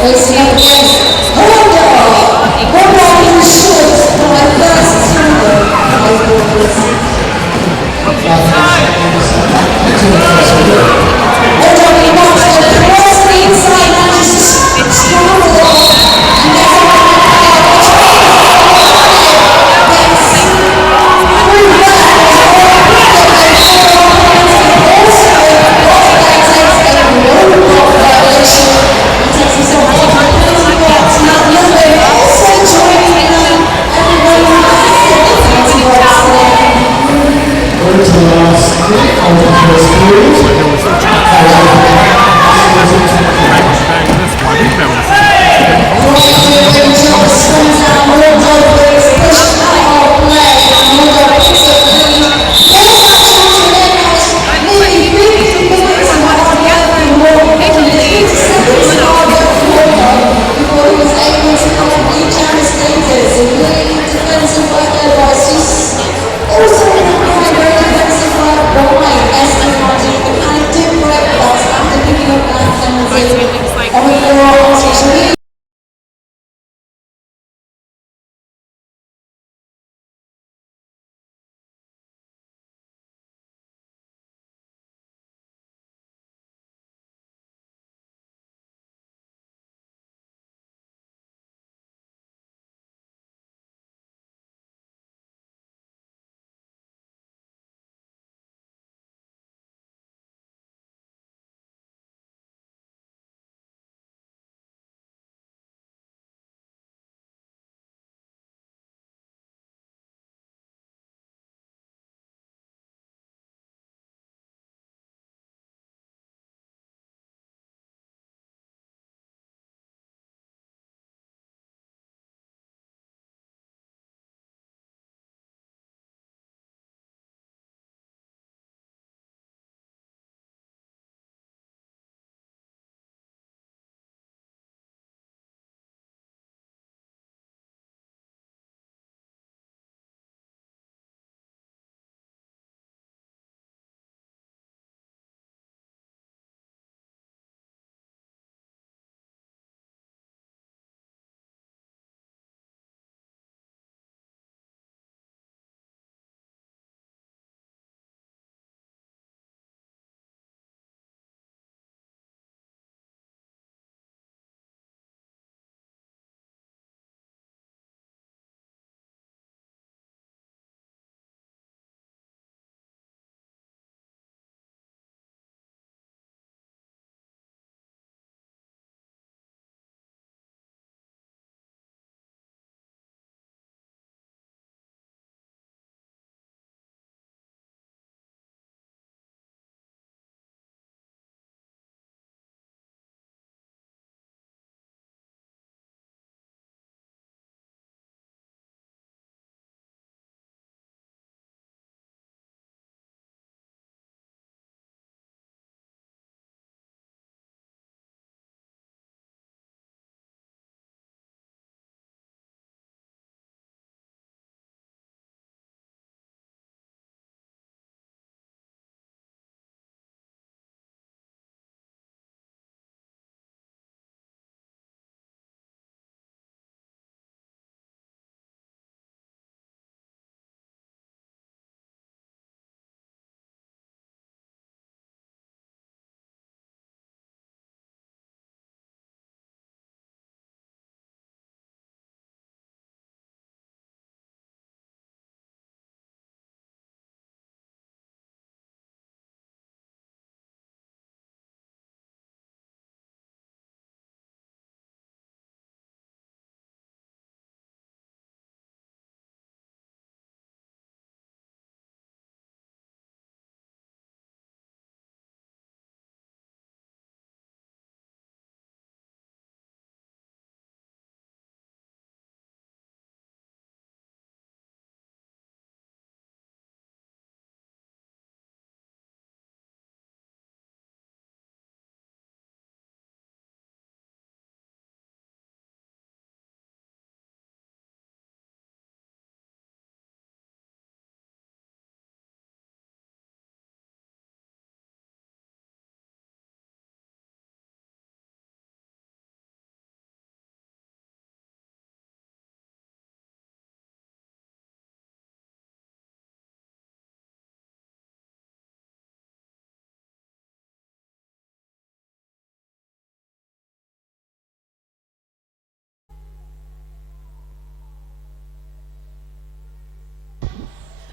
Facing up against Honda. Honda in short by first tango. Honda being knocked across the inside and just scrambled off. And there's a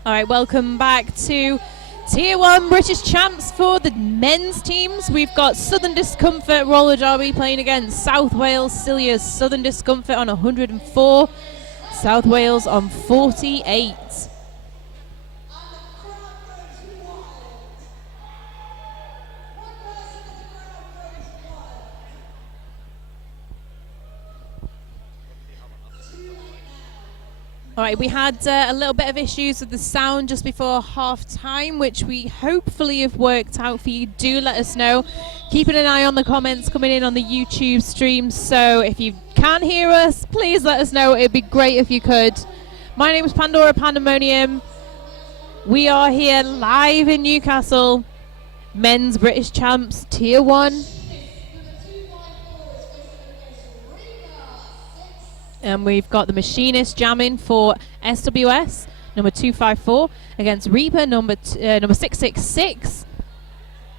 All right, welcome back to Tier 1 British Champs for the men's teams. We've got Southern Discomfort Roller Derby playing against South Wales Silures. Southern Discomfort on 104, South Wales on 48. All right, we had a little bit of issues with the sound just before half time, which we hopefully have worked out for you. Do let us know. Keeping an eye on the comments coming in on the YouTube stream. So if you can't hear us, please let us know. It'd be great if you could. My name is Pandora Pandemonium. We are here live in Newcastle. Men's British Champs Tier 1. And we've got the Machinist jamming for SWS, number 254, against Reaper, number 666.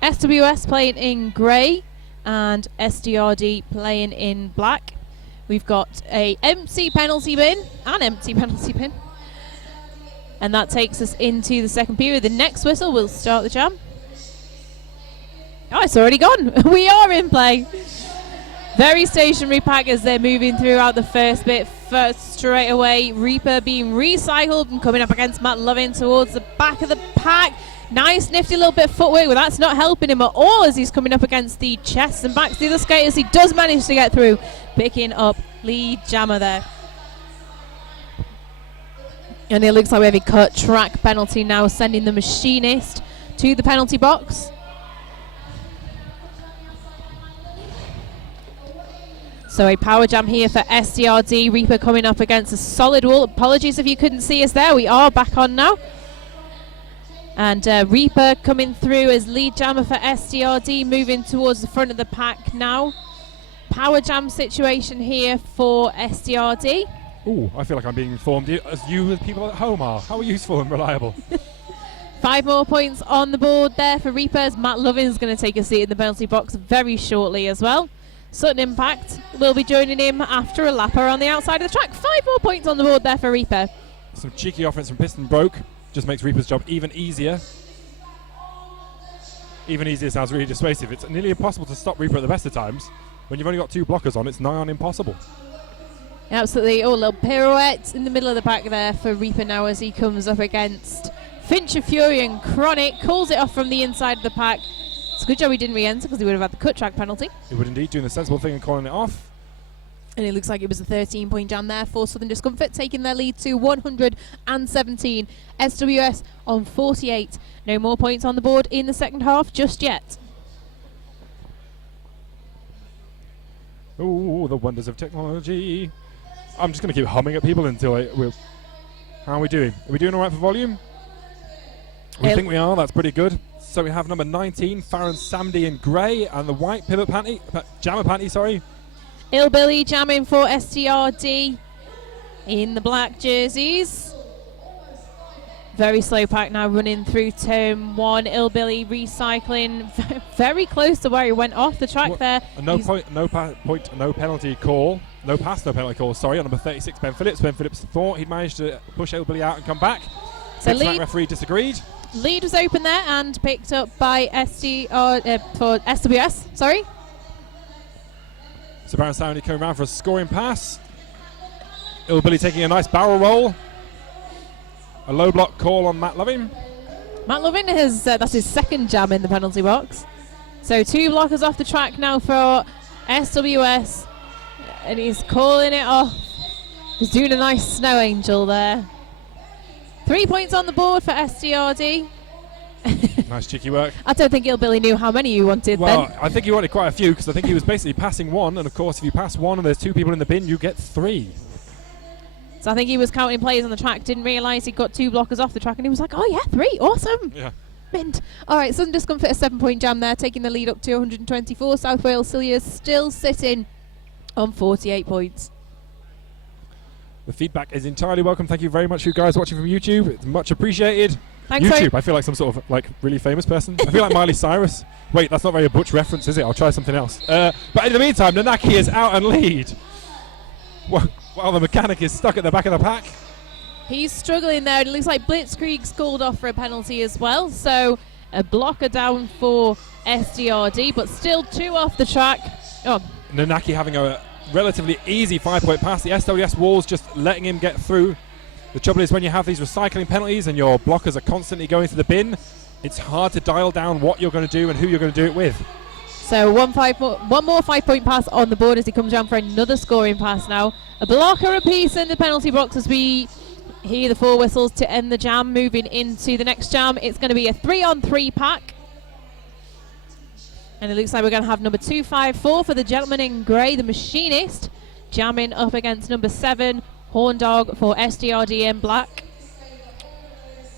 SWS playing in grey, and SDRD playing in black. We've got a empty penalty bin, and that takes us into the second period. The next whistle will start the jam. Oh, it's already gone. We are in play. Very stationary pack as they're moving throughout the first bit. First straight away, Reaper being recycled and coming up against Matt Lovin towards the back of the pack. Nice nifty little bit of footwork, but that's not helping him at all as he's coming up against the chests and backs of the other skaters. He does manage to get through, picking up lead jammer there. And it looks like we have a cut track penalty now, sending the Machinist to the penalty box. So a power jam here for SDRD. Reaper coming up against a solid wall. Apologies if you couldn't see us there. We are back on now. And Reaper coming through as lead jammer for SDRD, moving towards the front of the pack now. Power jam situation here for SDRD. Ooh, I feel like I'm being informed as you as people at home are. How useful and reliable. 5 more points on the board there for Reapers. Matt Lovin's going to take a seat in the penalty box very shortly as well. Sudden Impact will be joining him after a lapper on the outside of the track. 5 more points on the board there for Reaper. Some cheeky offense from Piston Broke. Just makes Reaper's job even easier. Even easier sounds really dissuasive. It's nearly impossible to stop Reaper at the best of times. When you've only got 2 blockers on, it's nigh on impossible. Absolutely. Oh, a little pirouette in the middle of the pack there for Reaper now as he comes up against Fincher Fury and Chronic. Calls it off from the inside of the pack. It's a good job he didn't re-enter because he would have had the cut track penalty. He would indeed, doing the sensible thing and calling it off. And it looks like it was a 13-point jam there for Southern Discomfort, taking their lead to 117. SWS on 48. No more points on the board in the second half just yet. Oh, the wonders of technology. I'm just going to keep humming at people until how are we doing? Are we doing all right for volume? We think we are. That's pretty good. So we have number 19, Farron Samdi in grey, and the white jammer panty, sorry. Illbilly jamming for STRD in the black jerseys. Very slow pack now running through turn 1. Illbilly recycling very close to where he went off the track there. No penalty call. No pass, no penalty call, sorry, on number 36, Ben Phillips. Ben Phillips thought he'd managed to push Illbilly out and come back. So lead referee disagreed. Lead was open there and picked up by for SWS, sorry. So Baron Soundy coming around for a scoring pass. Illbilly taking a nice barrel roll. A low block call on Matt Lovin. Matt Lovin has, that's his second jam in the penalty box. So 2 blockers off the track now for SWS. And he's calling it off. He's doing a nice snow angel there. 3 points on the board for STRD. Nice cheeky work. I don't think Illbilly knew how many you wanted then. Well, I think he wanted quite a few because I think he was basically passing 1, and of course if you pass 1 and there's 2 people in the bin, you get 3. So I think he was counting players on the track, didn't realise he'd got 2 blockers off the track, and he was like, oh yeah, 3, awesome. Yeah. Mint. Alright, Southern Discomfort a 7-point jam there, taking the lead up to 124. South Wales Silures still sitting on 48 points. The feedback is entirely welcome. Thank you very much, you guys watching from YouTube. It's much appreciated. Thanks. YouTube, I feel like some sort of like really famous person. I feel like Miley Cyrus. Wait, that's not very a Butch reference, is it? I'll try something else. But in the meantime, Nanaki is out and lead. While the mechanic is stuck at the back of the pack. He's struggling there. It looks like Blitzkrieg's called off for a penalty as well. So a blocker down for SDRD, but still 2 off the track. Oh, Nanaki having a relatively easy 5-point pass. The SWS walls just letting him get through. The trouble is when you have these recycling penalties and your blockers are constantly going to the bin, it's hard to dial down what you're going to do and who you're going to do it with. So one more 5-point pass on the board as he comes down for another scoring pass now. A blocker apiece in the penalty box as we hear the 4 whistles to end the jam. Moving into the next jam, it's going to be a 3-on-3 pack. And it looks like we're going to have number 254 for the gentleman in grey, the Machinist, jamming up against number 7, Horn Dog for SDRD in black.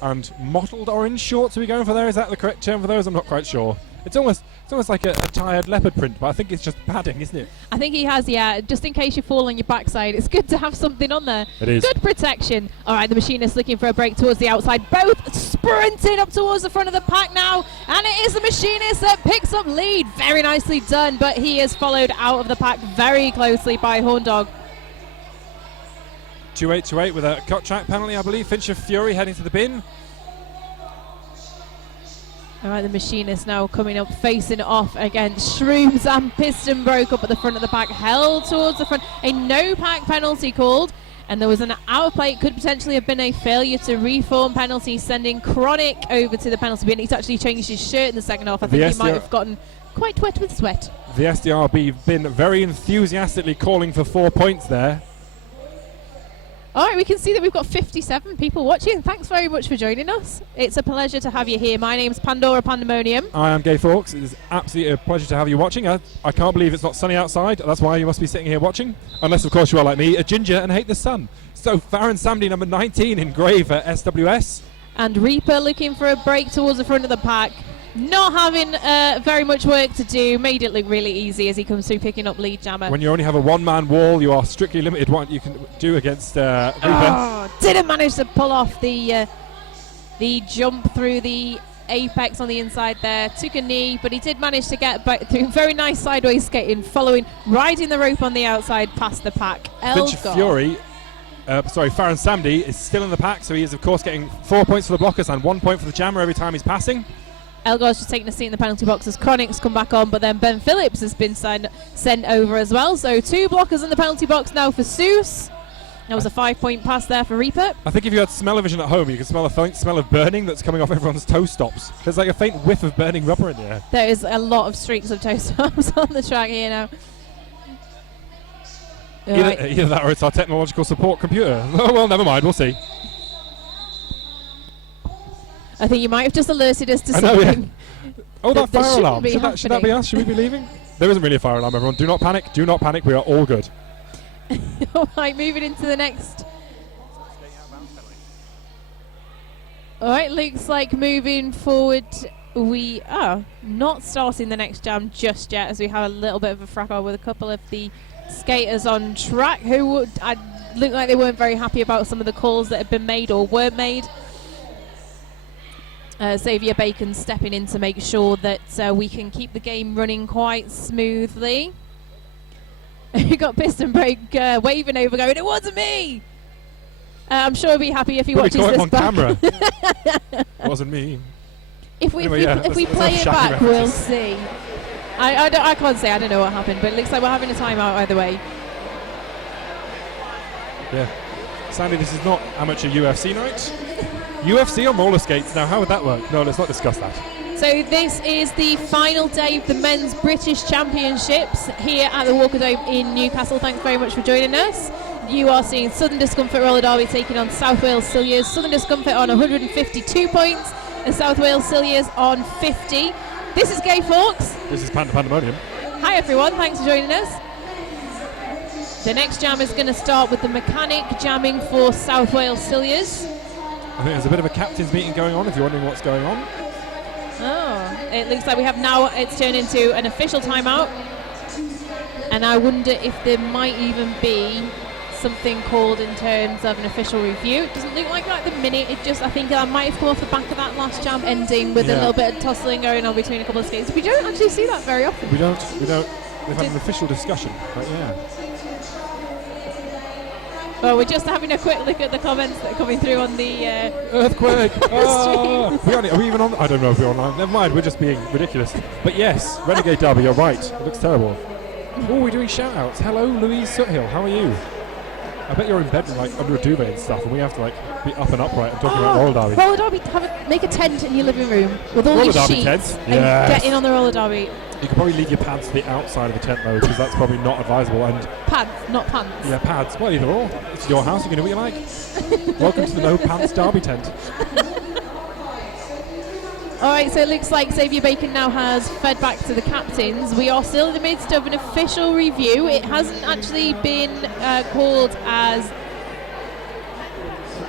And mottled orange shorts are we going for there? Is that the correct term for those? I'm not quite sure. It's almost like a tired leopard print, but I think it's just padding, isn't it? I think he has, yeah. Just in case you fall on your backside, it's good to have something on there. It is. Good protection. All right, the Machinist looking for a break towards the outside. Both sprinting up towards the front of the pack now. And it is the Machinist that picks up lead. Very nicely done, but he is followed out of the pack very closely by Horn Dog. 2828 with a cut track penalty, I believe. Finch of Fury heading to the bin. All right, the Machinist now coming up, facing off against Shrooms and Piston broke up at the front of the pack, held towards the front. A no-pack penalty called, and there was an out play. It could potentially have been a failure to reform penalty, sending Chronic over to the penalty bin. He's actually changed his shirt in the second half. I think he might have gotten quite wet with sweat. The SDRB been very enthusiastically calling for 4 points there. All right, we can see that we've got 57 people watching. Thanks very much for joining us. It's a pleasure to have you here. My name's Pandora Pandemonium. I am Gay Fawkes. It is absolutely a pleasure to have you watching. I can't believe it's not sunny outside. That's why you must be sitting here watching. Unless, of course, you are like me, a ginger and hate the sun. So, Farron Samdi, number 19 in grey for SWS. And Reaper looking for a break towards the front of the pack. Not having very much work to do, made it look really easy as he comes through picking up lead jammer. When you only have a one-man wall, you are strictly limited what you can do against Reaper. Oh, didn't manage to pull off the jump through the apex on the inside there. Took a knee, but he did manage to get back through. Very nice sideways skating, riding the rope on the outside past the pack. Finch Fury, Farron Samdi is still in the pack, so he is, of course, getting 4 points for the blockers and 1 point for the jammer every time he's passing. Elgar's just taking a seat in the penalty box as Chronic's come back on, but then Ben Phillips has been sent over as well. So 2 blockers in the penalty box now for Seuss. There was a 5-point pass there for Reaper. I think if you had smell-o-vision at home, you can smell a faint smell of burning that's coming off everyone's toe stops. There's like a faint whiff of burning rubber in the air. There is a lot of streaks of toe stops on the track here now. Either that or it's our technological support computer. Oh, well, never mind. We'll see. I think you might have just alerted us to something. Yeah. Oh, that fire alarm. Should that be us? Should we be leaving? There isn't really a fire alarm, everyone. Do not panic. Do not panic. We are all good. All right, moving into the next. All right, looks like moving forward, we are not starting the next jam just yet, as we have a little bit of a fracas with a couple of the skaters on track who looked like they weren't very happy about some of the calls that had been made or weren't made. Xavier Bacon stepping in to make sure that we can keep the game running quite smoothly. You got Piston Break waving over, going, "It wasn't me!" I'm sure he'll be happy if he watches this on back. camera. It wasn't me. If we play it back, we'll see. I can't say. I don't know what happened, but it looks like we're having a timeout either way. Yeah. Sandy, this is not amateur UFC night. UFC on roller skates. Now, how would that work? No, let's not discuss that. So this is the final day of the Men's British Championships here at the Walker Dome in Newcastle. Thanks very much for joining us. You are seeing Southern Discomfort Roller Derby taking on South Wales Silures. Southern Discomfort on 152 points and South Wales Silures on 50. This is Gay Fawkes. This is Pandemonium. Hi everyone, thanks for joining us. The next jam is going to start with the mechanic jamming for South Wales Silures. I think there's a bit of a captain's meeting going on if you're wondering what's going on. Oh, it looks like we have now, it's turned into an official timeout. And I wonder if there might even be something called in terms of an official review. It doesn't look like that at the minute. It just, I think that might have come off the back of that last jam ending with a little bit of tussling going on between a couple of skates. We don't actually see that very often. We don't. They've had an official discussion, but yeah. Well, we're just having a quick look at the comments that are coming through on the Earthquake! Are we even on? I don't know if we're online. Never mind, we're just being ridiculous. But yes, Renegade Derby, you're right. It looks terrible. Oh, we're doing shout-outs. Hello, Louise Soothill. How are you? I bet you're in bed like under a duvet and stuff, and we have to like be up and upright and talking about roller derby. Roller derby, make a tent in your living room with all roller your derby sheets tents. and get in on the roller derby. You could probably leave your pants to the outside of the tent though, because that's probably not advisable. And pads, not pants. Yeah, pads. Well, either or. It's your house. You can do what you like. Welcome to the no pants derby tent. All right, so it looks like Xavier Bacon now has fed back to the captains. We are still in the midst of an official review. It hasn't actually been called as...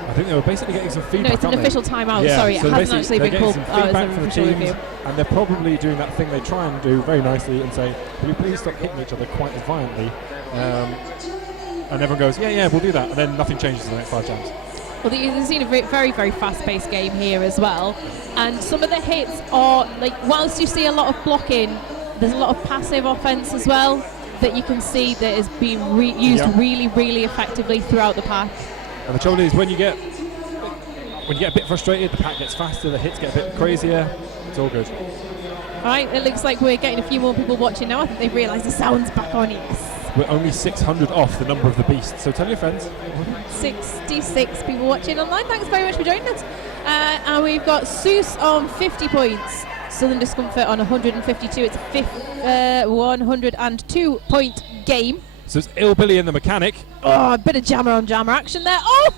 I think they were basically getting some feedback. No, it's an official timeout. Yeah, sorry, so it hasn't actually been called. Some Oh, it's feedback an from the official teams, review. and they're probably doing that thing they try and do very nicely and say, "Will you please stop hitting each other quite as violently?" And everyone goes, "Yeah, we'll do that," and then nothing changes in the next 5 jams. Well, you've seen a very, very fast-paced game here as well, and some of the hits are like, whilst you see a lot of blocking, there's a lot of passive offense as well that you can see that is being used really, really effectively throughout the pack. And the trouble is, when you get a bit frustrated, the pack gets faster, the hits get a bit crazier. It's all good. All right, it looks like we're getting a few more people watching now. I think they've realised the sound's back on. Yes. We're only 600 off the number of the beast, so tell your friends. 66 people watching online. Thanks very much for joining us. And we've got Seuss on 50 points, Southern Discomfort on 152. It's a 102-point game. So it's Ill Billy and the Mechanic. Oh, a bit of jammer on jammer action there. Oh,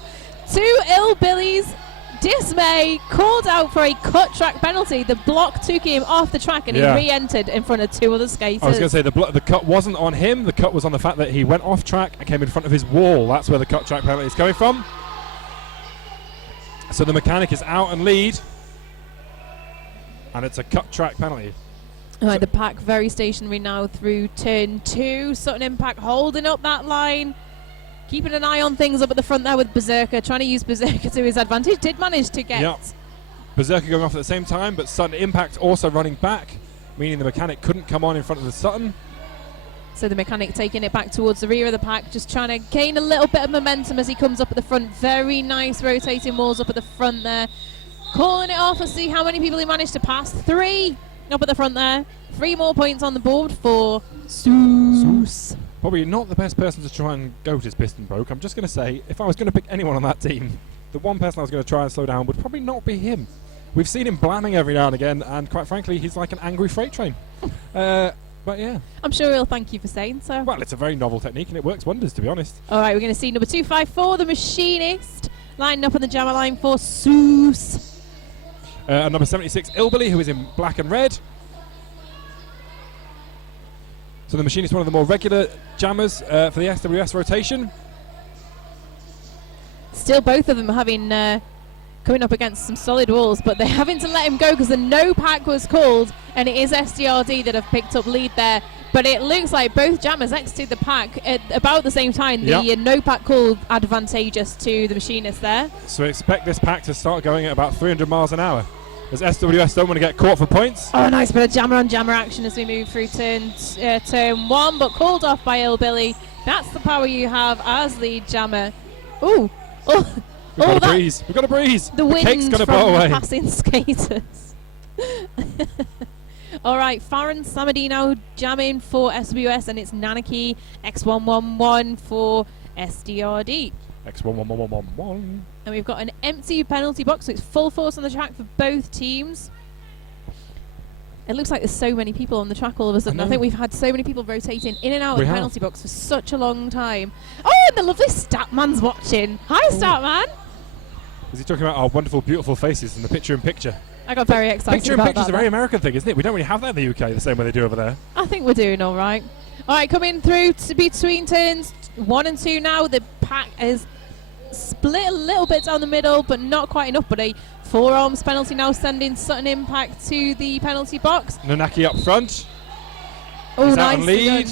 2 Ill Billies. Dismay called out for a cut track penalty. The block took him off the track and he re-entered in front of 2 other skaters. I was going to say the cut wasn't on him. The cut was on the fact that he went off track and came in front of his wall. That's where the cut track penalty is coming from. So the Mechanic is out and lead. And it's a cut track penalty. All right, the pack very stationary now through turn 2. Sutton Impact holding up that line. Keeping an eye on things up at the front there with Berserker, trying to use Berserker to his advantage. Did manage to get... Berserker going off at the same time, but Sutton Impact also running back, meaning the Mechanic couldn't come on in front of the Sutton. So the Mechanic taking it back towards the rear of the pack, just trying to gain a little bit of momentum as he comes up at the front. Very nice rotating walls up at the front there. Calling it off. Let's see how many people he managed to pass. 3 up at the front there. 3 more points on the board for Seuss. Probably not the best person to try and go to his piston broke. I'm just going to say, if I was going to pick anyone on that team, the one person I was going to try and slow down would probably not be him. We've seen him blamming every now and again, and quite frankly, he's like an angry freight train. But yeah. I'm sure he'll thank you for saying so. Well, it's a very novel technique, and it works wonders, to be honest. All right, we're going to see number 254, the Machinist, lined up on the jammer line for Seuss. And number 76, Ilbilly, who is in black and red. So the Machinist, one of the more regular jammers for the SWS rotation. Still both of them having coming up against some solid walls, but they're having to let him go because the no pack was called, and it is SDRD that have picked up lead there. But it looks like both jammers exited the pack at about the same time. The no pack call advantageous to the Machinist there. So expect this pack to start going at about 300 miles an hour. As SWS don't want to get caught for points. Oh, nice bit of jammer on jammer action as we move through turn 1, but called off by Ilbilly. That's the power you have as lead jammer. Ooh. Oh. We've got a breeze. We've got a breeze. The wind cake's gonna from blow away. Passing skaters. All right, Farron Samadi now jamming for SWS, and it's Nanaki X111 for SDRD. X11111. And we've got an empty penalty box, so it's full force on the track for both teams. It looks like there's so many people on the track all of a sudden. I think we've had so many people rotating in and out of the penalty box for such a long time. Oh, and the lovely Statman's watching. Hi, Statman. Is he talking about our wonderful, beautiful faces in the picture-in-picture? I got very excited Picture about in picture's that. a very American thing, isn't it? We don't really have that in the UK the same way they do over there. I think we're doing all right. All right, coming through to between turns 1 and 2 now. The pack is split a little bit down the middle, but not quite enough. But a forearms penalty now sending Sutton Impact to the penalty box. Nanaki up front. Oh, He's nice. out on lead.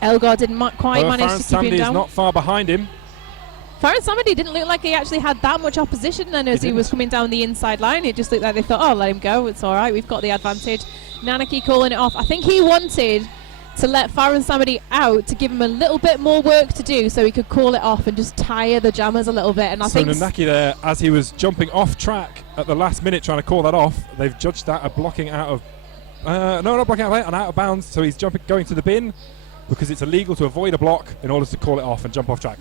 Elgar didn't quite manage to keep him down. Not far behind him. Farron Samadi didn't look like he actually had that much opposition then as he was coming down the inside line. It just looked like they thought, oh, let him go. It's all right. We've got the advantage. Nanaki calling it off. I think he wanted to let Farron Samadi out to give him a little bit more work to do so he could call it off and just tire the jammers a little bit. And I so think Nanaki there, as he was jumping off track at the last minute trying to call that off, they've judged that a blocking out of no, not blocking out of, out of bounds, so he's going to the bin because it's illegal to avoid a block in order to call it off and jump off track.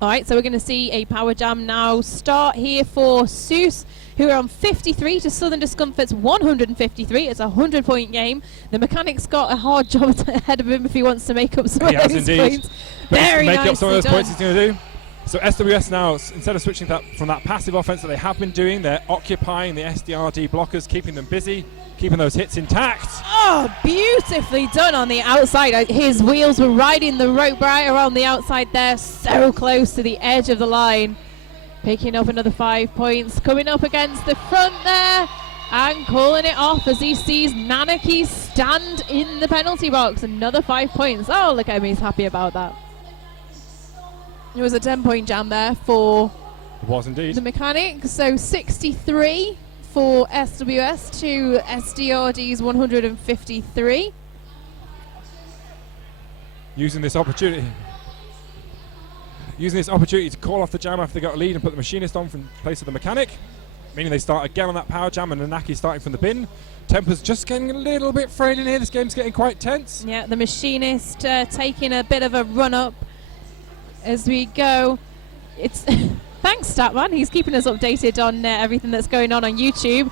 All right, so we're going to see a power jam now start here for Seuss, who are on 53 to Southern Discomfort's 153. It's a 100-point game. The mechanic's got a hard job ahead of him if he wants to make up some He of has those indeed. points. But Very make nicely up some of those done. points he's going to do. So SWS now, instead of switching from that passive offense that they have been doing, they're occupying the SDRD blockers, keeping them busy, keeping those hits intact. Oh, beautifully done on the outside. His wheels were riding the rope right around the outside there, so close to the edge of the line. Picking up another 5 points, coming up against the front there and calling it off as he sees Nanaki stand in the penalty box. Another 5 points. Oh, look at him, he's happy about that. It was a 10-point jam there for It was indeed. the mechanic. So 63 for SWS to SDRD's 153. Using this opportunity to call off the jam after they got a lead and put the machinist on from place of the mechanic, meaning they start again on that power jam and Nanaki starting from the bin. Temper's just getting a little bit frayed in here. This game's getting quite tense. Yeah, the machinist taking a bit of a run up as we go. It's thanks, Statman. He's keeping us updated on everything that's going on YouTube.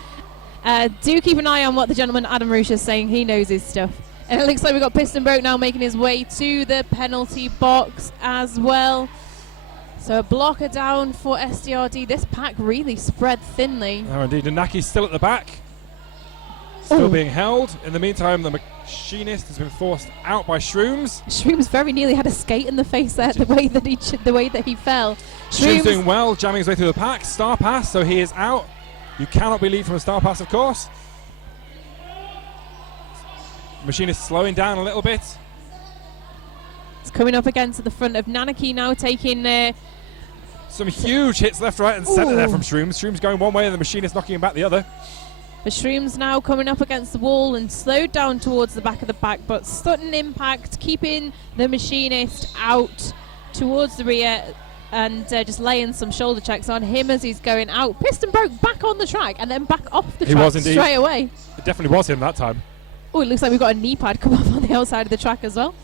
Do keep an eye on what the gentleman Adam Roosh is saying. He knows his stuff. And it looks like we've got Piston Broke now making his way to the penalty box as well. So a blocker down for SDRD. This pack really spread thinly. Oh, indeed. Nanaki's still at the back. Still being held. In the meantime, the machinist has been forced out by Shrooms. Shrooms very nearly had a skate in the face there, the way that he fell. Shrooms doing well, jamming his way through the pack. Star pass, so he is out. You cannot be lead from a star pass, of course. Machinist slowing down a little bit. It's coming up against the front of Nanaki now, taking some huge hits left, right, and centre there from Shrooms. Shrooms going one way and the machinist knocking him back the other. The Shrooms now coming up against the wall and slowed down towards the back of the pack, but sudden impact keeping the machinist out towards the rear and just laying some shoulder checks on him as he's going out. Piston Broke back on the track and then back off the track straight away. It definitely was him that time. Oh, it looks like we've got a knee pad come off on the outside of the track as well.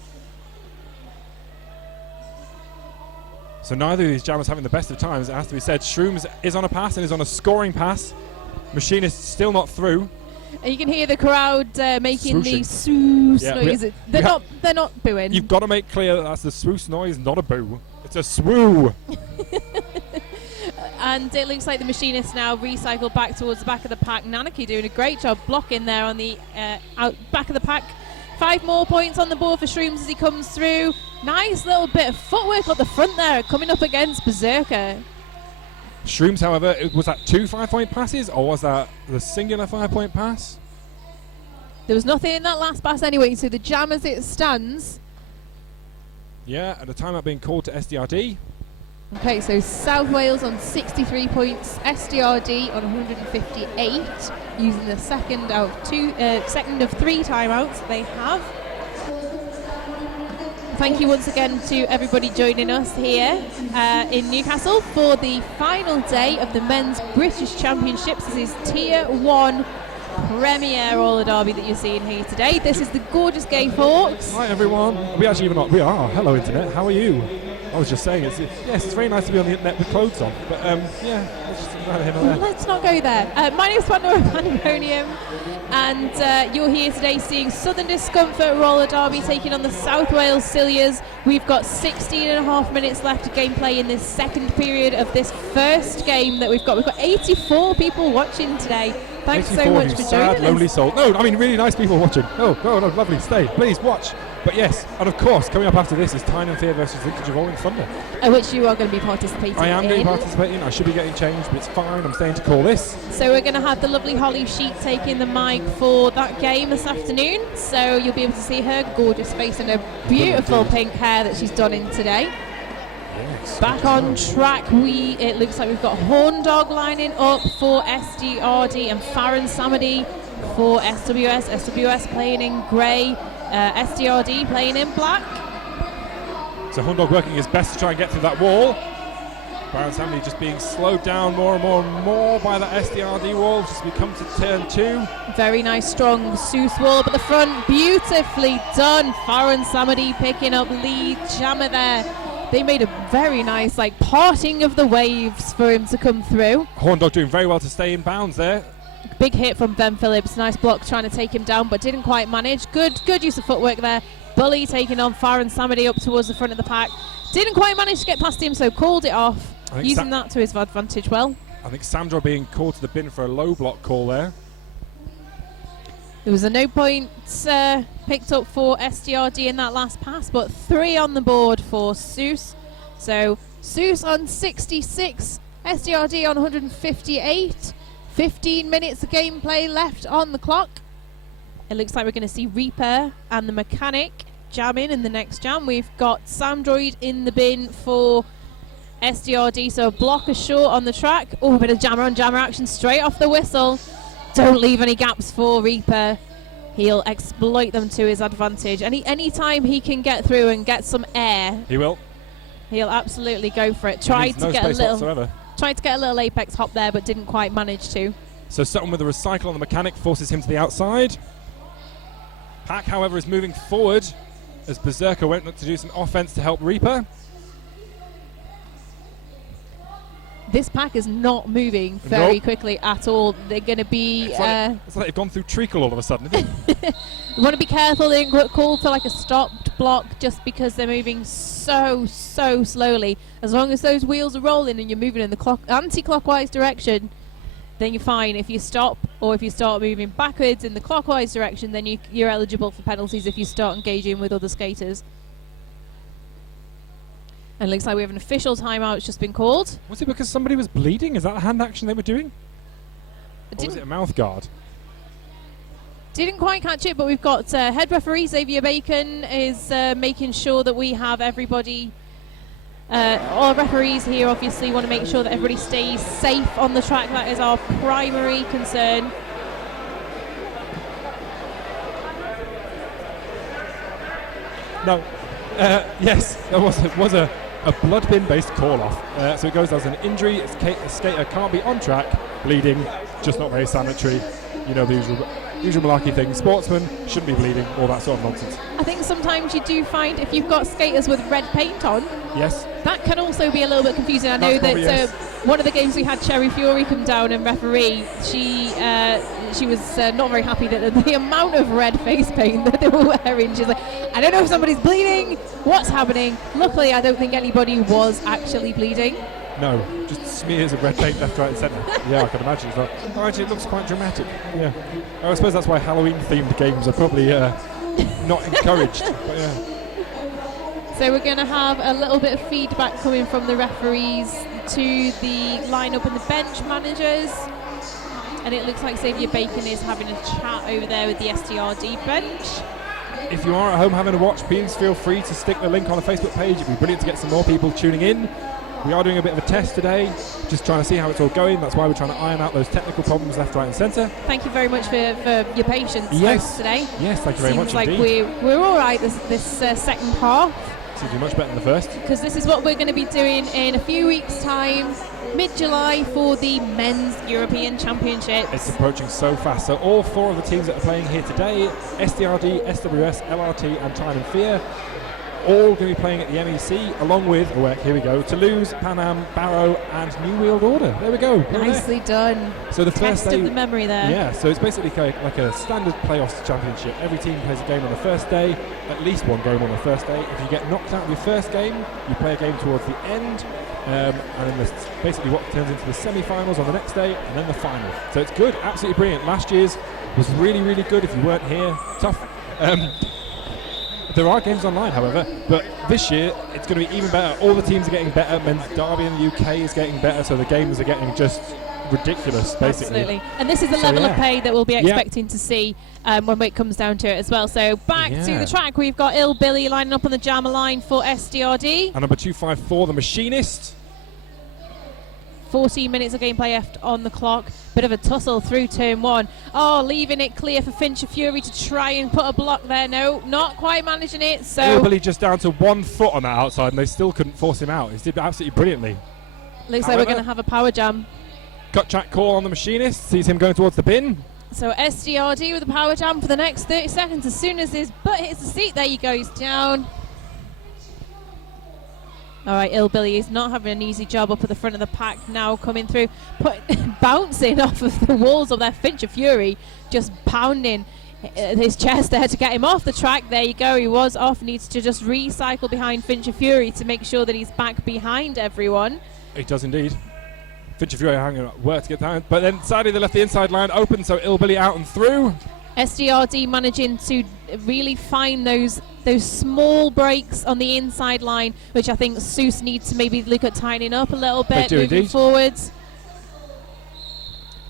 So neither of these jammers having the best of times, it has to be said. Shrooms is on a pass and is on a scoring pass. Machinist still not through. And you can hear the crowd making Swooshing. the swoosh noise. They're not booing. You've got to make clear that that's the swoosh noise, not a boo. It's a swoo. And it looks like the machinist now recycled back towards the back of the pack. Nanaki doing a great job blocking there on the back of the pack. 5 more points on the board for Shrooms as he comes through. Nice little bit of footwork at the front there, coming up against Berserker. Shrooms, however, was that 2 5-point passes or was that the singular 5-point pass? There was nothing in that last pass anyway, so the jam as it stands. Yeah, at a timeout being called to SDRD. Okay, so South Wales on 63 points, SDRD on 158, using the second of 3 timeouts they have. Thank you once again to everybody joining us here in Newcastle for the final day of the Men's British Championships. This is Tier 1 Premier Roller Derby that you're seeing here today. This is the gorgeous Gay Hawks. Hi everyone. We are. Hello internet. How are you? I was just saying, it's very nice to be on the internet with clothes on. But let's not go there. My name's Pandora Pandemonium, and you're here today seeing Southern Discomfort Roller Derby taking on the South Wales Silures. We've got 16 and a half minutes left of gameplay in this second period of this first game that we've got. We've got 84 people watching today. Thanks so much for joining us. Lonely soul. No, I mean really nice people watching. Oh, no, lovely. Stay, please watch. But yes, and of course, coming up after this is Tyne and Fear versus Lincolnshire Rolling Thunder. Which you are going to be participating in. I am going to be participating. I should be getting changed, but it's fine. I'm staying to call this. So we're going to have the lovely Holly Sheet taking the mic for that game this afternoon. So you'll be able to see her gorgeous face and her beautiful pink hair that she's done in today. Yes, back on track, it looks like we've got Horn Dog lining up for SDRD and Farron Samadi for SWS. SWS playing in grey. SDRD playing in black. So Hundog working his best to try and get through that wall. Baron Samedi just being slowed down more and more and more by that SDRD wall just as we come to turn 2. Very nice, strong Seuss wall up at the front. Beautifully done. Baron Samedi picking up lead. Jammer there. They made a very nice parting of the waves for him to come through. Horndog doing very well to stay in bounds there. Big hit from Ben Phillips. Nice block trying to take him down, but didn't quite manage. Good use of footwork there. Bully taking on Baron Samedi up towards the front of the pack. Didn't quite manage to get past him, so called it off. Using that to his advantage well. I think Sandro being called to the bin for a low block call there. There was a no point picked up for SDRD in that last pass, but 3 on the board for Seuss. So Seuss on 66, SDRD on 158. 15 minutes of gameplay left on the clock. It looks like we're going to see Reaper and the Mechanic jamming in the next jam. We've got Samdroid in the bin for SDRD, so a blocker short on the track. Oh, a bit of jammer on jammer action straight off the whistle. Don't leave any gaps for Reaper. He'll exploit them to his advantage. Any time he can get through and get some air, he will. He'll absolutely go for it. Tried to get a little apex hop there, but didn't quite manage to. So Sutton with a recycle on the Mechanic forces him to the outside. Pack, however, is moving forward as Berserker went to do some offense to help Reaper. This pack is not moving very quickly at all. They're going to be... It's like they've gone through treacle all of a sudden, isn't it? You want to be careful. They didn't call for a stopped block just because they're moving so slowly. As long as those wheels are rolling and you're moving in the anti-clockwise direction, then you're fine. If you stop or if you start moving backwards in the clockwise direction, then you're eligible for penalties if you start engaging with other skaters. And it looks like we have an official timeout that's just been called. Was it because somebody was bleeding? Is that a hand action they were doing? Or was it a mouth guard? Didn't quite catch it, but we've got head referee Xavier Bacon is making sure that we have everybody. All referees here obviously want to make sure that everybody stays safe on the track. That is our primary concern. No. Yes, there was a blood bin based call off. So it goes as an injury. A skater can't be on track, bleeding, just not very sanitary. You know, the usual malarkey thing. Sportsmen shouldn't be bleeding, all that sort of nonsense. I think sometimes you do find if you've got skaters with red paint on, yes, that can also be a little bit confusing. I know that one of the games we had Cherry Fury come down and referee. She was not very happy that the amount of red face paint that they were wearing. She's like, I don't know if somebody's bleeding. What's happening? Luckily, I don't think anybody was actually bleeding. No, just smears of red paint left, right and centre. Yeah, I can imagine. Actually, it looks quite dramatic. Yeah, I suppose that's why Halloween-themed games are probably not encouraged. But yeah. So we're going to have a little bit of feedback coming from the referees to the lineup and the bench managers. And it looks like Xavier Bacon is having a chat over there with the STRD bench. If you are at home having a watch, please feel free to stick the link on the Facebook page. It'd be brilliant to get some more people tuning in. We are doing a bit of a test today, just trying to see how it's all going. That's why we're trying to iron out those technical problems left, right and centre. Thank you very much for your patience today. Yes, thank you very much indeed. Seems like we're all right this second half. Seems to be much better than the first. Because this is what we're going to be doing in a few weeks' time, mid-July, for the Men's European Championships. It's approaching so fast. So all 4 of the teams that are playing here today, SDRD, SWS, LRT and Tyne and Fear, all going to be playing at the MEC, along with, here we go, Toulouse, Pan Am, Barrow and New World Order. There we go. Nicely done. So the first day, of the memory there. Yeah, so it's basically like a standard playoffs championship. Every team plays a game on the first day, at least one game on the first day. If you get knocked out of your first game, you play a game towards the end. And then there's basically what turns into the semi-finals on the next day, and then the final. So it's good, absolutely brilliant. Last year's was really, really good. If you weren't here, tough. There are games online, however, but this year it's going to be even better. All the teams are getting better. Men's Derby in the UK is getting better, so the games are getting just ridiculous, basically. Absolutely. And this is the level of pay that we'll be expecting to see when it comes down to it as well. So back to the track, we've got Ill Billy lining up on the jammer line for SDRD. And number 254, the Machinist. 14 minutes of gameplay left on the clock. Bit of a tussle through turn 1. Oh, leaving it clear for Fincher Fury to try and put a block there. No, not quite managing it. So Hillbilly just down to 1 foot on that outside, and they still couldn't force him out. He did absolutely brilliantly. Looks like we're going to have a power jam. Cut track call on the Machinist. Sees him going towards the bin. So SDRD with a power jam for the next 30 seconds. As soon as his butt hits the seat, there you go, he's down. All right, Hillbilly is not having an easy job up at the front of the pack now, coming through, bouncing off of the walls of their Fincher Fury, just pounding his chest there to get him off the track. There you go, he was off, needs to just recycle behind Fincher Fury to make sure that he's back behind everyone. He does indeed. Fincher Fury hanging up work to get down, but then sadly they left the inside line open, so Hillbilly out and through. SDRD managing to really find those small breaks on the inside line, which I think Seuss needs to maybe look at tightening up a little bit moving forwards.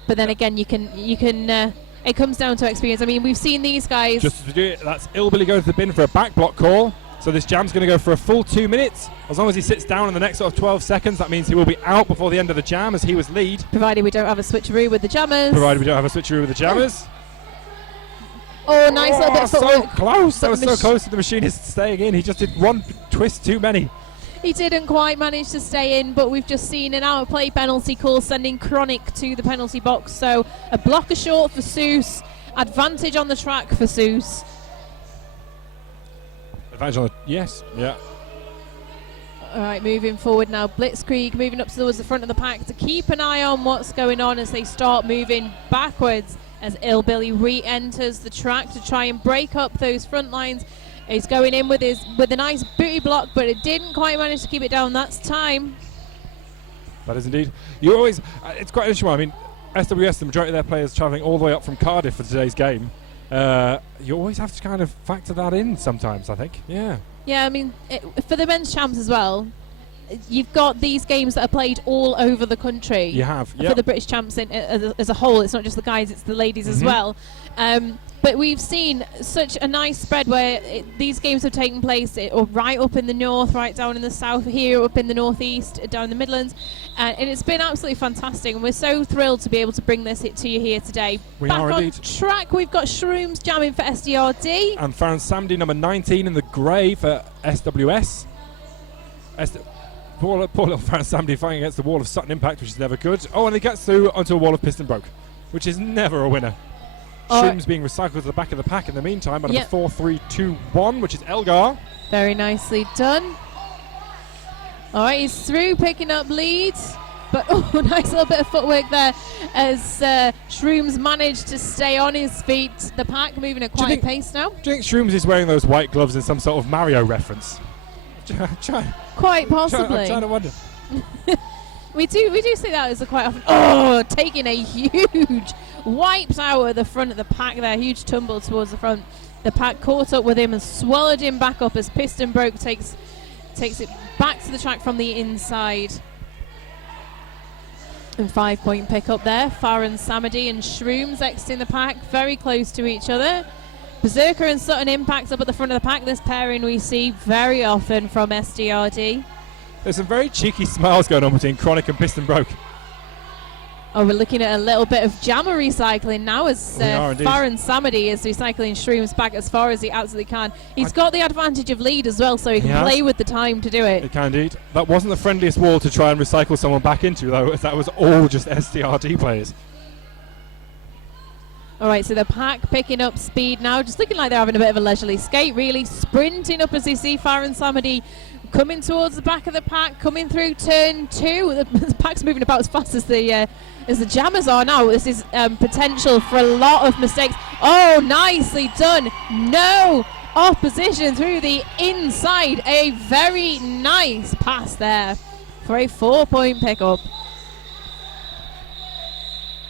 But then again, you can it comes down to experience. I mean, we've seen these guys. Just to do it, that's Hillbilly going to the bin for a back block call. So this jam's going to go for a full 2 minutes. As long as he sits down in the next sort of 12 seconds, that means he will be out before the end of the jam, as he was lead. Provided we don't have a switcheroo with the jammers. Oh, nice little bit of footwork. So close. That was so close to the Machinist staying in. He just did one twist too many. He didn't quite manage to stay in, but we've just seen an outplay penalty call sending Chronic to the penalty box. So a blocker short for Seuss. Advantage on the track for Seuss. Advantage on the... Yes. Yeah. All right, moving forward now. Blitzkrieg moving up towards the front of the pack to keep an eye on what's going on as they start moving backwards, as Hillbilly re-enters the track to try and break up those front lines. He's going in with a nice booty block, but it didn't quite manage to keep it down. That's time. That is indeed. You always... it's quite interesting. I mean, SWS, the majority of their players travelling all the way up from Cardiff for today's game. You always have to kind of factor that in sometimes, I think. Yeah. Yeah, I mean, for the men's champs as well, you've got these games that are played all over the country. You have, yeah. For the British champs as a whole. It's not just the guys, it's the ladies as well. But we've seen such a nice spread where these games have taken place right up in the north, right down in the south, here up in the northeast, down in the Midlands. And it's been absolutely fantastic. And we're so thrilled to be able to bring this to you here today. We Back are on indeed. track, we've got Shrooms jamming for SDRD. And Farron Samdi, number 19 in the grey for SWS. Poor little Farron Samdi fighting against the wall of Sutton Impact, which is never good. Oh, and he gets through onto a wall of Piston Broke, which is never a winner. Shroom's being recycled to the back of the pack in the meantime by number 4-3-2-1, which is Elgar. Very nicely done. All right, he's through, picking up leads. But, nice little bit of footwork there as Shrooms managed to stay on his feet. The pack moving at quite a pace now. Do you think Shrooms is wearing those white gloves in some sort of Mario reference? Quite possibly. I'm trying to wonder. We do see that as quite often. Oh, taking a huge wipes out at the front of the pack there. Huge tumble towards the front. The pack caught up with him and swallowed him back up as Piston Broke takes it back to the track from the inside. And 5-point pick up there. Farron Samadi and Shrooms exiting the pack, very close to each other. Berserker and Sutton Impact up at the front of the pack. This pairing we see very often from SDRD. There's some very cheeky smiles going on between Chronic and Piston Broke. Oh, we're looking at a little bit of jammer recycling now as Farron Samadi is recycling Shrooms back as far as he absolutely can. He's got the advantage of lead as well, so he can play with the time to do it. He can indeed. That wasn't the friendliest wall to try and recycle someone back into, though, as that was all just SDRD players. All right, so the pack picking up speed now, just looking like they're having a bit of a leisurely skate, really sprinting up as you see Farron Samadi coming towards the back of the pack, coming through turn 2. The pack's moving about as fast as the jammers are now. This is potential for a lot of mistakes. Oh, nicely done. No opposition through the inside. A very nice pass there for a 4-point pickup.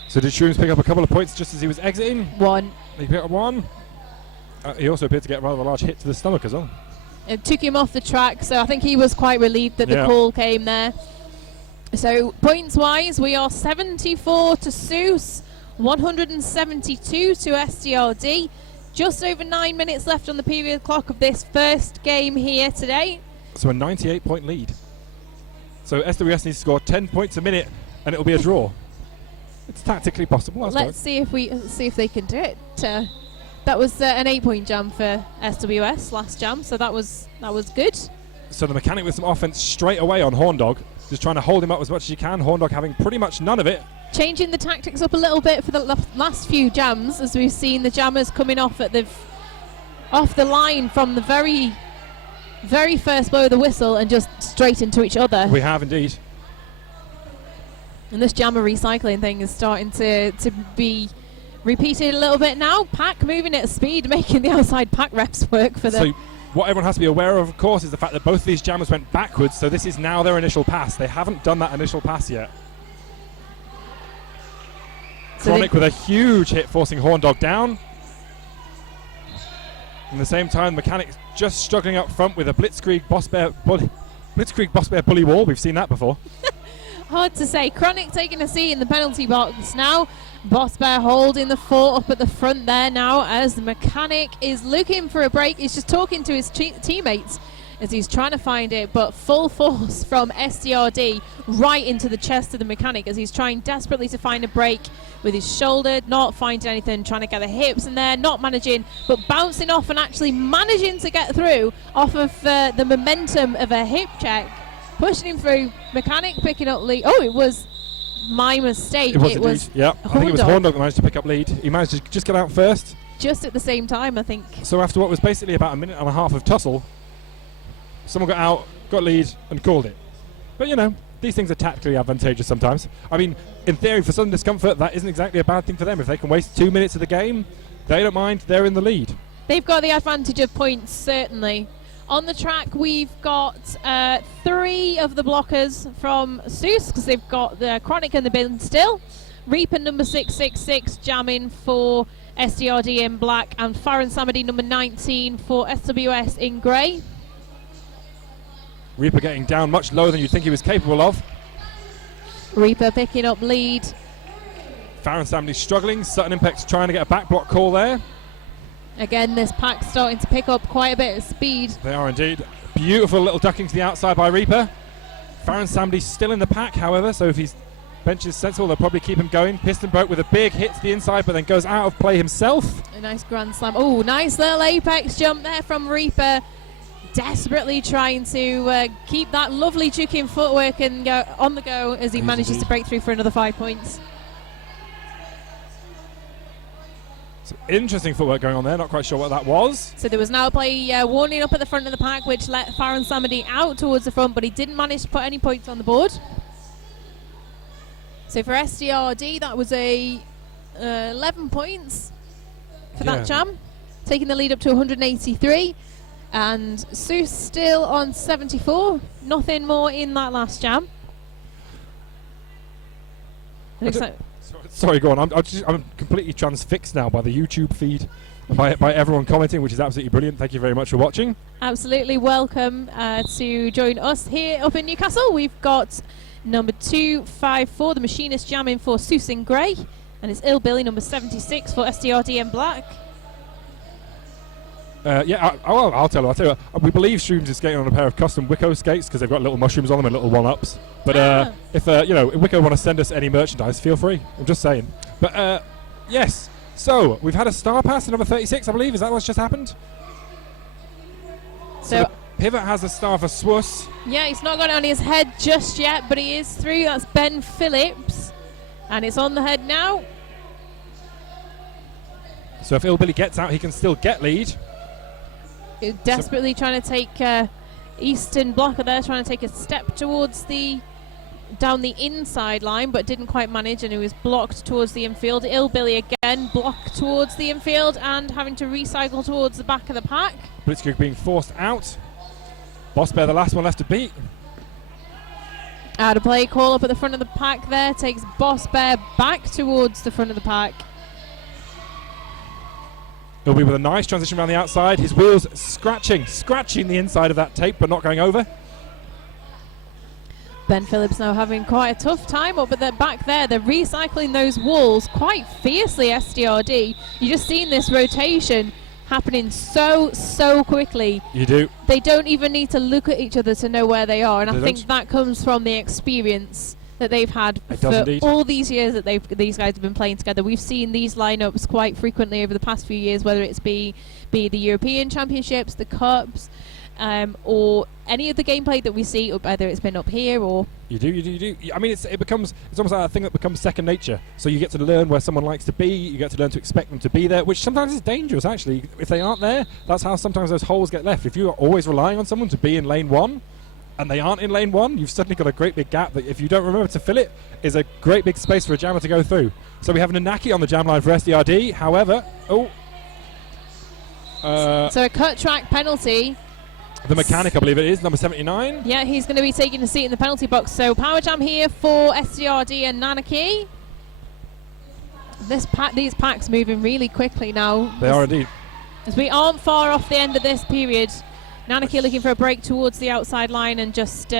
So did Shrooms pick up a couple of points just as he was exiting? 1. He picked up 1. He also appeared to get a rather large hit to the stomach as well. It took him off the track, so I think he was quite relieved that the call came there. So points-wise, we are 74 to Seuss, 172 to SDRD. Just over 9 minutes left on the period clock of this first game here today. So a 98-point lead. So SWS needs to score 10 points a minute and it'll be a draw. It's tactically possible. Let's see if they can do it. That was an 8-point jam for SWS last jam, so that was good. So the mechanic with some offense straight away on Horndog, just trying to hold him up as much as he can. Horndog having pretty much none of it. Changing the tactics up a little bit for the last few jams, as we've seen the jammers coming off at off the line from the very, very first blow of the whistle and just straight into each other. We have indeed. And this jammer recycling thing is starting to be repeated a little bit now. Pack moving at speed, making the outside pack reps work for them. So what everyone has to be aware of course, is the fact that both these jammers went backwards, so this is now their initial pass. They haven't done that initial pass yet. So Chronic with a huge hit, forcing Horndog down. At the same time, Mechanic's just struggling up front with a Blitzkrieg Boss Bear bully wall. We've seen that before. Hard to say. Chronic taking a seat in the penalty box now. Boss Bear holding the fort up at the front there now as the Mechanic is looking for a break. He's just talking to his teammates as he's trying to find it, but full force from SDRD right into the chest of the Mechanic as he's trying desperately to find a break with his shoulder, not finding anything, trying to get the hips in there, not managing, but bouncing off and actually managing to get through off of the momentum of a hip check, pushing him through. Mechanic picking up lead. Oh, it was my mistake. It was yeah. I think it was Horndog that managed to pick up lead. He managed to just get out first. Just at the same time, I think. So after what was basically about a minute and a half of tussle, someone got out, got lead, and called it. But you know, these things are tactically advantageous sometimes. I mean, in theory, for Southern Discomfort, that isn't exactly a bad thing for them. If they can waste 2 minutes of the game, they don't mind. They're in the lead. They've got the advantage of points, certainly. On the track, we've got 3 of the blockers from Seuss, because they've got the Chronic and the bin still. Reaper number 666 jamming for SDRD in black, and Farron Samadi number 19 for SWS in grey. Reaper getting down much lower than you'd think he was capable of. Reaper picking up lead. Farron Samadi struggling. Sutton Impact's trying to get a back block call there. Again, this pack's starting to pick up quite a bit of speed. They are indeed. Beautiful little ducking to the outside by Reaper. Farron Samadi's still in the pack, however, so if his bench is sensible, they'll probably keep him going. Piston Broke with a big hit to the inside, but then goes out of play himself. A nice grand slam. Oh, nice little apex jump there from Reaper. Desperately trying to keep that lovely juking footwork and go on the go as he manages to break through for another 5 points. Some interesting footwork going on there, not quite sure what that was. So there was now a play warning up at the front of the pack, which let Farron Samadi out towards the front, but he didn't manage to put any points on the board. So for SDRD, that was a 11 points for that jam, taking the lead up to 183. And Seuss still on 74. Nothing more in that last jam. Sorry, go on. I'm completely transfixed now by the YouTube feed, and by everyone commenting, which is absolutely brilliant. Thank you very much for watching. Absolutely welcome to join us here up in Newcastle. We've got number 254, the Machinist jamming for Seuss in grey, and it's Illbilly number 76 for SDRD in black. I'll tell you. We believe Shrooms is skating on a pair of custom Wicco skates because they've got little mushrooms on them and little one-ups. But if Wicco want to send us any merchandise, feel free. I'm just saying. But yes, so we've had a star pass at number 36, I believe. Is that what's just happened? So Pivot has a star for Swiss. Yeah, he's not got it on his head just yet, but he is through. That's Ben Phillips, and it's on the head now. So if Illbilly gets out, he can still get lead. Desperately trying to take Eastern blocker there, trying to take a step towards down the inside line, but didn't quite manage, and he was blocked towards the infield. Illbilly again blocked towards the infield and having to recycle towards the back of the pack. Blitzkrieg being forced out. Boss Bear the last one left to beat. Out of play call up at the front of the pack there, takes Boss Bear back towards the front of the pack. He'll be with a nice transition around the outside. His wheels scratching the inside of that tape, but not going over. Ben Phillips now having quite a tough time up at the back there. They're recycling those walls quite fiercely, SDRD. You've just seen this rotation happening so quickly. You do. They don't even need to look at each other to know where they are, and I think that comes from the experience that they've had It does for indeed. all these years that these guys have been playing together. We've seen these lineups quite frequently over the past few years, whether it's be the European Championships, the Cups, or any of the gameplay that we see, whether it's been up here or... You do. I mean, it's almost like a thing that becomes second nature. So you get to learn where someone likes to be, you get to learn to expect them to be there, which sometimes is dangerous, actually. If they aren't there, that's how sometimes those holes get left. If you're always relying on someone to be in lane 1, and they aren't in lane 1, you've suddenly got a great big gap that, if you don't remember to fill it, is a great big space for a jammer to go through. So we have Nanaki on the jam line for SDRD. However, so a cut track penalty. the mechanic, I believe it is, number 79. Yeah, he's going to be taking a seat in the penalty box. So power jam here for SDRD and Nanaki. These packs moving really quickly now. They are indeed. As we aren't far off the end of this period. Nanaki looking for a break towards the outside line and just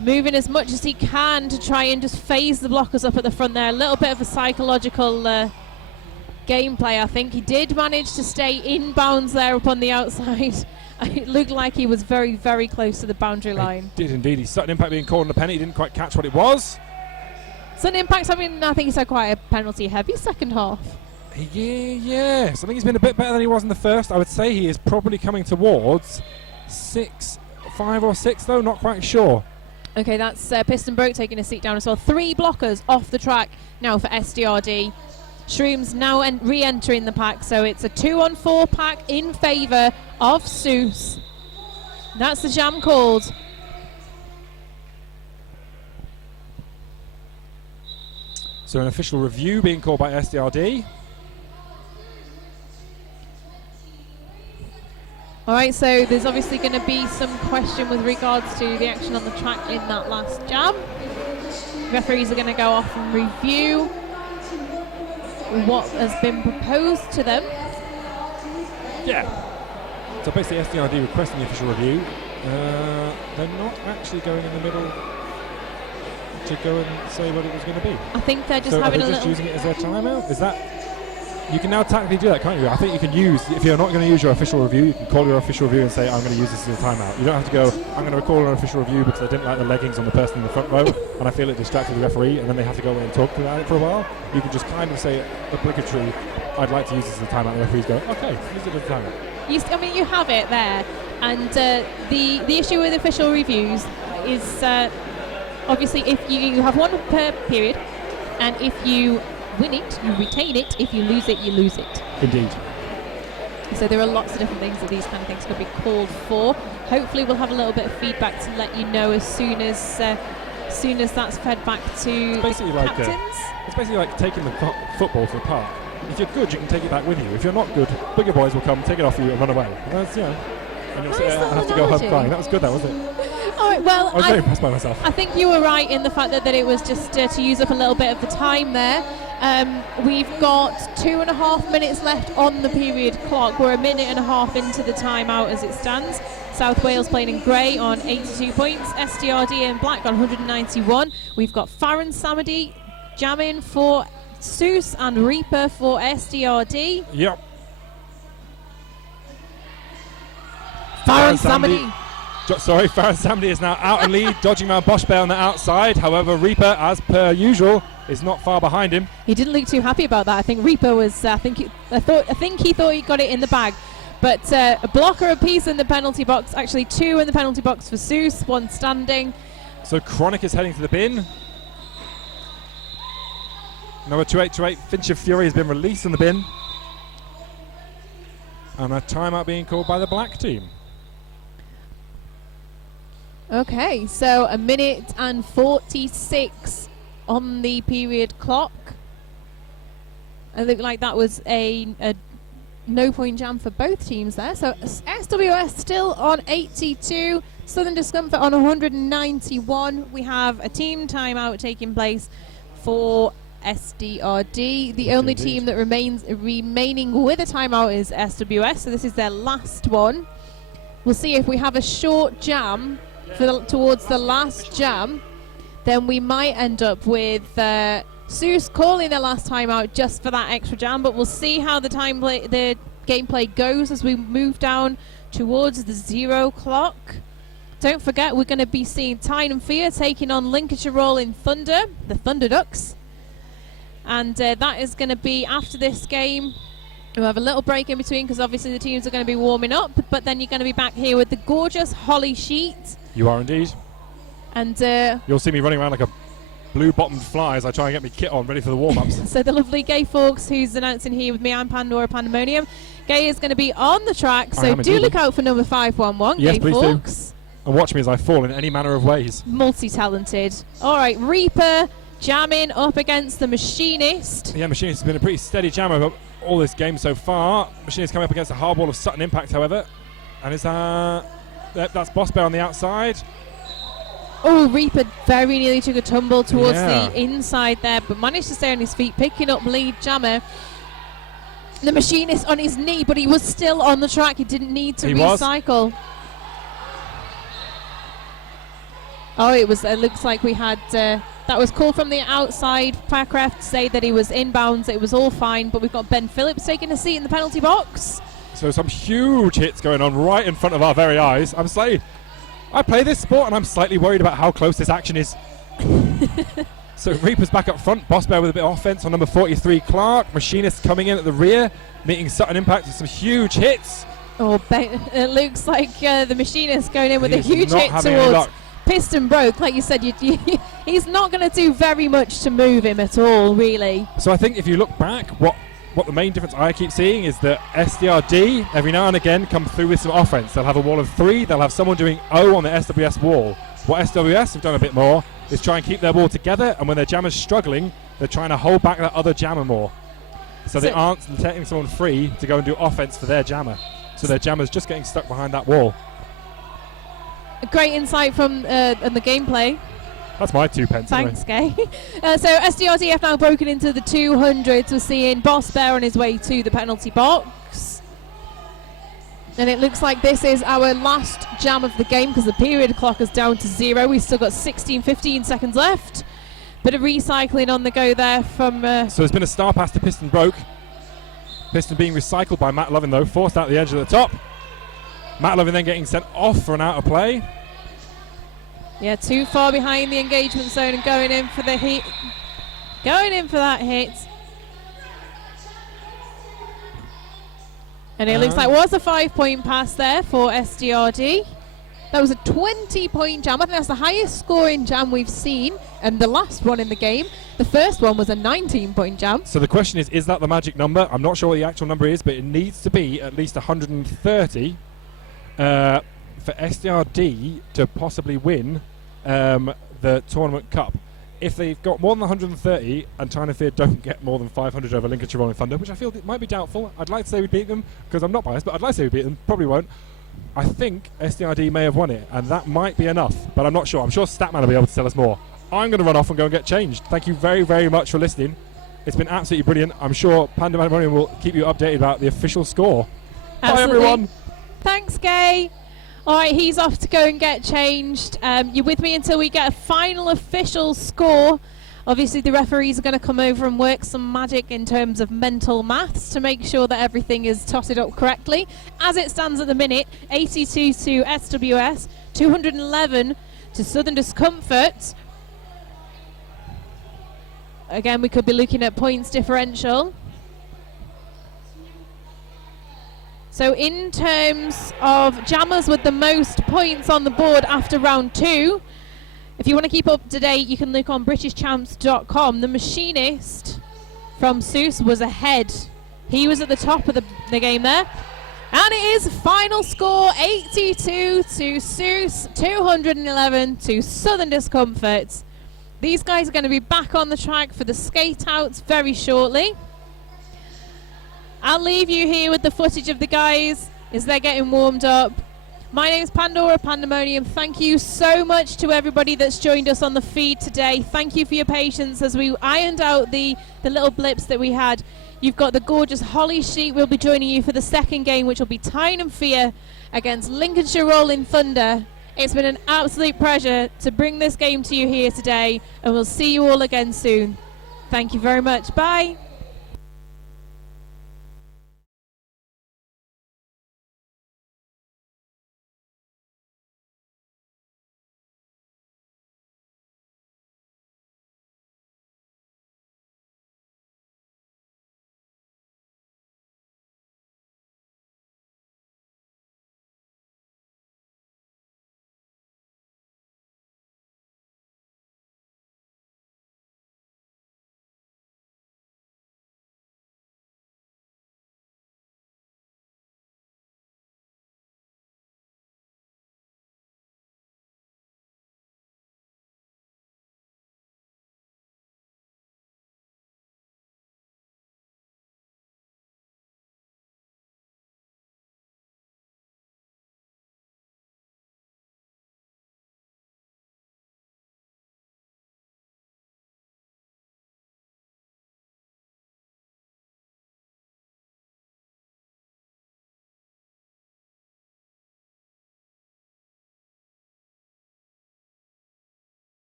moving as much as he can to try and just phase the blockers up at the front there. A little bit of a psychological gameplay, I think. He did manage to stay inbounds there up on the outside. It looked like he was very, very close to the boundary line. He did indeed. His sudden impact being called on the penalty. He didn't quite catch what it was. Sudden impacts, I think he's had quite a penalty heavy second half. Yes. I think he's been a bit better than he was in the first. I would say he is probably coming towards 5 or 6, though. Not quite sure. Okay, that's Piston Broke taking a seat down as well. 3 blockers off the track now for SDRD. Shrooms now re-entering the pack, so it's a 2-on-4 pack in favour of Seuss. That's the jam called. So an official review being called by SDRD. Alright, so there's obviously going to be some question with regards to the action on the track in that last jam. Referees are going to go off and review what has been proposed to them. Yeah. So basically SDRD requesting the official review. They're not actually going in the middle to go and say what it was going to be. I think they're just so having are a they just little... using it as their timeout? Is that... You can now tactically do that, can't you? I think you can use, if you're not going to use your official review, you can call your official review and say, I'm going to use this as a timeout. You don't have to go, I'm going to recall an official review because I didn't like the leggings on the person in the front row and I feel it distracted the referee, and then they have to go away and talk about it for a while. You can just kind of say obligatory, I'd like to use this as a timeout, and the referees go, okay, use it as a timeout. You have it there, and the issue with official reviews is obviously if you have one per period, and if you win it, you retain it. If you lose it, you lose it. Indeed. So there are lots of different things that these kind of things could be called for. Hopefully we'll have a little bit of feedback to let you know as soon as that's fed back to basically the captains. It's basically like taking the football to the park. If you're good, you can take it back with you. If you're not good, bigger boys will come, take it off you and run away. And that's, and you'll say, I have to go home crying. That was good, that wasn't it? All right, well, I was very impressed by myself. I think you were right in the fact that it was just to use up a little bit of the time there. We've got 2.5 minutes left on the period clock. We're 1.5 minutes into the timeout as it stands. South Wales playing in grey on 82 points, SDRD in black on 191. We've got Farron Samadi jamming for Seuss and Reaper for SDRD. Yep. Farron Samadi. Farron Samadi is now out and lead, dodging around Bosch Bay on the outside. However, Reaper, as per usual, is not far behind him. He didn't look too happy about that. I think Reaper was. I think he thought he got it in the bag, but a blocker apiece in the penalty box. Actually, 2 in the penalty box for Seuss, 1 standing. So Chronic is heading to the bin. Number 2828, Finch of Fury, has been released from the bin, and a timeout being called by the black team. Okay, so 1 minute and 46 on the period clock. It looked like that was a no-point jam for both teams there. So SWS still on 82, Southern Discomfort on 191. We have a team timeout taking place for SDRD. The only team that remaining with a timeout is SWS, so this is their last one. We'll see if we have a short jam towards the last jam, then we might end up with Seuss calling the last time out just for that extra jam, but we'll see how the gameplay goes as we move down towards the 0 clock. don't forget we're going to be seeing Tyne and Fear taking on Lincolnshire Rolling Thunder, the Thunder Ducks. And that is going to be after this game. We'll have a little break in between because obviously the teams are going to be warming up, but then you're going to be back here with the gorgeous Holly Sheet. You are indeed. And you'll see me running around like a blue-bottomed fly as I try and get my kit on ready for the warm-ups. So the lovely Gay Fawkes, who's announcing here with me, I'm Pandora Pandemonium. Gay is going to be on the track, so do look out for number 511, yes, Gay please Fawkes. Do. And watch me as I fall in any manner of ways. Multi-talented. All right, Reaper jamming up against the Machinist. Yeah, Machinist has been a pretty steady jammer all this game so far. Machinist coming up against a hard wall of Sutton Impact, however. And it's that's Boss Bear on the outside. Oh, Reaper very nearly took a tumble towards the inside there, but managed to stay on his feet, picking up lead jammer. The Machinist on his knee, but he was still on the track. He didn't need to recycle. Oh, it looks like we had, that was called from the outside. Parcraft say that he was inbounds. It was all fine, but we've got Ben Phillips taking a seat in the penalty box. So some huge hits going on right in front of our very eyes. I play this sport and I'm slightly worried about how close this action is. So Reaper's back up front, Boss Bear with a bit of offense on number 43 Clark. Machinist coming in at the rear, meeting Sutton Impact with some huge hits. Oh, it looks like the Machinist going in with a huge hit towards Piston Broke. Like you said, he's not going to do very much to move him at all, really. So I think if you look back, what the main difference I keep seeing is that SDRD every now and again come through with some offense. They'll have a wall of 3, they'll have someone doing O on the SWS wall. What SWS have done a bit more is try and keep their wall together, and when their jammer's struggling, they're trying to hold back that other jammer more. So they aren't letting someone free to go and do offense for their jammer. So their jammer's just getting stuck behind that wall. A great insight from the gameplay. That's my 2 pence. Thanks, Gay. So SDRD have now broken into the 200s. We're seeing Boss Bear on his way to the penalty box. And it looks like this is our last jam of the game because the period clock is down to 0. We've still got 15 seconds left. Bit of recycling on the go there from... So there's been a star pass to Piston Broke. Piston being recycled by Matt Lovin though, forced out the edge of the top. Matt Lovin then getting sent off for an out of play. Yeah, too far behind the engagement zone and going in for the hit. Going in for that hit. And it looks like was a 5-point pass there for SDRD. That was a 20-point jam. I think that's the highest scoring jam we've seen, and the last one in the game. The first one was a 19-point jam. So the question is that the magic number? I'm not sure what the actual number is, but it needs to be at least 130 for SDRD to possibly win the tournament cup. If they've got more than 130 and Tyne and Fear don't get more than 500 over Lincolnshire Rolling Thunder, which I feel might be doubtful. I'd like to say we beat them because I'm not biased, but I'd like to say we beat them. Probably won't. I think SDRD may have won it, and that might be enough, but I'm not sure. I'm sure Statman will be able to tell us more. I'm going to run off and go and get changed. Thank you very, very much for listening. It's been absolutely brilliant. I'm sure Pandemonium will keep you updated about the official score. Absolutely. Bye, everyone. Thanks, Gay. All right, he's off to go and get changed. You're with me until we get a final official score. Obviously, the referees are going to come over and work some magic in terms of mental maths to make sure that everything is totted up correctly. As it stands at the minute, 82 to SWS, 211 to Southern Discomfort. Again, we could be looking at points differential. So in terms of jammers with the most points on the board after round 2, if you want to keep up to date, you can look on BritishChamps.com. The Machinist from Seuss was ahead. He was at the top of the game there. And it is final score 82 to Seuss, 211 to Southern Discomfort. These guys are going to be back on the track for the skate outs very shortly. I'll leave you here with the footage of the guys as they're getting warmed up. My name is Pandora Pandemonium. Thank you so much to everybody that's joined us on the feed today. Thank you for your patience as we ironed out the little blips that we had. You've got the gorgeous Holly Sheet. We'll be joining you for the second game, which will be Tyne and Fear against Lincolnshire Rolling Thunder. It's been an absolute pleasure to bring this game to you here today, and we'll see you all again soon. Thank you very much. Bye.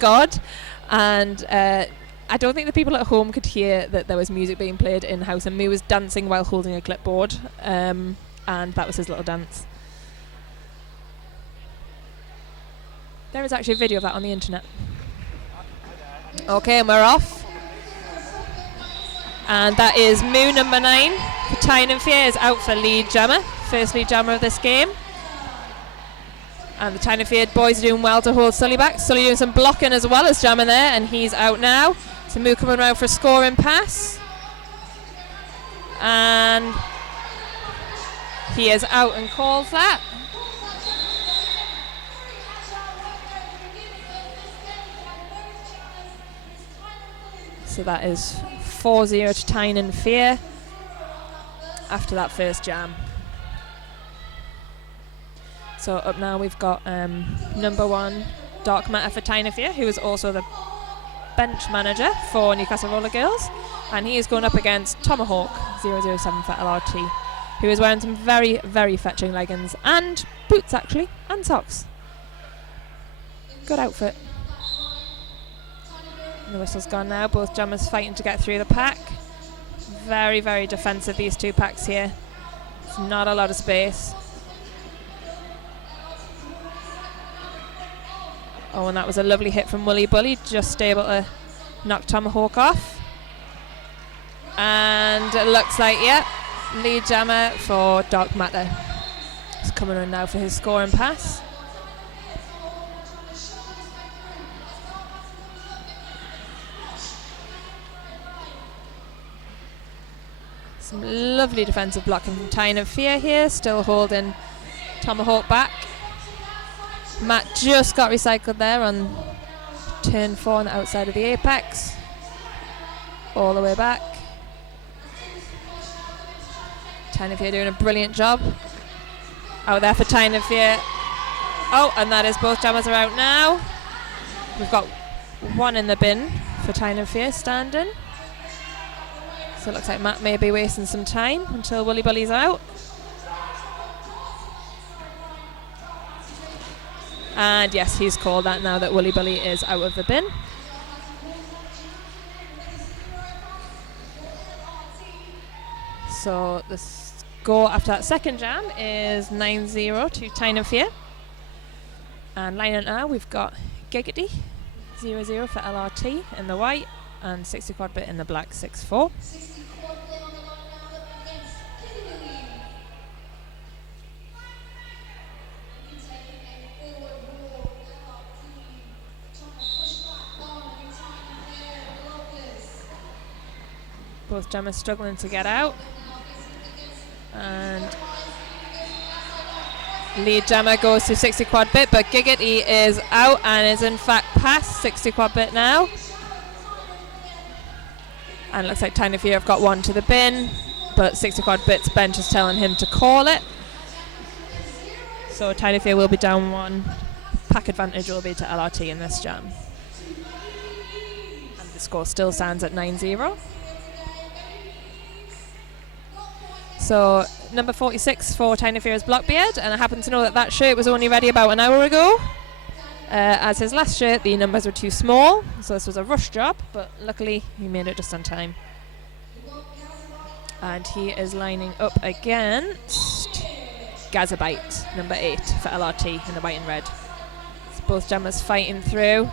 God. And I don't think the people at home could hear that there was music being played in-house, and Moo was dancing while holding a clipboard, and that was his little dance. There is actually a video of that on the internet. Okay, and we're off. And that is Moo number 9 for Tyne and Fear is out for lead jammer, first lead jammer of this game. And the Tyne and Fear boys are doing well to hold Sully back. Sully doing some blocking as well as jamming there, and he's out now. So Moo coming around for a scoring pass. And he is out and calls that. So that is 4-0 to Tyne and Fear after that first jam. So up now we've got number 1 Dark Matter for Tyne and Fear, who is also the bench manager for Newcastle Roller Girls, and he is going up against Tomahawk 007 for LRT, who is wearing some very, very fetching leggings and boots actually, and socks. Good outfit. And the whistle's gone now, both jammers fighting to get through the pack. Very, very defensive, these two packs here. It's not a lot of space. Oh, and that was a lovely hit from Woolly Bully, just able to knock Tomahawk off. And it looks like, yeah, lead jammer for Dark Matter. He's coming in now for his scoring pass. Some lovely defensive blocking from Tyne and Fear here, still holding Tomahawk back. Matt just got recycled there on turn 4 on the outside of the apex. All the way back. Tyne and Fear doing a brilliant job. Out there for Tyne and Fear. Oh, and that is both jammers are out now. We've got 1 in the bin for Tyne and Fear standing. So it looks like Matt may be wasting some time until Woolly Bully's out. And yes, he's called that now that Woolly Bully is out of the bin. So the score after that second jam is 9-0 to Tyne and Fear. And lining now we've got Giggity 0-0 for LRT in the white and 60 quad bit in the black 6-4. Both jammers struggling to get out. And lead jammer goes to 60 quad bit, but Giggity is out and is in fact past 60 quad bit now. And it looks like Tyne and Fear have got 1 to the bin, but 60 quad bit's bench is telling him to call it. So Tyne and Fear will be down 1. Pack advantage will be to LRT in this jam. And the score still stands at 9-0. So number 46 for Tyne and Fear is Blockbeard, and I happen to know that that shirt was only ready about an hour ago. As his last shirt, the numbers were too small, so this was a rush job, but luckily he made it just on time. And he is lining up against Gazabite, number 8 for LRT in the white and red. So both jammers fighting through.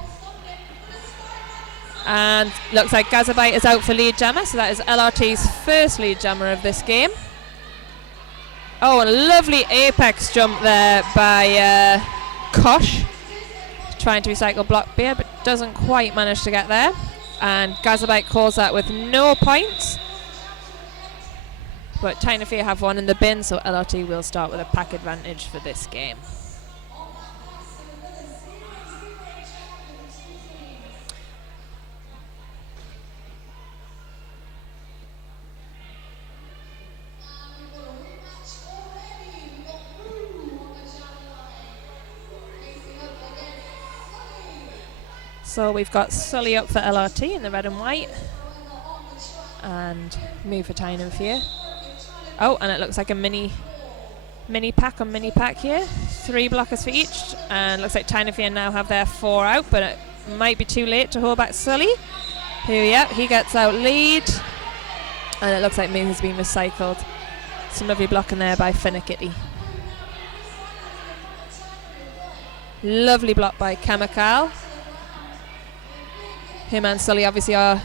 And looks like Gazabite is out for lead jammer, so that is LRT's first lead jammer of this game. Oh, and a lovely apex jump there by Kosh. Trying to recycle Blockbeard, but doesn't quite manage to get there. And Gazabite calls that with no points. But Tyne and Fear have 1 in the bin, so LRT will start with a pack advantage for this game. So we've got Sully up for LRT in the red and white, and Moo for Tyne and Fear. Oh, and it looks like a mini pack on mini pack here. 3 blockers for each, and looks like Tyne and Fear now have their 4 out, but might be too late to hold back Sully. He gets out lead. And it looks like Mew has been recycled. Some lovely blocking there by Finnickity. Lovely block by Chemical. Him and Sully obviously are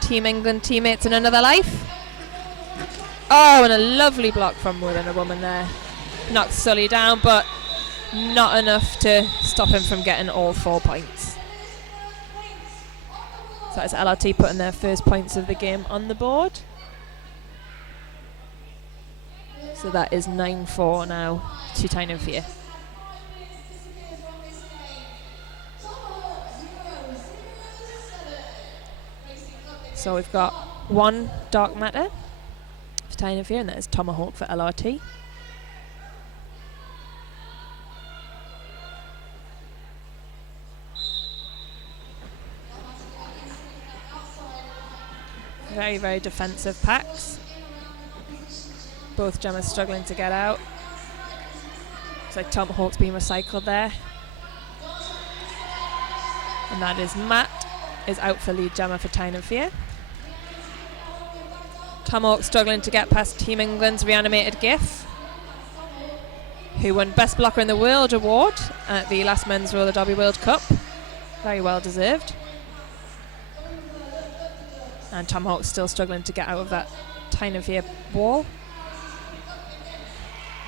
Team England teammates in another life. Oh, and a lovely block from Within a Woman there. Knocks Sully down, but not enough to stop him from getting all 4 points. So that's LRT putting their first points of the game on the board. So that is 9-4 now to Tyne and Fear. So we've got one Dark Matter for Tyne and Fear, and that is Tomahawk for LRT. Very, very defensive packs. Both Gemmas struggling to get out. Looks like Tomahawk's being recycled there. And that is Matt is out for lead Gemma for Tyne and Fear. Tomahawk struggling to get past Team England's Reanimated GIF, who won Best Blocker in the World award at the last Men's Roller Derby World Cup. Very well deserved. And Tomahawk's still struggling to get out of that Tyne and Fear wall.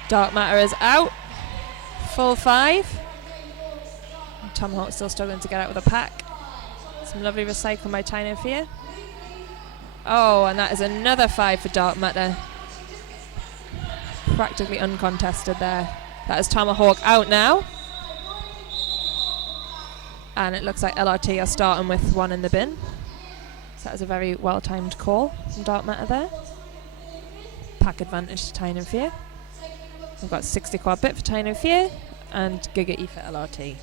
Dark Matter is out. Full 5. And Tomahawk's still struggling to get out of the pack. Some lovely recycling by Tyne and Fear. Oh, and that is another 5 for Dark Matter. Practically uncontested there. That is Tomahawk out now. And it looks like LRT are starting with 1 in the bin. So that was a very well-timed call from Dark Matter there. Pack advantage to Tyne and Fear. We've got 60 quad bit for Tyne and Fear and Giga E for LRT.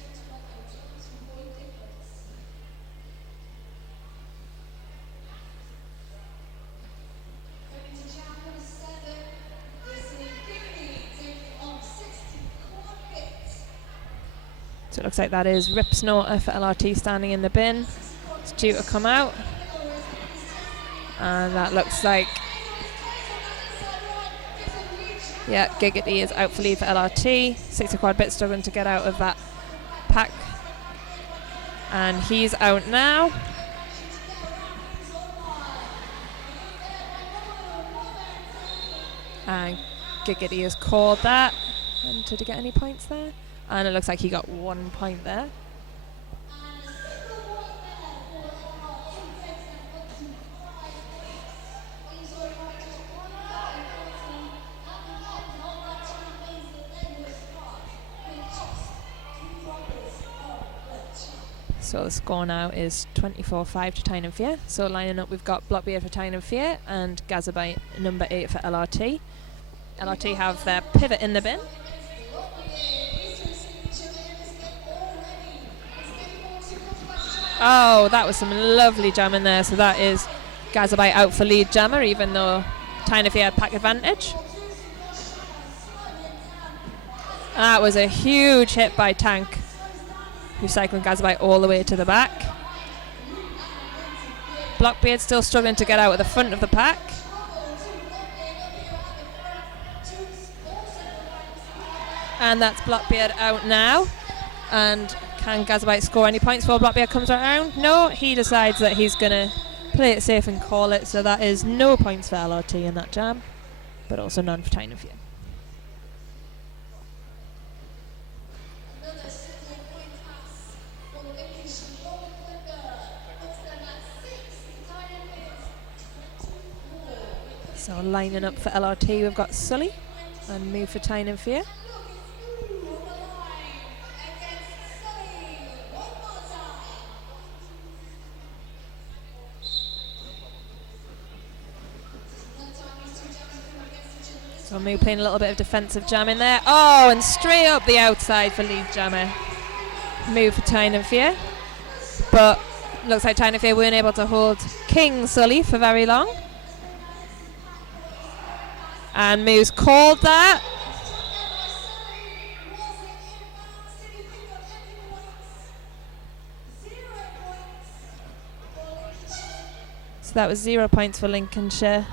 So it looks like that is Rip Snorter for LRT standing in the bin. It's due to come out. And that looks like, yeah, Giggity is out for lead for LRT. 60 quad bit struggling to get out of that pack. And he's out now. And Giggity has called that. And did he get any points there? And it looks like he got 1 point there. So the score now is 24-5 to Tyne and Fear. So lining up, we've got Blockbeard for Tyne and Fear and Gazabite number 8 for LRT. LRT have their pivot in the bin. Oh, that was some lovely jamming there. So that is Gazabite out for lead jammer, even though Tyne and Fear had pack advantage. That was a huge hit by Tank, recycling Gazabite all the way to the back. Blockbeard still struggling to get out at the front of the pack. And that's Blockbeard out now. And can Gazabite score any points before Blockbeard comes around? No, he decides that he's going to play it safe and call it. So that is no points for LRT in that jam, but also none for Tyne and Fear. So lining up for LRT, we've got Sully and Mew for Tyne and Fear. So Mew playing a little bit of defensive jam in there. Oh, and straight up the outside for lead jammer. Mew for Tyne and Fear. But looks like Tyne and Fear weren't able to hold King Sully for very long. And Mew's called that. So that was 0 points for Lincolnshire.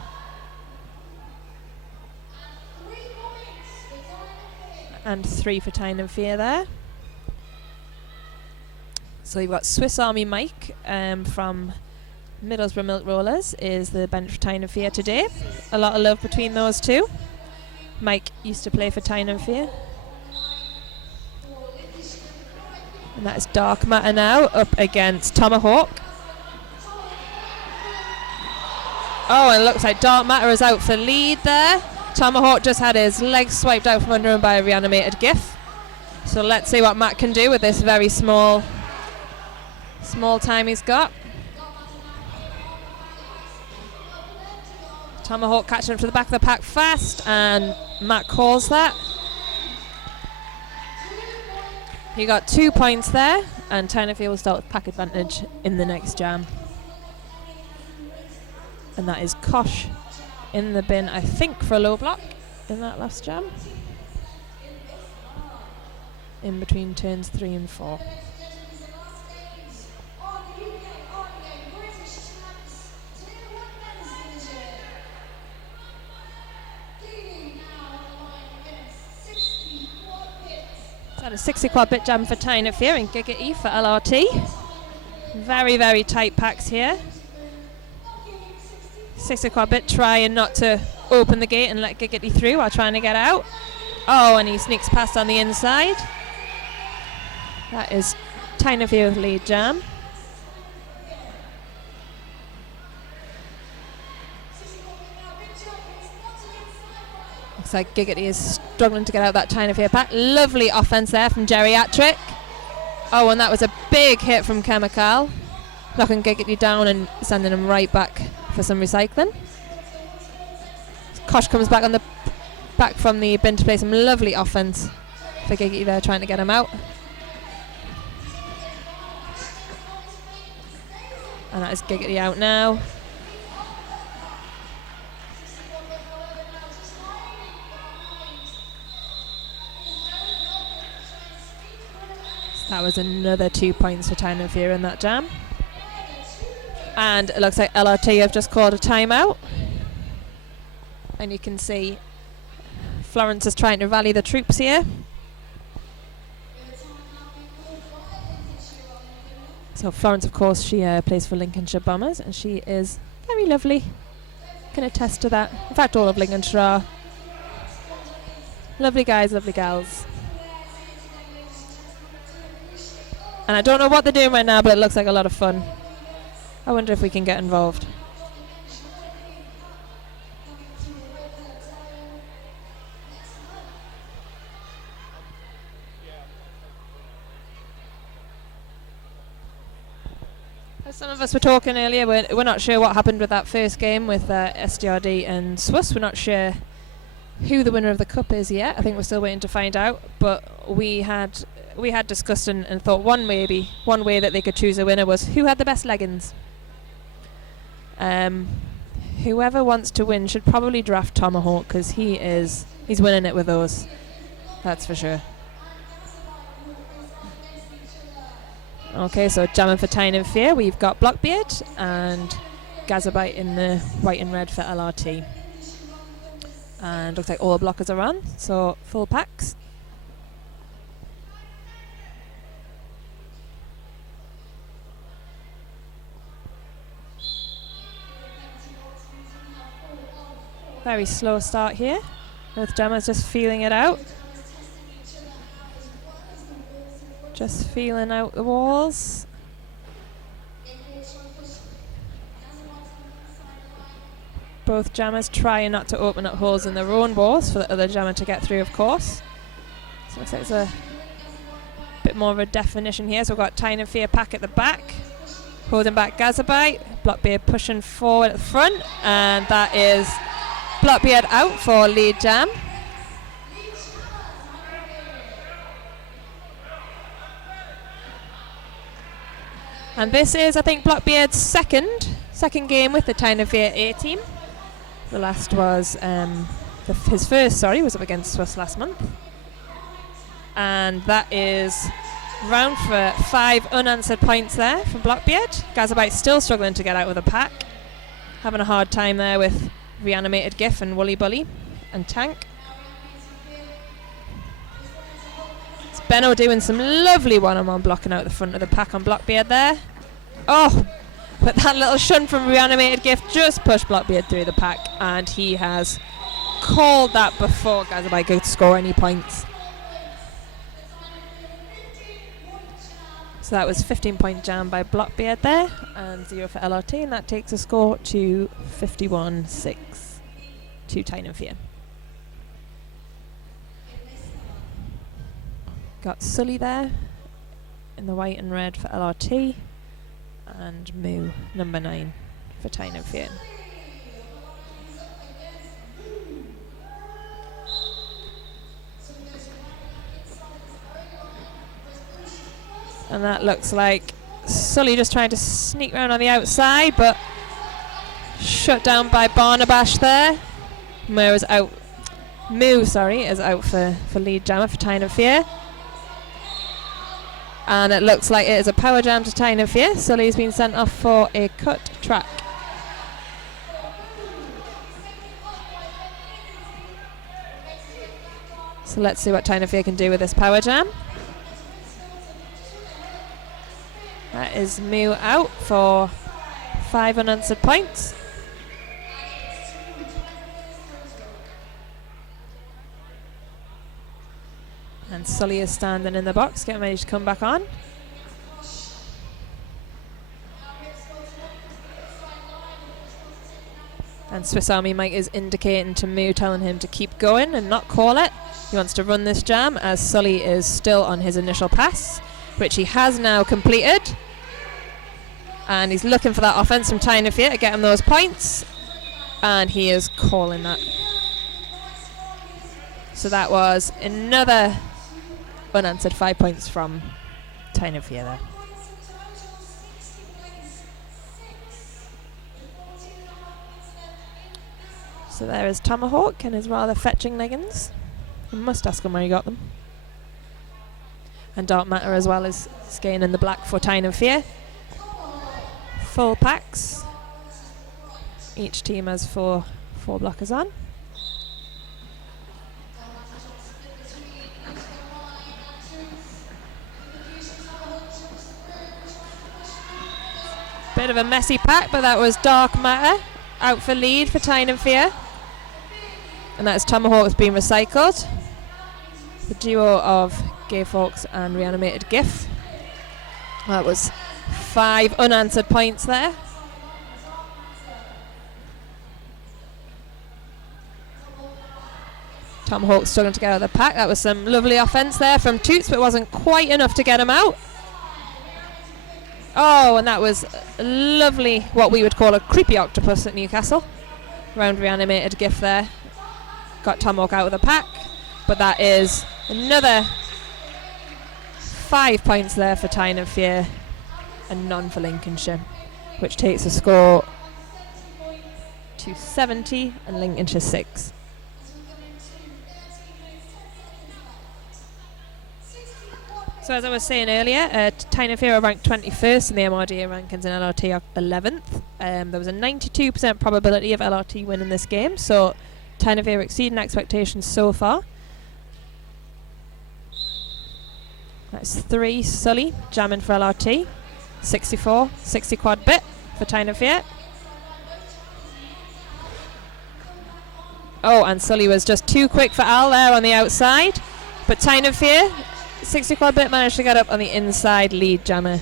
And 3 for Tyne and Fear there. So you've got Swiss Army Mike from Middlesbrough Milk Rollers is the bench for Tyne and Fear today. A lot of love between those two. Mike used to play for Tyne and Fear. And that is Dark Matter now up against Tomahawk. Oh, and it looks like Dark Matter is out for lead there. Tomahawk just had his legs swiped out from under him by a reanimated GIF. So let's see what Matt can do with this very small time he's got. Tomahawk catching him to the back of the pack fast, and Matt calls that. He got 2 points there, and Tyne and Fear will start with pack advantage in the next jam. And that is Kosh in the bin, I think, for a low block in that last jam. In between turns 3 and 4. Had a 60 quad bit jam for Tyne and Fear and Giga E for LRT. Very, very tight packs here. 60 quad bit trying not to open the gate and let Giggity through while trying to get out. Oh, and he sneaks past on the inside. That is Tyne and Fear with lead jam. Looks like Giggity is struggling to get out that Tyne and Fear pack. Lovely offense there from Geriatric. Oh, and that was a big hit from Chemical, knocking Giggity down and sending him right back for some recycling. Kosh comes back on the back from the bin to play some lovely offense for Giggity there, trying to get him out. And that is Giggity out now. That was another 2 points for Tyne and Fear in that jam. And it looks like LRT have just called a timeout. And you can see Florence is trying to rally the troops here. So Florence, of course, she plays for Lincolnshire Bombers, and she is very lovely. Can attest to that. In fact, all of Lincolnshire are lovely guys, lovely gals. And I don't know what they're doing right now, but it looks like a lot of fun. I wonder if we can get involved. As some of us were talking earlier, we're not sure what happened with that first game with SDRD and Swiss. We're not sure who the winner of the cup is yet. I think we're still waiting to find out. But we had discussed and thought one way that they could choose a winner was who had the best leggings. Whoever wants to win should probably draft Tomahawk, because he's winning it with those. That's for sure. Okay, so jamming for Tyne and Fear, we've got Blockbeard and Gazabite in the white and red for LRT. And looks like all the blockers are on, so full packs. Very slow start here. Both jammers just feeling it out. Just feeling out the walls. Both jammers trying not to open up holes in their own walls for the other jammer to get through, of course. So it looks like there's a bit more of a definition here. So we've got Tyne and Fear pack at the back, holding back Gazabite. Blockbeard pushing forward at the front, and that is Blockbeard out for lead jam. And this is, I think, Blockbeard's second game with the Tyne and Fear A team. The last was his first was up against Swiss last month. And that is round for 5 unanswered points there from Blockbeard. Gazabite still struggling to get out with a pack. having a hard time there with Reanimated Gif and Woolly Bully and Tank. It's Benno doing some lovely one-on-one blocking out the front of the pack on Blockbeard there. Oh, but that little shunt from Reanimated Gif just pushed Blockbeard through the pack, and he has called that before Gazabay could score any points. So that was 15-point jam by Blockbeard there, and 0 for LRT, and that takes a score to 51-6 to Tyne and Fear. Got Sully there in the white and red for LRT, and Moo number 9 for Tyne and Fear. And that looks like Sully just trying to sneak around on the outside, but shut down by Barnabash there. Moo is out for lead jammer for Tyne and Fear. And it looks like it is a power jam to Tyne and Fear. Sully's been sent off for a cut track. So let's see what Tyne and Fear can do with this power jam. That is Moo out for 5 unanswered points. And Sully is standing in the box, getting ready to come back on. And Swiss Army Mike is indicating to Moo, telling him to keep going and not call it. He wants to run this jam as Sully is still on his initial pass, which he has now completed. And he's looking for that offense from Tyne and Fear to get him those points. And he is calling that. So that was another unanswered 5 points from Tyne and Fear there. So there is Tomahawk and his rather fetching leggings. I must ask him where he got them. And Dark Matter as well is skating in the black for Tyne and Fear. Full packs. Each team has four blockers on. Bit of a messy pack, but that was Dark Matter out for lead for Tyne and Fear. And that's Tomahawk has been recycled. The duo of Gay Fawkes and Reanimated Gif. That was 5 unanswered points there. Tomahawk struggling to get out of the pack. That was some lovely offense there from Toots, but it wasn't quite enough to get him out. Oh, and that was lovely, what we would call a creepy octopus at Newcastle. Round Reanimated Gif there. Got Tomahawk out of the pack, but that is another 5 points there for Tyne and Fear and none for Lincolnshire, which takes the score to 70 and Lincolnshire 6. So as I was saying earlier, Tyne and Fear are ranked 21st in the MRDA rankings and LRT are 11th. There was a 92% probability of LRT winning this game, so Tyne and Fear are exceeding expectations so far. That's 3 Sully jamming for LRT. 64, 60 quad bit for Tyne and Fear. Oh, and Sully was just too quick for Al there on the outside. But Tyne and Fear, 60 quad bit, managed to get up on the inside lead jammer.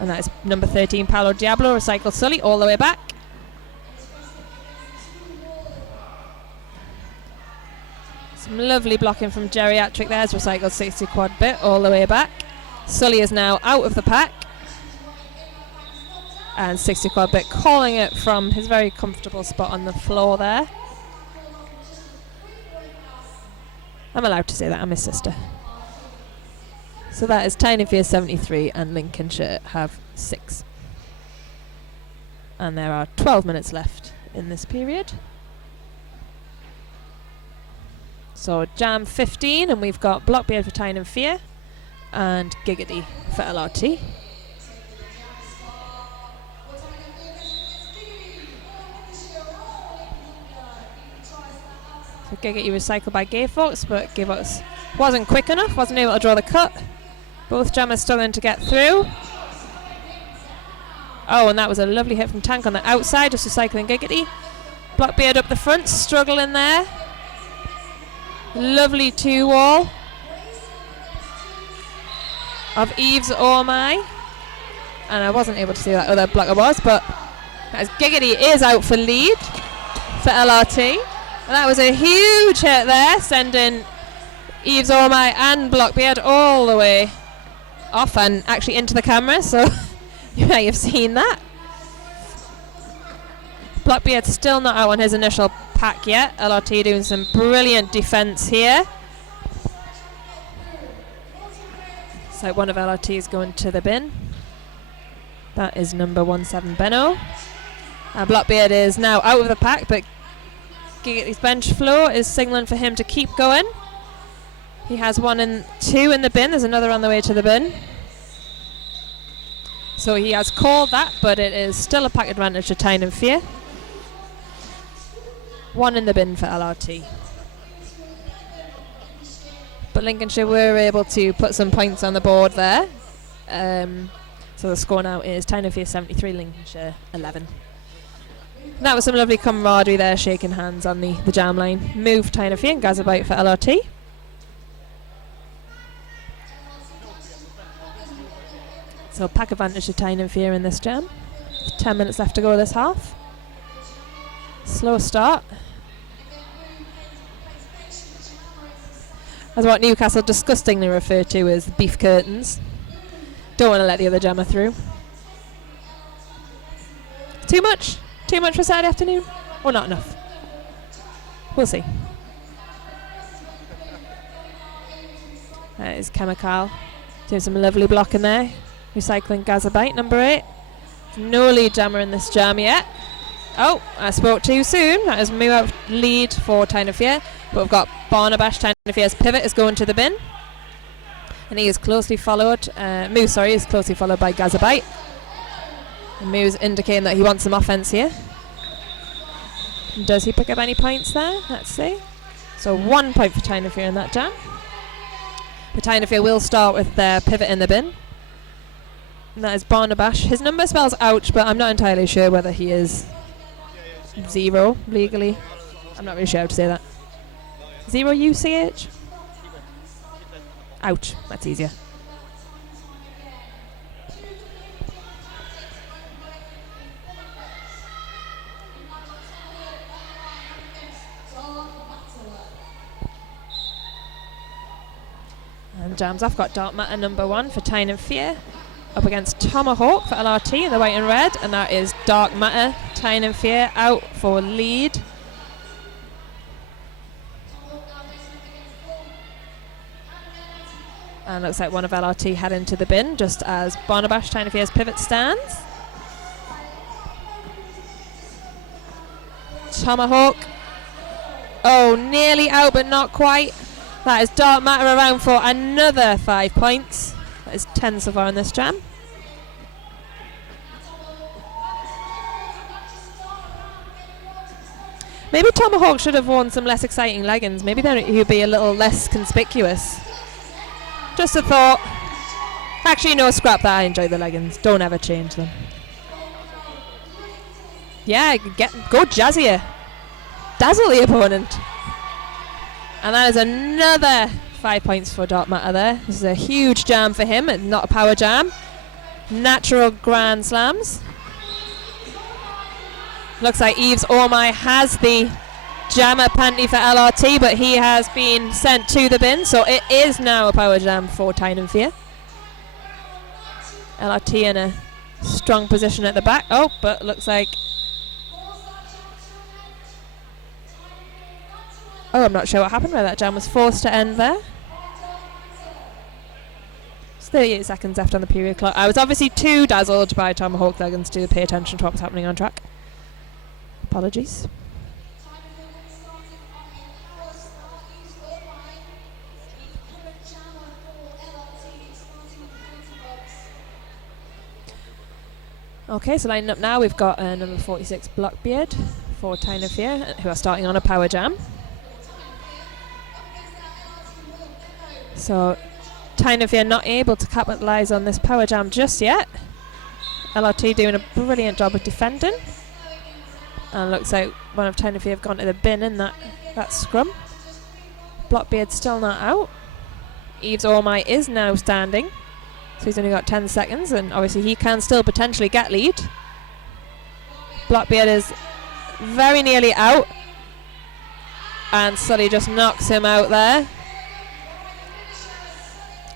And that is number 13, Paolo Diablo, recycled Sully all the way back. Some lovely blocking from Geriatric there, as recycled 60 quad bit all the way back. Sully is now out of the pack. And 60 quad bit calling it from his very comfortable spot on the floor there. I'm allowed to say that, I'm his sister. So that is Tyne and Fear 73 and Lincolnshire have 6. And there are 12 minutes left in this period. So jam 15, and we've got Blockbeard for Tyne and Fear and Giggity for LRT. So Giggity recycled by Gayfox, but Gayfox wasn't quick enough, wasn't able to draw the cut. Both jammers struggling to get through. Oh, and that was a lovely hit from Tank on the outside, just recycling Giggity. Blockbeard up the front, struggling there. Lovely 2-wall of Eve's Oh My. And I wasn't able to see that other blocker was, but as Giggity is out for lead for LRT. And that was a huge hit there, sending Eve's Oh My and Blockbeard all the way off and actually into the camera, so you may have seen that. Blockbeard's still not out on his initial pack yet. LRT doing some brilliant defense here. So one of LRT's going to the bin. That is number 17 Benno. And Blockbeard is now out of the pack, but Giggity's bench floor is signaling for him to keep going. He has 1 and 2 in the bin. There's another on the way to the bin. So he has called that, but it is still a pack advantage to Tyne and Fear. 1 in the bin for LRT. But Lincolnshire were able to put some points on the board there. So the score now is Tyne and Fear 73, Lincolnshire 11. And that was some lovely camaraderie there, shaking hands on the jam line. Move Tyne and Fear and Gazabite for LRT. So pack advantage to Tyne and Fear in this jam. 10 minutes left to go this half. Slow start. That's what Newcastle disgustingly refer to as beef curtains. Don't want to let the other jammer through. Too much? Too much for Saturday afternoon? Or not enough? We'll see. That is Chemical. Doing some lovely blocking there. Recycling Gazabite, number 8. No lead jammer in this jam yet. Oh, I spoke too soon. That is move out lead for Tyne and Fear. But we've got Barnabash. Tyne and Fear's pivot is going to the bin. And he is closely followed. Is closely followed by Gazabite. And Moo's indicating that he wants some offense here. And does he pick up any points there? Let's see. So 1 point for Tyne and Fear in that jam. But Tyne and Fear will start with their pivot in the bin. And that is Barnabash. His number spells ouch, but I'm not entirely sure whether he is 0 legally. I'm not really sure how to say that. 0 UCH? Ouch, that's easier. And jams off, got Dark Matter number 1 for Tyne and Fear. Up against Tomahawk for LRT in the white and red, and that is Dark Matter. Tyne and Fear out for lead. And looks like one of LRT heading to the bin, just as Barnabash, Tyne and Fear's pivot stands. Tomahawk. Oh, nearly out, but not quite. That is Dark Matter around for another 5 points. That is 10 so far in this jam. Maybe Tomahawk should have worn some less exciting leggings. Maybe then he would be a little less conspicuous. Just a thought. Actually, no, scrap that. I enjoy the leggings. Don't ever change them. Yeah, go jazzier. Dazzle the opponent. And that is another 5 points for Dark Matter there. This is a huge jam for him, and not a power jam. Natural Grand Slams. Looks like Eve's Oh My has the jammer panty for LRT, but he has been sent to the bin, so it is now a power jam for Tyne and Fear. LRT in a strong position at the back. Oh, but looks like... Oh, I'm not sure what happened where that jam was forced to end there. It's 38 seconds left on the period clock. I was obviously too dazzled by Tomahawk leggings to pay attention to what was happening on track. Apologies. Okay, so lining up now, we've got number 46 Blockbeard for Tyne and Fear, who are starting on a power jam. So Tyne if you're not able to capitalise on this power jam just yet. LRT doing a brilliant job of defending. And looks like one of Tyne if you have gone to the bin in that scrum. Blockbeard still not out. Eves Ormai is now standing. So he's only got 10 seconds, and obviously he can still potentially get lead. Blockbeard is very nearly out. And Sully just knocks him out there.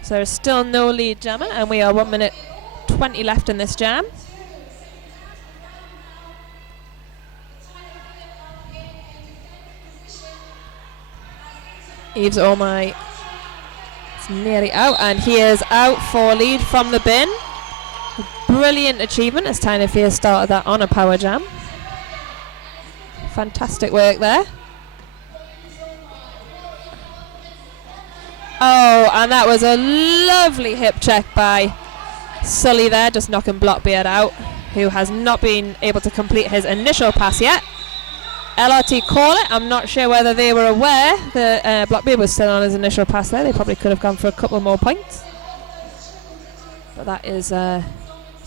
So there's still no lead jammer, and we are 1 minute 20 left in this jam. Eves Ormai is nearly out, and he is out for lead from the bin. A brilliant achievement as Tyne Fear started that on a power jam. Fantastic work there. Oh, and that was a lovely hip check by Sully there, just knocking Blockbeard out, who has not been able to complete his initial pass yet. LRT call it. I'm not sure whether they were aware that Blockbeard was still on his initial pass there. They probably could have gone for a couple more points. But that is some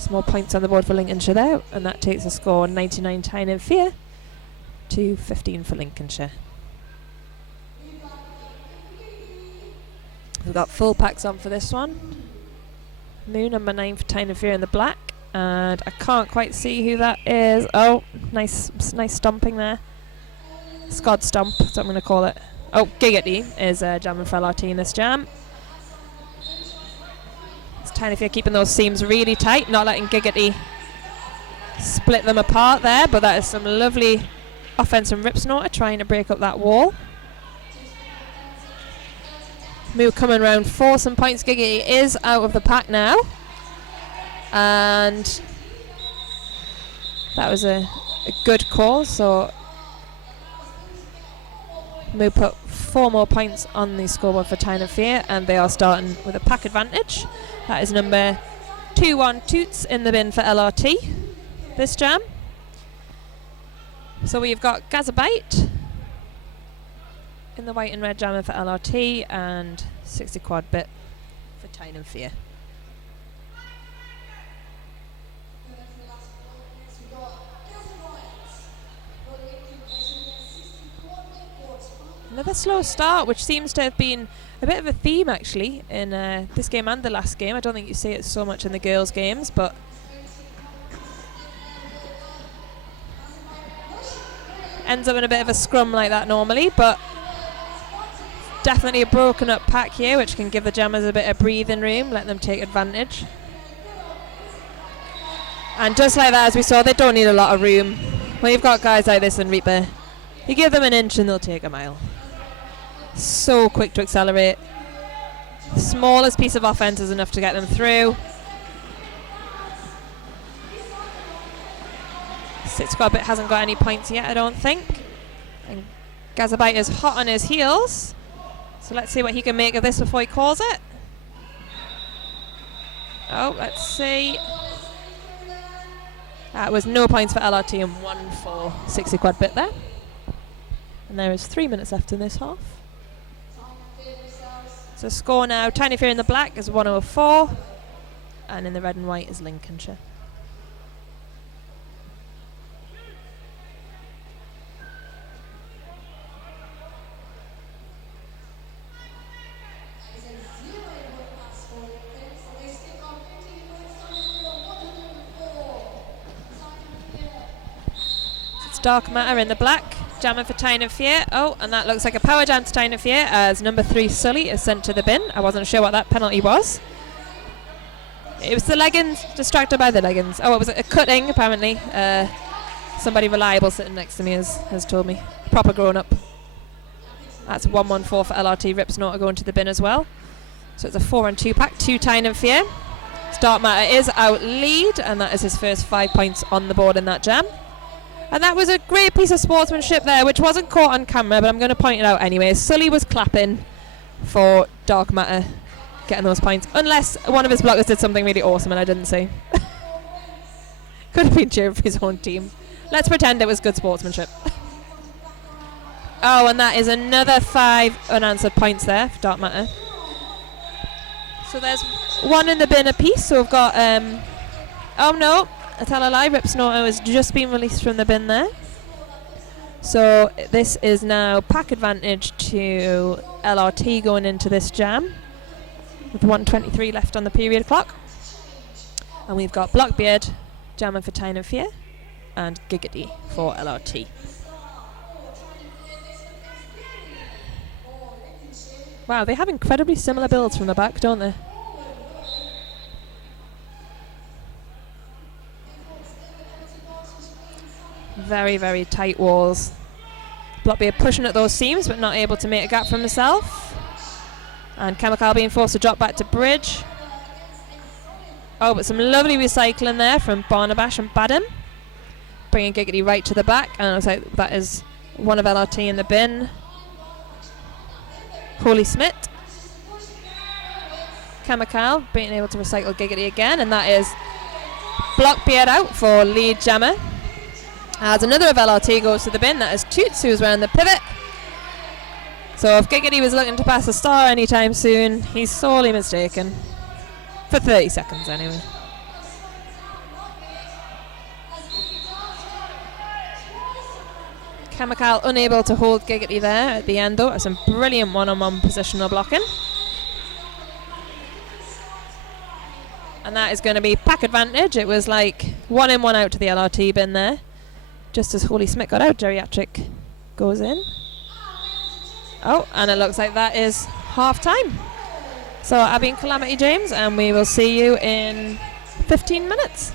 more points on the board for Lincolnshire there, and that takes the score 99 Tyne and Fear to 15 for Lincolnshire. We've got full packs on for this one. Moon number 9 for Tyne and Fear in the black, and I can't quite see who that is. Oh, nice stomping there. Scod stomp, that's what I'm going to call it. Oh, Giggity is jamming for LRT in this jam. It's Tyne and Fear keeping those seams really tight, not letting Giggity split them apart there, but that is some lovely offense from Ripsnorter trying to break up that wall. Moo coming round for some points. Giggity is out of the pack now, and that was a good call. So Moo put 4 more points on the scoreboard for Tyne and Fear, and they are starting with a pack advantage. That is number 2-1 Toots in the bin for LRT this jam. So we've got Gazabite in the white and red jammer for LRT, and 60 quad bit for Tyne and Fear. Another slow start, which seems to have been a bit of a theme actually in this game and the last game. I don't think you see it so much in the girls' games, but ends up in a bit of a scrum like that normally, but definitely a broken up pack here, which can give the jammers a bit of breathing room, let them take advantage. And just like that, as we saw, they don't need a lot of room. When you've got guys like this in Reaper, you give them an inch and they'll take a mile. So quick to accelerate. The smallest piece of offense is enough to get them through. 6 squad bit hasn't got any points yet, I don't think. And Gazabite is hot on his heels. So let's see what he can make of this before he calls it. Oh, let's see. That was no points for LRT and 1 for 60 quad bit there. And there is 3 minutes left in this half. So score now, Tyne Fear in the black is 104, and in the red and white is Lincolnshire. Dark Matter in the black, jamming for Tyne and Fear. Oh, and that looks like a power jam to Tyne and Fear as number 3 Sully is sent to the bin. I wasn't sure what that penalty was. It was the leggings, distracted by the leggings. Oh, it was a cutting apparently. Somebody reliable sitting next to me has told me. Proper grown up. That's 114 for LRT. Ripsnorter going to the bin as well. So it's a 4-2 pack, 2 Tyne and Fear. Dark Matter is out lead, and that is his first 5 points on the board in that jam. And that was a great piece of sportsmanship there, which wasn't caught on camera, but I'm going to point it out anyway. Sully was clapping for Dark Matter getting those points, unless one of his blockers did something really awesome and I didn't see. Could have been cheering for his own team. Let's pretend it was good sportsmanship. Oh, and that is another 5 unanswered points there for Dark Matter. So there's one in the bin apiece. So we've got, oh no, I tell a lie, Rip Snorto has just been released from the bin there. So this is now pack advantage to LRT going into this jam with 1:23 left on the period clock. And we've got Blockbeard jamming for Tyne and Fear and Giggity for LRT. Wow, they have incredibly similar builds from the back, don't they? Very, very tight walls. Blockbeard pushing at those seams but not able to make a gap for himself. And Chemical being forced to drop back to bridge. Oh, but some lovely recycling there from Barnabash and Badham. Bringing Giggity right to the back. And it looks like that is one of LRT in the bin. Holy Smith. Chemical being able to recycle Giggity again. And that is Blockbeard out for lead jammer. As another of LRT goes to the bin, that is Toots, who's wearing the pivot. So if Giggity was looking to pass a star anytime soon, he's sorely mistaken. For 30 seconds anyway. Chemical unable to hold Giggity there at the end though. Some brilliant one-on-one positional blocking. And that is going to be pack advantage. It was like 1 in, 1 out to the LRT bin there. Just as Holy Smith got out, Geriatric goes in. Oh, and it looks like that is half time. So I've been Calamity James, and we will see you in 15 minutes.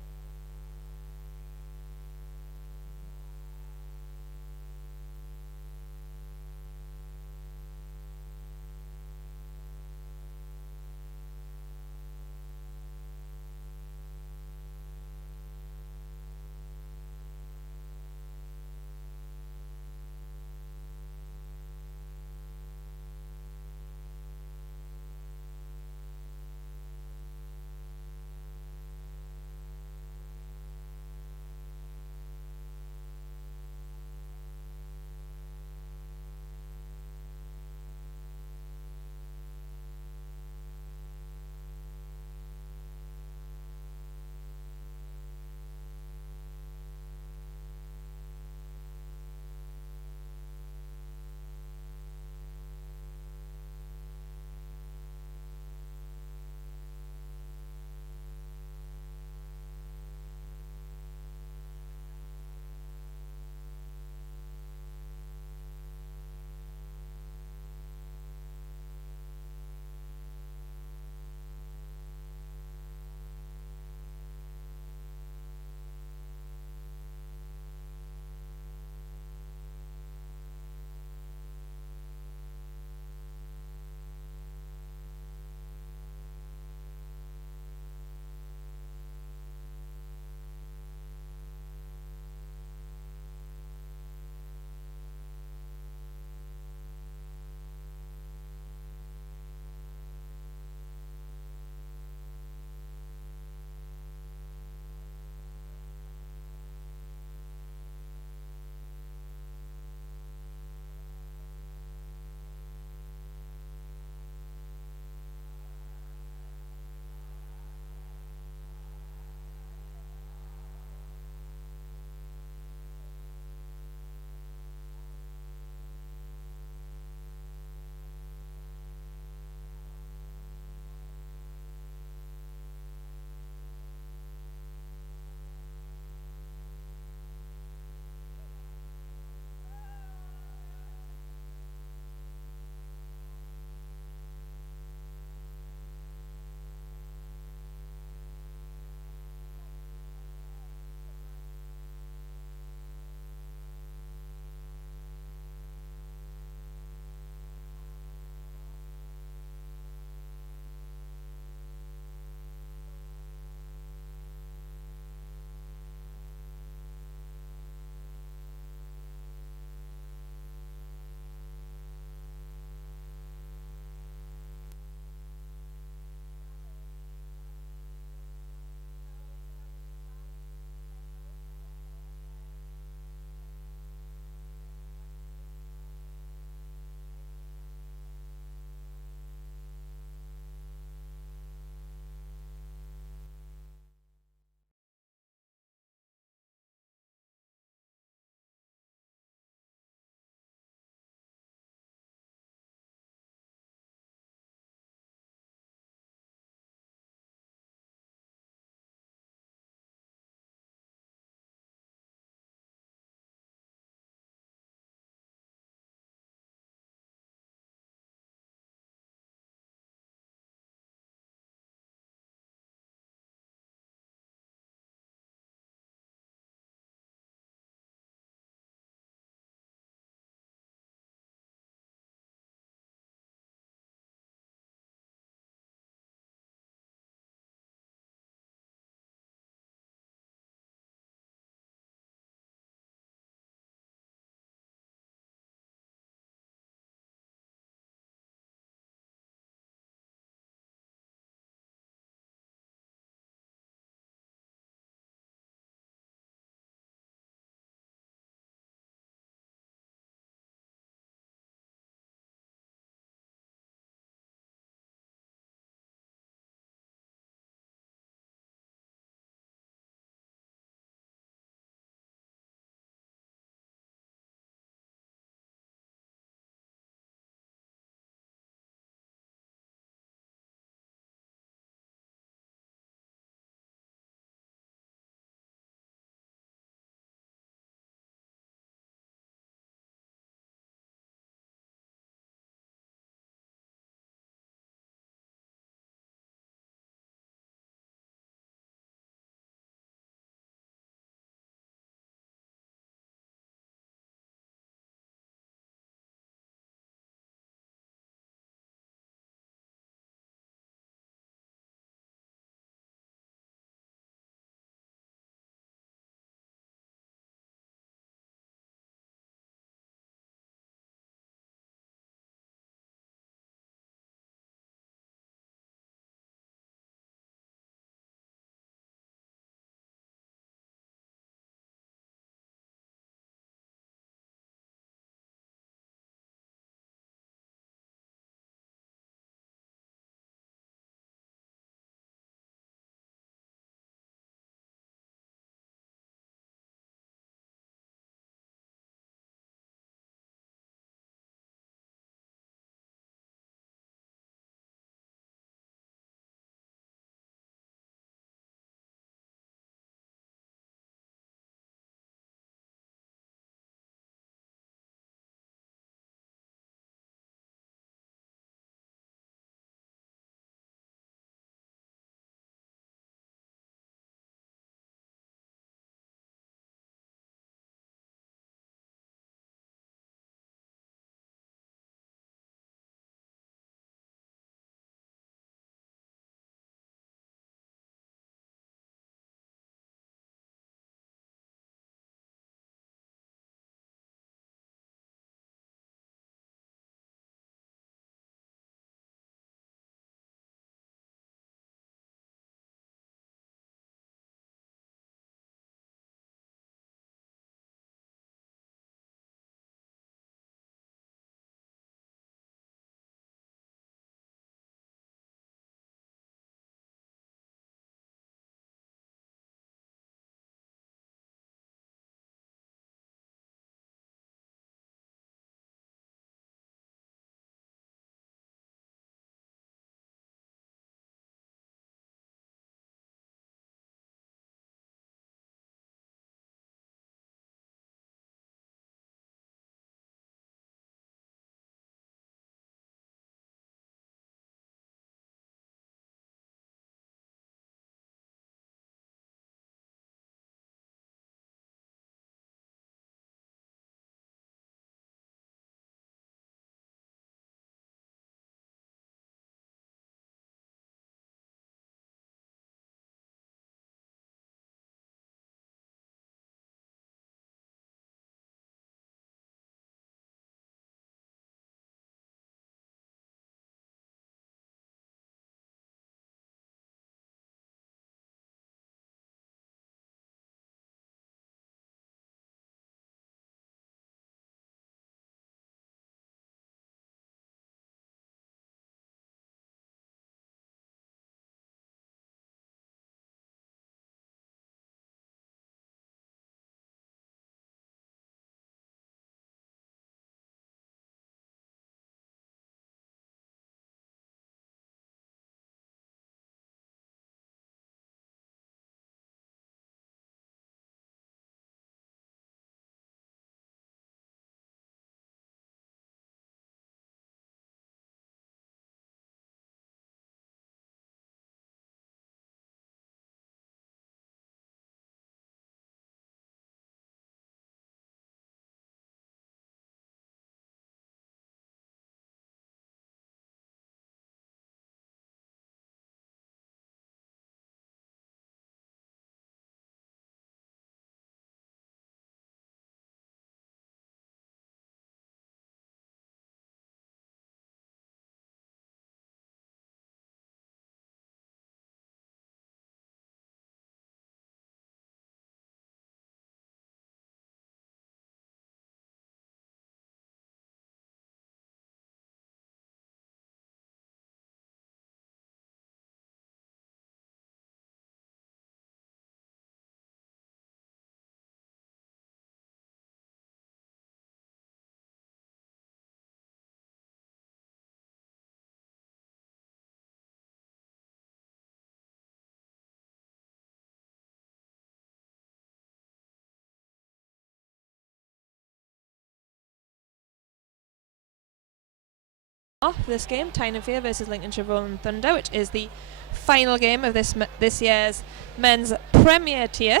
off this game, Tyne versus Lincolnshire Rolling Thunder, which is the final game of this year's men's Premier Tier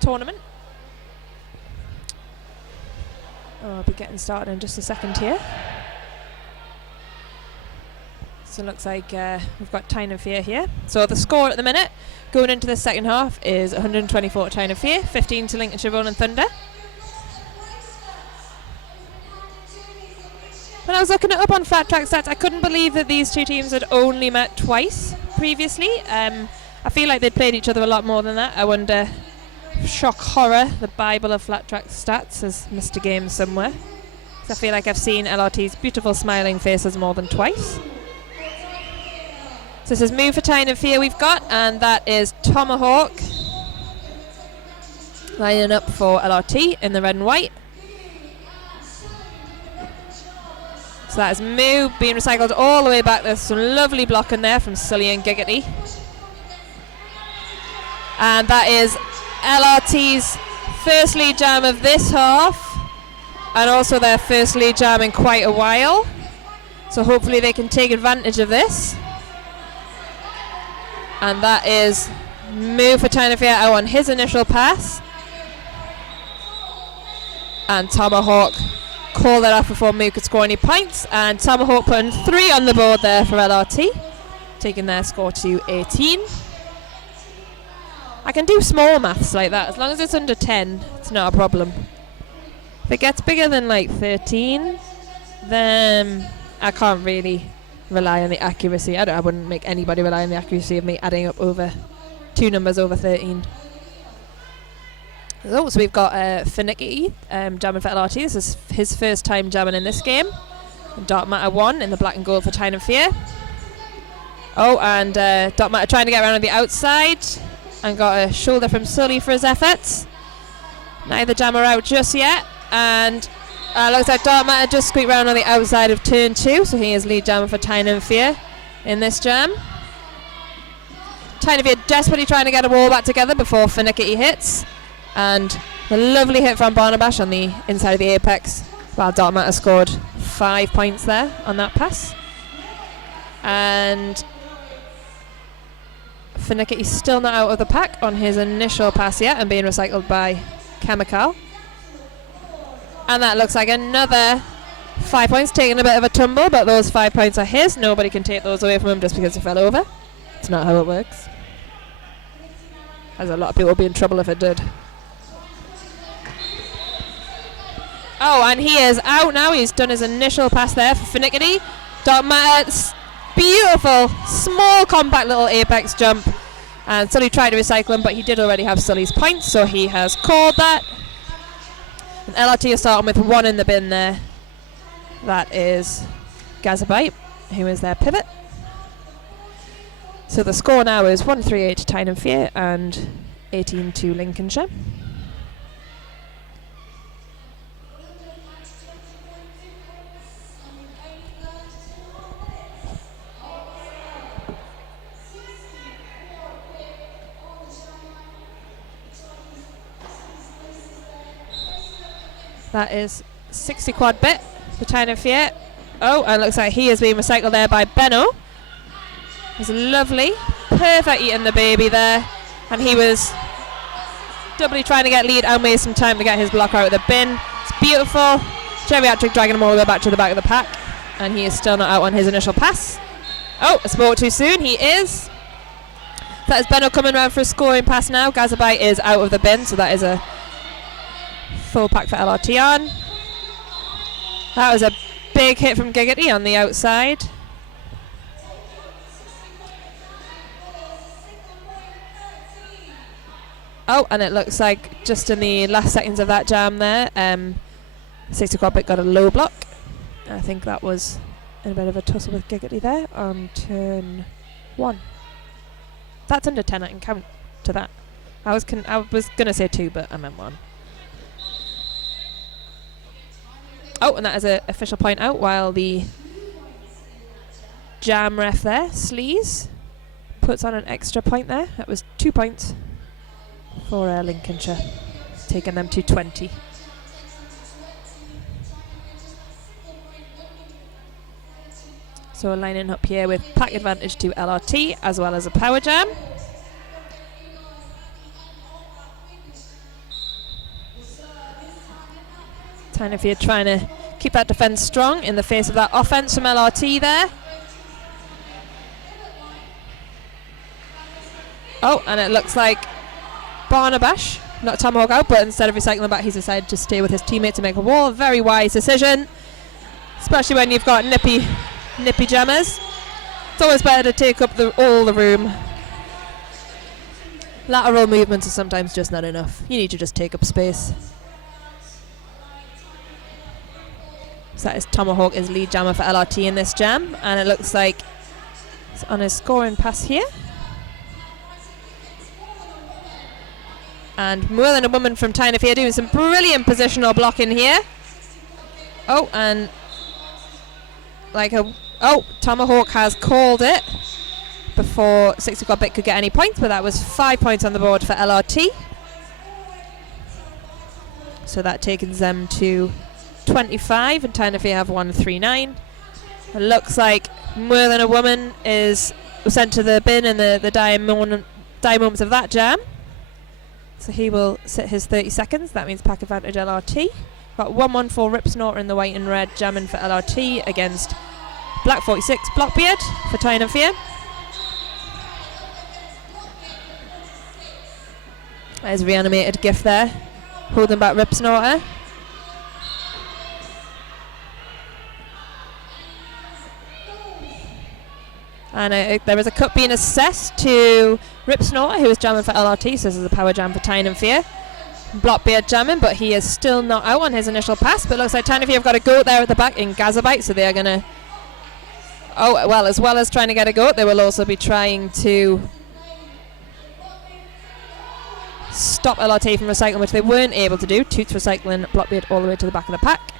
tournament. I'll be getting started in just a second here. So it looks like we've got Tyne here. So the score at the minute going into the second half is 124 to Tyne 15 to Lincolnshire Rolling Thunder. When I was looking it up on Flat Track Stats, I couldn't believe that these two teams had only met twice previously. I feel like they'd played each other a lot more than that. I wonder, shock horror, the Bible of Flat Track Stats has missed a game somewhere. So I feel like I've seen LRT's beautiful smiling faces more than twice. So this is move for Tyne we've got, and that is Tomahawk lining up for LRT in the red and white. So that is Moo being recycled all the way back. There's some lovely blocking there from Sully and Giggity. And that is LRT's first lead jam of this half, and also their first lead jam in quite a while. So hopefully they can take advantage of this. And that is Moo for Tyne out on his initial pass. And Tomahawk called that off before Moo could score any points. And Tomahawk putting 3 on the board there for LRT, taking their score to 18. I can do small maths like that. As long as it's under 10, it's not a problem. If it gets bigger than like 13, then I can't really rely on the accuracy. I wouldn't make anybody rely on the accuracy of me adding up over 2 numbers over 13. So we've got Finicky jamming for LRT. This is his first time jamming in this game. And Dark Matter 1 in the black and gold for Tyne Fear. Oh, and Dark Matter trying to get around on the outside, and got a shoulder from Sully for his efforts. Neither jammer out just yet, and looks like Dark Matter just squeaked round on the outside of turn 2, so he is lead jammer for Tyne Fear in this jam. Tyne Fear desperately trying to get a wall back together before Finicky hits, and a lovely hit from Barnabash on the inside of the apex, while Dark Matter scored 5 points there on that pass. And Finicky is still not out of the pack on his initial pass yet, and being recycled by Chemical. And that looks like another 5 points, taking a bit of a tumble, but those 5 points are his. Nobody can take those away from him just because he fell over. It's not how it works. As a lot of people would be in trouble if it did. Oh, and he is out now. He's done his initial pass there for Finicky. Dark Matter, beautiful, small, compact little apex jump. And Sully tried to recycle him, but he did already have Sully's points, so he has called that. And LRT is starting with 1 in the bin there. That is Gazabite, who is their pivot. So the score now is 138 to Tyne Fear and 18 to Lincolnshire. That is 60 quad bit for Tyne Fear. Oh, and it looks like he is being recycled there by Benno. It's lovely, perfect eating the baby there, and he was doubly trying to get lead and waste some time to get his block out of the bin. It's beautiful. Geriatric dragging him all the way back to the back of the pack, and he is still not out on his initial pass. Oh, I spoke too soon. He is. That is Benno coming around for a scoring pass now. Gazabite is out of the bin, so that is a full pack for LRT on. That was a big hit from Giggity on the outside. Oh, and it looks like just in the last seconds of that jam there, 60 quad bit got a low block. I think that was in a bit of a tussle with Giggity there on turn 1. That's under 10, I can count to that. I was going to say 2, but I meant 1. Oh, and that is an official point out, while the jam ref there, Sleaze, puts on an extra point there. That was 2 points for Lincolnshire, taking them to 20. So lining up here with pack advantage to LRT as well as a power jam. Tyne if you're trying to keep that defence strong in the face of that offence from LRT there. Oh, and it looks like Barnabash knocked Tomahawk out, but instead of recycling back, he's decided to stay with his teammate to make a wall. Very wise decision, especially when you've got nippy jammers. It's always better to take up all the room. Lateral movements are sometimes just not enough. You need to just take up space. So that is Tomahawk, is lead jammer for LRT in this jam, and it looks like it's on his scoring pass here. And more than a woman from Tyne here doing some brilliant positional blocking here. Oh, and Tomahawk has called it before 60 God Bit could get any points, but that was 5 points on the board for LRT. So that takes them to 25, and Tyne have 139. It looks like more than a woman is sent to the bin in the dying moments of that jam. So he will sit his 30 seconds. That means pack advantage LRT. Got 114 Rip Snorter in the white and red jamming for LRT against Black 46 Blockbeard for Tyne and Fear. There's a reanimated GIF there, holding back Rip Snorter. And there is a cut being assessed to Rip Snorter, who is jamming for LRT, so this is a power jam for Tyne and Fear. Blockbeard jamming, but he is still not out on his initial pass, but looks like Tyne and Fear have got a goat there at the back in Gazabite, so they are going to... Oh, well as trying to get a goat, they will also be trying to stop LRT from recycling, which they weren't able to do. Toots recycling Blockbeard all the way to the back of the pack.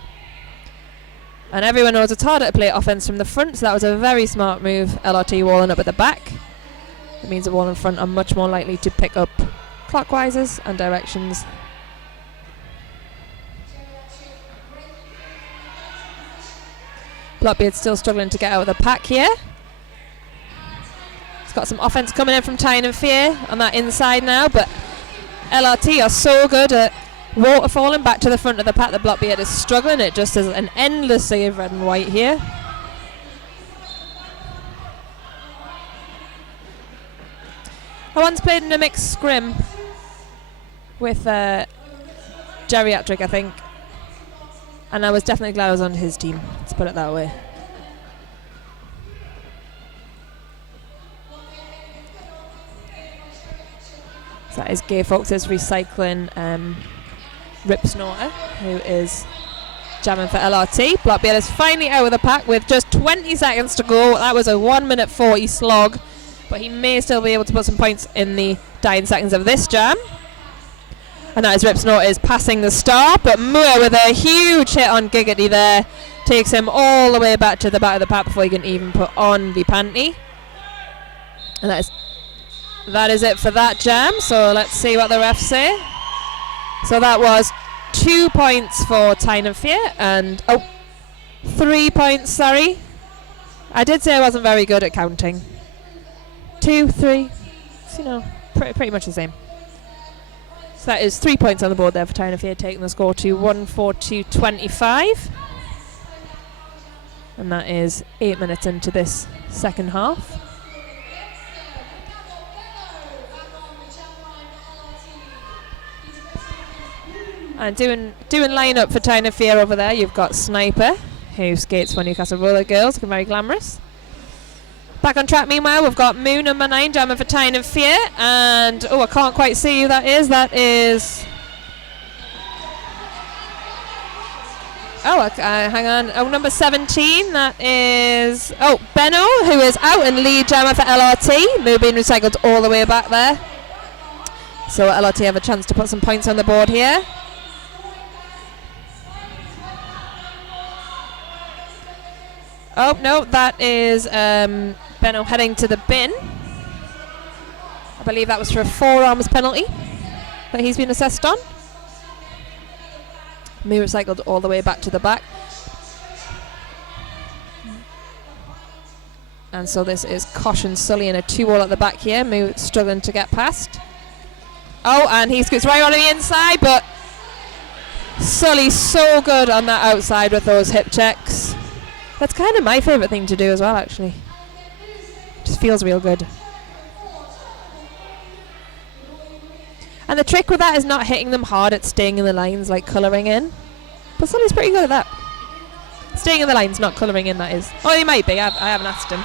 And everyone knows it's harder to play offense from the front, so that was a very smart move. LRT walling up at the back. It means the wall in front are much more likely to pick up clockwises and directions. Blockbeard's still struggling to get out of the pack here. He's got some offense coming in from Tyne and Fear on that inside now, but LRT are so good at waterfalling back to the front of the pack. The Blockbeard is struggling. It just is an endless sea of red and white here. I once played in a mixed scrim with Geriatric, I think, and I was definitely glad I was on his team, let's put it that way. So that is Gay Fox's recycling Rip Snorter, who is jamming for LRT. Blockbeard is finally out of the pack with just 20 seconds to go. That was a 1 minute 40 slog, but he may still be able to put some points in the dying seconds of this jam. And that is Rip Snorter is passing the star, but Moore with a huge hit on Giggity there takes him all the way back to the back of the pack before he can even put on the panty. And that is it for that jam. So let's see what the refs say. So that was 2 points for Tyne and Fear, and 3 points, sorry. I did say I wasn't very good at counting. 2, 3, so, you know, pretty much the same. So that is 3 points on the board there for Tyne and Fear, taking the score to 142-25. And that is 8 minutes into this second half. And doing line-up for Tyne and Fear over there, you've got Sniper, who skates for Newcastle Roller Girls, looking very glamorous. Back on track, meanwhile, we've got Moo number 9 jamming for Tyne and Fear, and I can't quite see who that is. That is... hang on. Number 17, that is... Benno, who is out and lead jammer for LRT. Moo being recycled all the way back there. So LRT have a chance to put some points on the board here. Oh, no, that is Benno heading to the bin. I believe that was for a forearms penalty that he's been assessed on. Moo recycled all the way back to the back. And so this is Kosh and Sully in a 2-all at the back here. Moo struggling to get past. Oh, and he scoots right on the inside, but Sully's so good on that outside with those hip checks. That's kind of my favourite thing to do as well, actually. Just feels real good. And the trick with that is not hitting them hard, it's staying in the lines, like colouring in. But Sully's pretty good at that. Staying in the lines, not colouring in, that is. Oh, he might be, I haven't asked him.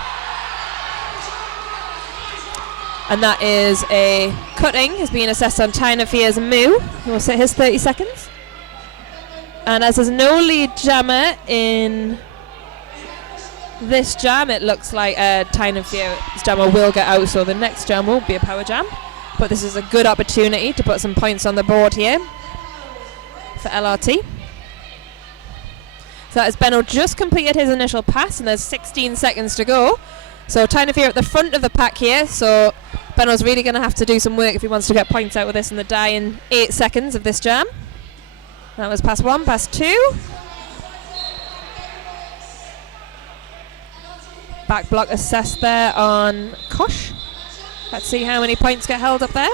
And that is a cutting, is being assessed on Tyne Fear's Moo. He will sit his 30 seconds. And as there's no lead jammer in this jam, it looks like Tyne Fear's jammer will get out, so the next jam won't be a power jam. But this is a good opportunity to put some points on the board here for LRT. So that is Benno just completed his initial pass, and there's 16 seconds to go. So Tyne Fear at the front of the pack here, so Benno's really going to have to do some work if he wants to get points out with this in the dying 8 seconds of this jam. That was pass 1, pass 2. Back block assessed there on Kosh. Let's see how many points get held up there.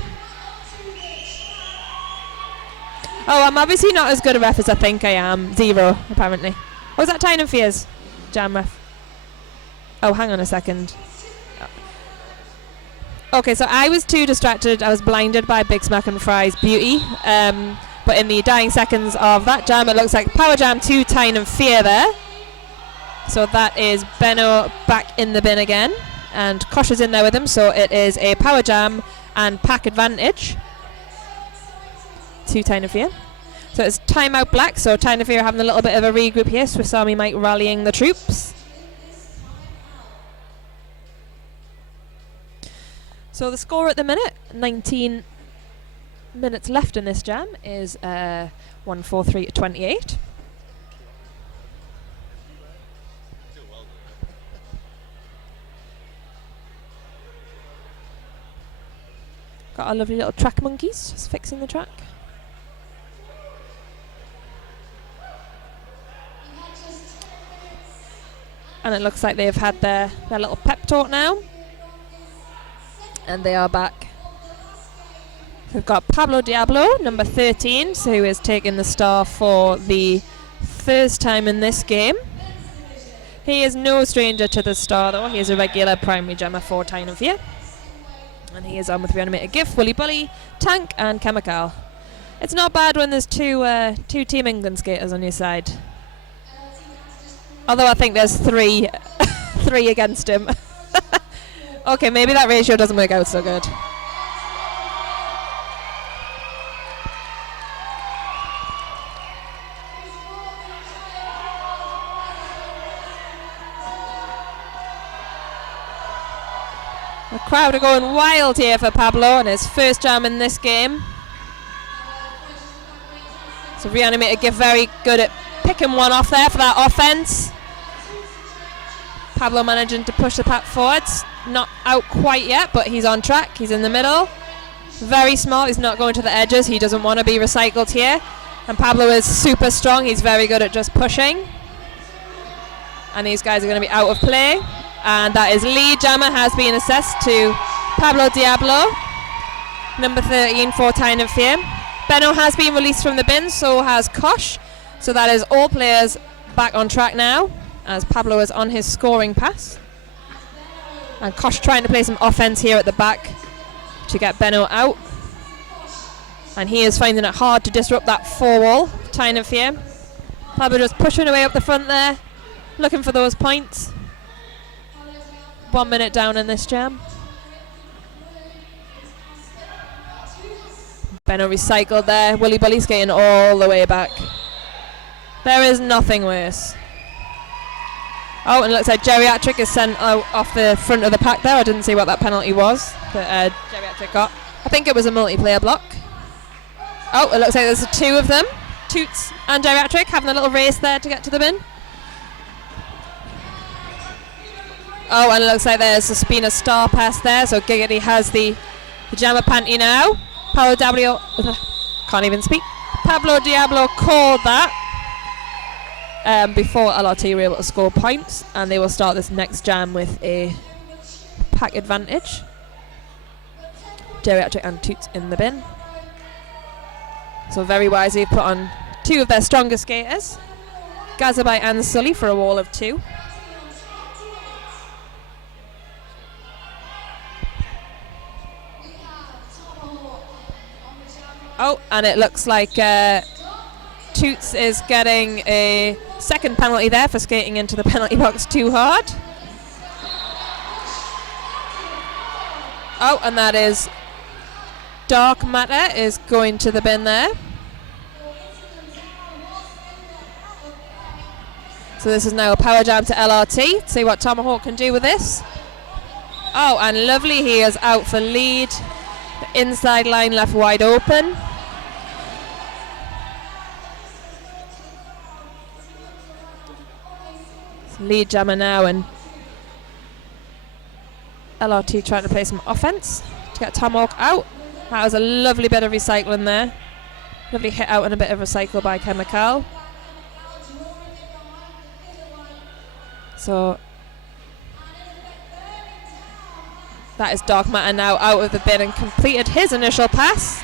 Oh, I'm obviously not as good a ref as I think I am. 0, apparently. Oh, is that Tyne Fear's jam ref? Oh, hang on a second. Okay, so I was too distracted. I was blinded by Big Smack and Fry's beauty. But in the dying seconds of that jam, it looks like power jam to Tyne Fear there. So that is Benno back in the bin again. And Kosh is in there with him, so it is a power jam and pack advantage to Tyne Fear. So it's timeout black, so Tyne Fear having a little bit of a regroup here. Swiss Army Mike rallying the troops. So the score at the minute, 19 minutes left in this jam, is 143 to 28. Got our lovely little track monkeys just fixing the track. And it looks like they've had their little pep talk now. And they are back. We've got Pablo Diablo, number 13, so who is taking the star for the first time in this game. He is no stranger to the star though. He is a regular primary jammer for Tyne Fear. And he is on with Reanimated Gift, Wooly Bully, Tank and Chemical. It's not bad when there's two Team England skaters on your side. Although I think there's three against him. Okay, maybe that ratio doesn't work out so good. The crowd are going wild here for Pablo and his first jam in this game. So Reanimated Gift very good at picking one off there for that offense. Pablo managing to push the pack forwards. Not out quite yet, but he's on track. He's in the middle. Very small. He's not going to the edges. He doesn't want to be recycled here. And Pablo is super strong. He's very good at just pushing. And these guys are going to be out of play. And that is lead jammer has been assessed to Pablo Diablo, number 13 for Tyne Fear. Benno has been released from the bin, so has Kosh. So that is all players back on track now, as Pablo is on his scoring pass. And Kosh trying to play some offense here at the back to get Benno out. And he is finding it hard to disrupt that 4-wall, Tyne Fear. Pablo just pushing away up the front there, looking for those points. 1 minute down in this jam. Benno recycled there. Wooly Bully skating all the way back. There is nothing worse. Oh, and it looks like Geriatric is sent out off the front of the pack there. I didn't see what that penalty was that Geriatric got. I think it was a multiplayer block. Oh, it looks like there's 2 of them. Toots and Geriatric having a little race there to get to the bin. Oh, and it looks like there's been a star pass there, so Giggity has the jammer panty now. Pablo Diablo, can't even speak. Pablo Diablo called that. before LRT were able to score points, and they will start this next jam with a pack advantage. Geriatric and Toots in the bin. So very wisely put on 2 of their stronger skaters, Gazabite and Sully, for a wall of 2. Oh, and it looks like Toots is getting a second penalty there for skating into the penalty box too hard. Oh, and that is Dark Matter is going to the bin there. So this is now a power jam to LRT. See what Tomahawk can do with this. Oh, and lovely, he is out for lead. The inside line left wide open. Lead jammer now, and LRT trying to play some offense to get Tomahawk out. That was a lovely bit of recycling there. Lovely hit out and a bit of recycle by Chemical. So that is Dark Matter now out of the bin and completed his initial pass.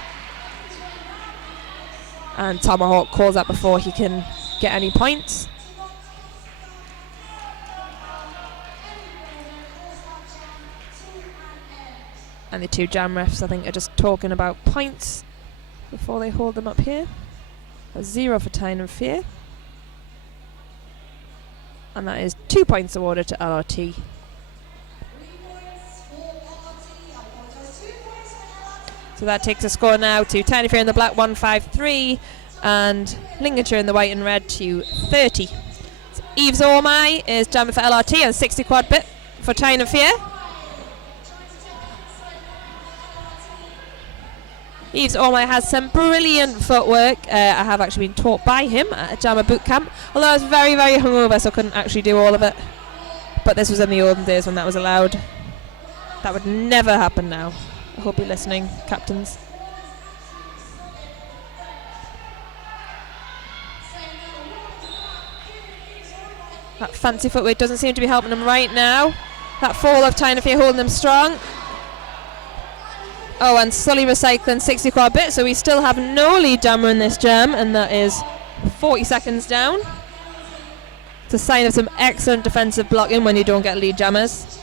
And Tomahawk calls that before he can get any points. And the 2 jam refs, I think, are just talking about points before they hold them up here. A 0 for Tyne and Fear. And that is 2 points awarded to LRT. So that takes a score now to Tyne and Fear in the black 153 and Lincolnshire in the white and red to 30. So Eves Ormai is jamming for LRT and 60 quad bit for Tyne and Fear. Eves Ormai has some brilliant footwork. I have actually been taught by him at a jammer boot camp, although I was very, very hungover, so I couldn't actually do all of it. But this was in the olden days when that was allowed. That would never happen now. I hope you're listening, captains. That fancy footwork doesn't seem to be helping them right now. That fall of Tyne and Fear holding them strong. Oh, and Sully recycling 60 quad bit, so we still have no lead jammer in this jam, and that is 40 seconds down. It's a sign of some excellent defensive blocking when you don't get lead jammers.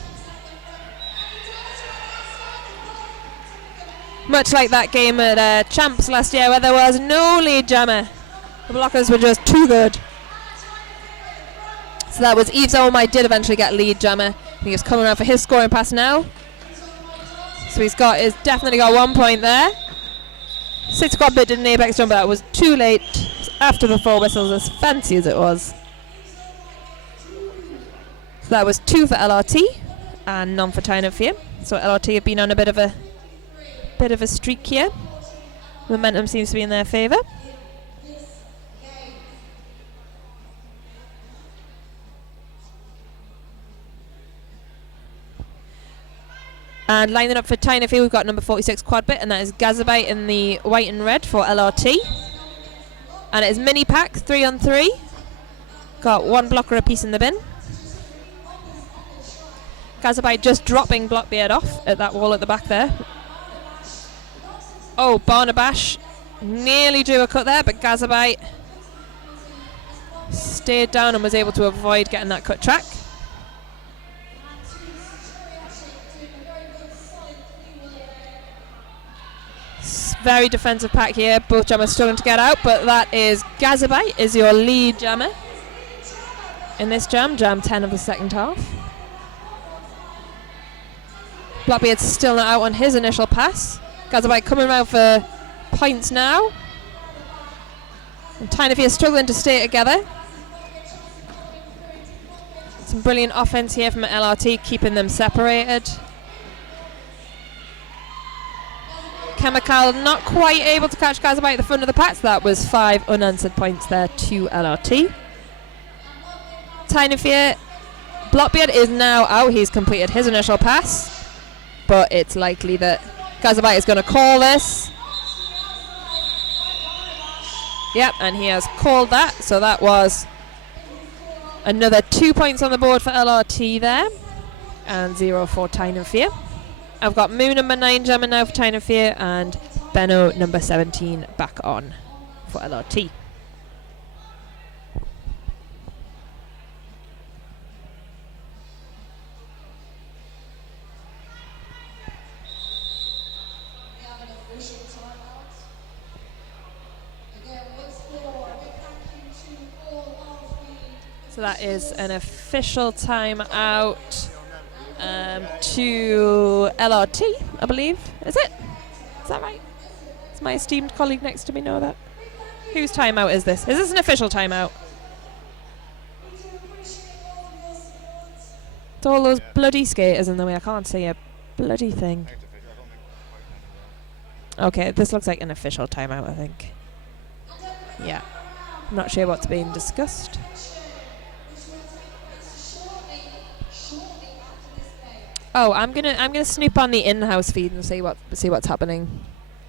Much like that game at Champs last year where there was no lead jammer. The blockers were just too good. So that was Eves Ormai did eventually get lead jammer. I think he's coming around for his scoring pass now. So he's definitely got 1 point there. 6 quad bit didn't apex jump, but that was too late after the 4 whistles, as fancy as it was. So that was 2 for LRT and none for Tyne and Fear. So LRT have been on a bit of a streak here. Momentum seems to be in their favour. And lining up for Tyne and Fear, we've got number 46 quad bit, and that is Gazabite in the white and red for LRT. And it is mini pack, 3 on 3. Got 1 blocker apiece in the bin. Gazabite just dropping Blockbeard off at that wall at the back there. Oh, Barnabash nearly drew a cut there, but Gazabite stayed down and was able to avoid getting that cut track. Very defensive pack here. Both jammers struggling to get out, but that is Gazabite is your lead jammer in this jam 10 of the second half. Blockbeard's still not out on his initial pass. Gazabite coming around for points now. And Tyne and Fear struggling to stay together. Some brilliant offense here from LRT, keeping them separated. Chemical not quite able to catch Gazabite at the front of the pack, so that was 5 unanswered points there to LRT. Tyne and Fear, Blockbeard is now out. He's completed his initial pass, but it's likely that Gazabite is going to call this. Yep, and he has called that, so that was Another 2 points on the board for LRT there, and 0 for Tyne and Fear. I've got Moo number 9 jamming now for Tyne and Fear, and Benno number 17 back on for LRT. So that is an official timeout to LRT, I believe. Is it? Is that right? Does my esteemed colleague next to me know that? Whose timeout is this? Is this an official timeout? It's all those bloody skaters in the way. I can't see a bloody thing. Okay, this looks like an official timeout, I think. Yeah. I'm not sure what's being discussed. Oh, I'm gonna snoop on the in-house feed and see what's happening.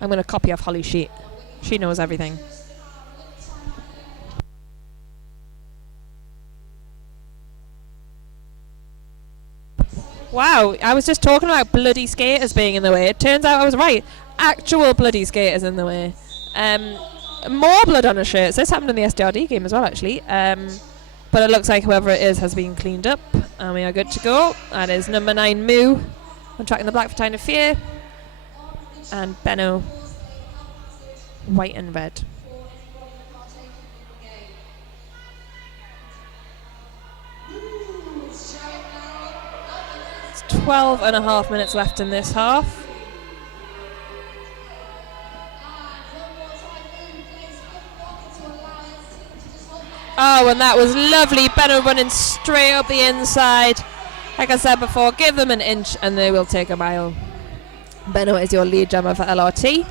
I'm gonna copy off Holly's sheet. She knows everything. Wow, I was just talking about bloody skaters being in the way. It turns out I was right. Actual bloody skaters in the way. More blood on her shirts. This happened in the SDRD game as well, actually. But it looks like whoever it is has been cleaned up, and we are good to go. That is number 9 Moo on track in the black for Tyne and Fear, and Benno white and red. It's 12 and a half minutes left in this half. Oh, and that was lovely. Benno running straight up the inside. Like I said before, give them an inch and they will take a mile. Benno is your lead jammer for LRT.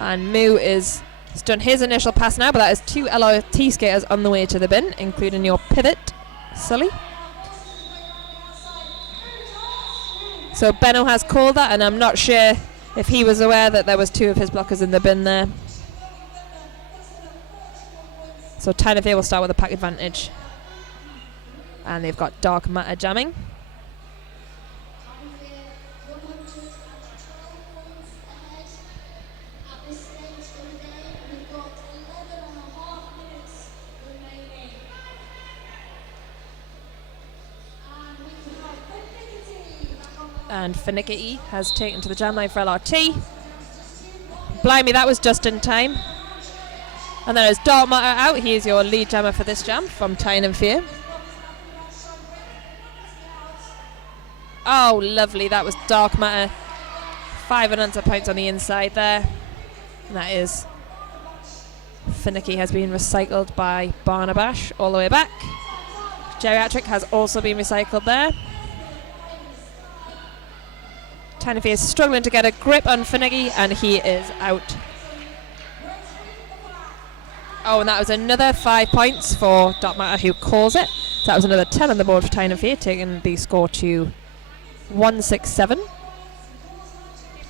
And Moo has done his initial pass now, but that is 2 LRT skaters on the way to the bin, including your pivot, Sully. So Benno has called that, and I'm not sure if he was aware that there was 2 of his blockers in the bin there. So Tyne and Fear will start with a pack advantage. And they've got dark matter jamming. And Finicky has taken to the jam line for LRT. Blimey, that was just in time. And there is Dark Matter out. He is your lead jammer for this jam from Tyne and Fear. Oh, lovely. That was Dark Matter. 5 and under points on the inside there. And that is Finicky has been recycled by Barnabash all the way back. Geriatric has also been recycled there. Tyne and Fear is struggling to get a grip on Finicky, and he is out. Oh, and that was another 5 points for Dark Matter, who calls it. So that was another 10 on the board for Tyne and Fear, taking the score to 167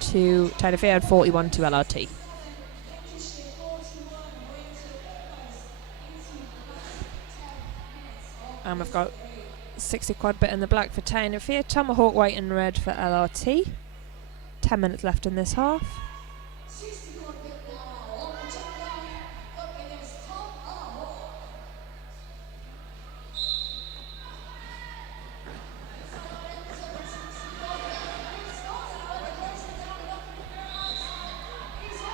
to Tyne and Fear and 41 to LRT. And we've got 60 quad bit in the black for Tyne and Fear, Tomahawk white and red for LRT. 10 minutes left in this half.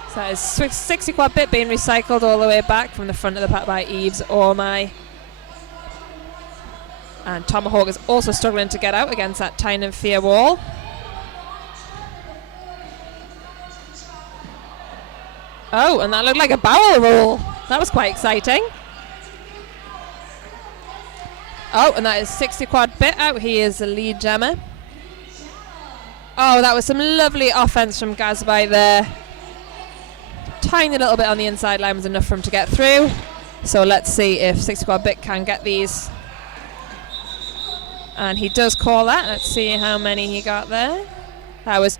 So that is 60 quad bit being recycled all the way back from the front of the pack by Eves Ormai. And Tomahawk is also struggling to get out against that Tyne and Fear wall. Oh, and that looked like a barrel roll. That was quite exciting. Oh, and that is 60 quad bit out. He is the lead jammer. Oh, that was some lovely offense from Gazbite there. Tiny little bit on the inside line was enough for him to get through. So let's see if 60 quad bit can get these. And he does call that. Let's see how many he got there. That was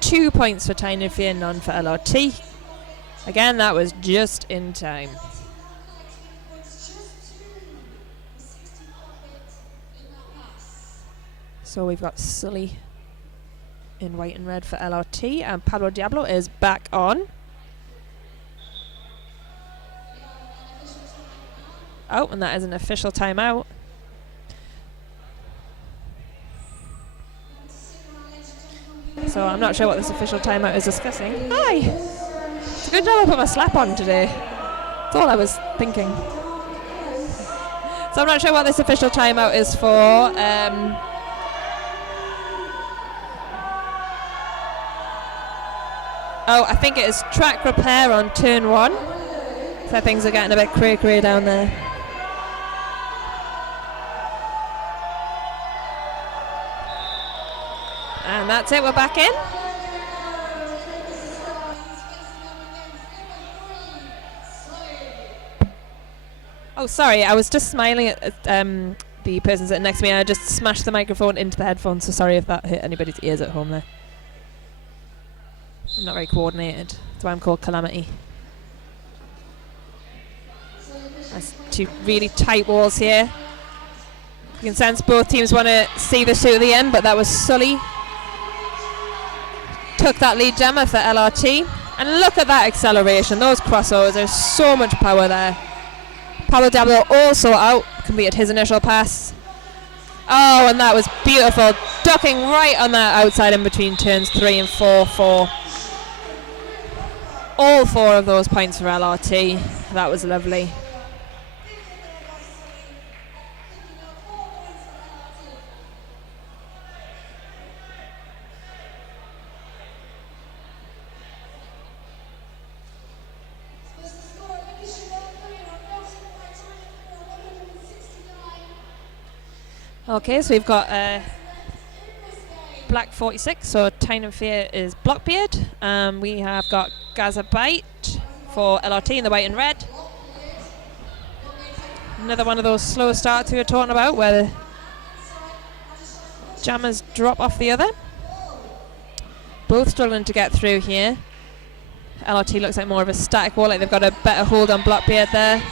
2 points for Tyne and Fear, none for LRT. Again, that was just in time. So we've got Sully in white and red for LRT, and Pablo Diablo is back on. Oh, and that is an official timeout. So I'm not sure what this official timeout is discussing. Hi! It's a good job I put my slap on today. That's all I was thinking. So I'm not sure what this official timeout is for. Oh, I think it is track repair on turn 1. So things are getting a bit cray-cray down there. And that's it, we're back in. Oh, sorry, I was just smiling at the person sitting next to me. I just smashed the microphone into the headphones, so sorry if that hit anybody's ears at home there. I'm not very coordinated. That's why I'm called Calamity. That's 2 really tight walls here. You can sense both teams want to see this through to the end, but that was Sully. Took that lead jammer for LRT. And look at that acceleration. Those crossovers, there's so much power there. Pablo Diablo also out, completed his initial pass. Oh, and that was beautiful. Ducking right on that outside in between turns 3 and 4 for all 4 of those points for LRT. That was lovely. Okay, so we've got Black 46, so Tyne and Fear is Blockbeard. We have got Gazabite for LRT in the white and red. Another one of those slow starts we were talking about where the jammers drop off the other. Both struggling to get through here. LRT looks like more of a static wall, like they've got a better hold on Blockbeard there.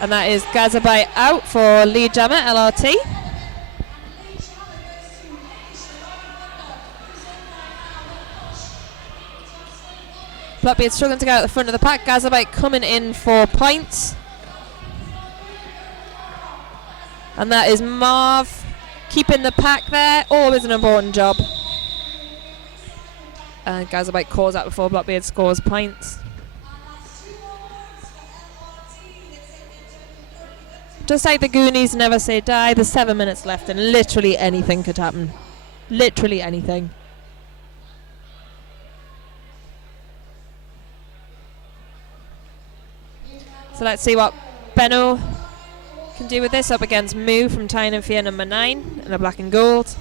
And that is Gazabite out for lead jammer, LRT. Blockbeard struggling to get out the front of the pack. Gazabite coming in for points. And that is Marv keeping the pack there. Always an important job. And Gazabite calls out before Blockbeard scores points. Just like the Goonies never say die, there's 7 minutes left and literally anything could happen. Literally anything. So let's see what Benno can do with this up against Moo from Tyne and Fear number 9 in a black and gold.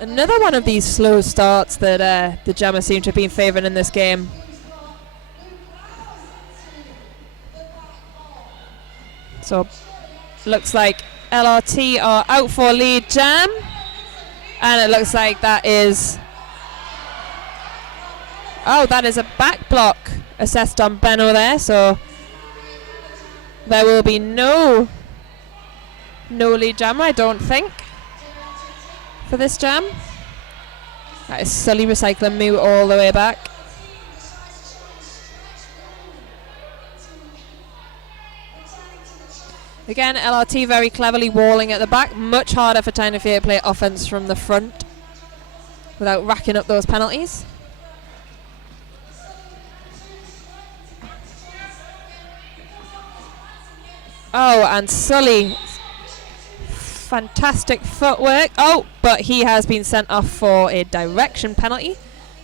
Another one of these slow starts that the Jammers seem to have been favouring in this game. So looks like LRT are out for lead jam, and it looks like that is that is a back block assessed on Benno there, so there will be no lead jammer, I don't think, for this jam. That is Sully recycling Moo all the way back. Again, LRT very cleverly walling at the back. Much harder for Tyne and Fear to play offense from the front without racking up those penalties. Oh, and Sully, fantastic footwork. Oh, but he has been sent off for a direction penalty.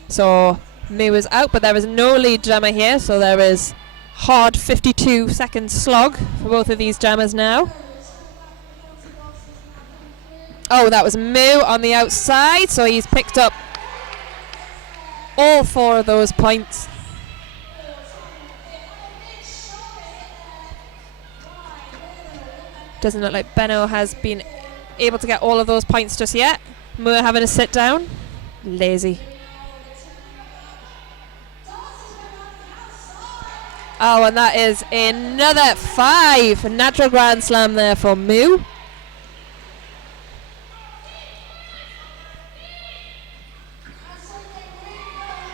So Moo is out, but there is no lead jammer here, so there is hard 52-second slog for both of these jammers now. Oh, that was Moo on the outside, so he's picked up all 4 of those points. Doesn't look like Benno has been able to get all of those points just yet. Moo having a sit down. Lazy. Oh, and that is another 5. A natural grand slam there for Moo.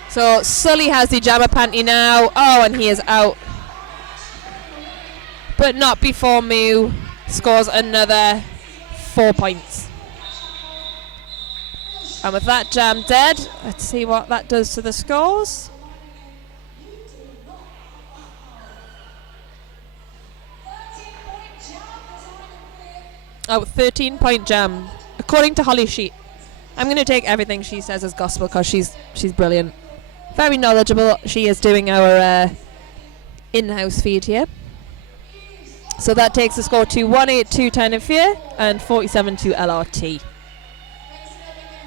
So Sully has the jammer panty now. Oh, and he is out. But not before Moo scores another 4 points. And with that jam dead, let's see what that does to the scores. Oh, 13-point jam, according to Holly's sheet. I'm going to take everything she says as gospel because she's brilliant. Very knowledgeable. She is doing our in-house feed here. So that takes the score to 182 Tyne and Fear and 47 to LRT.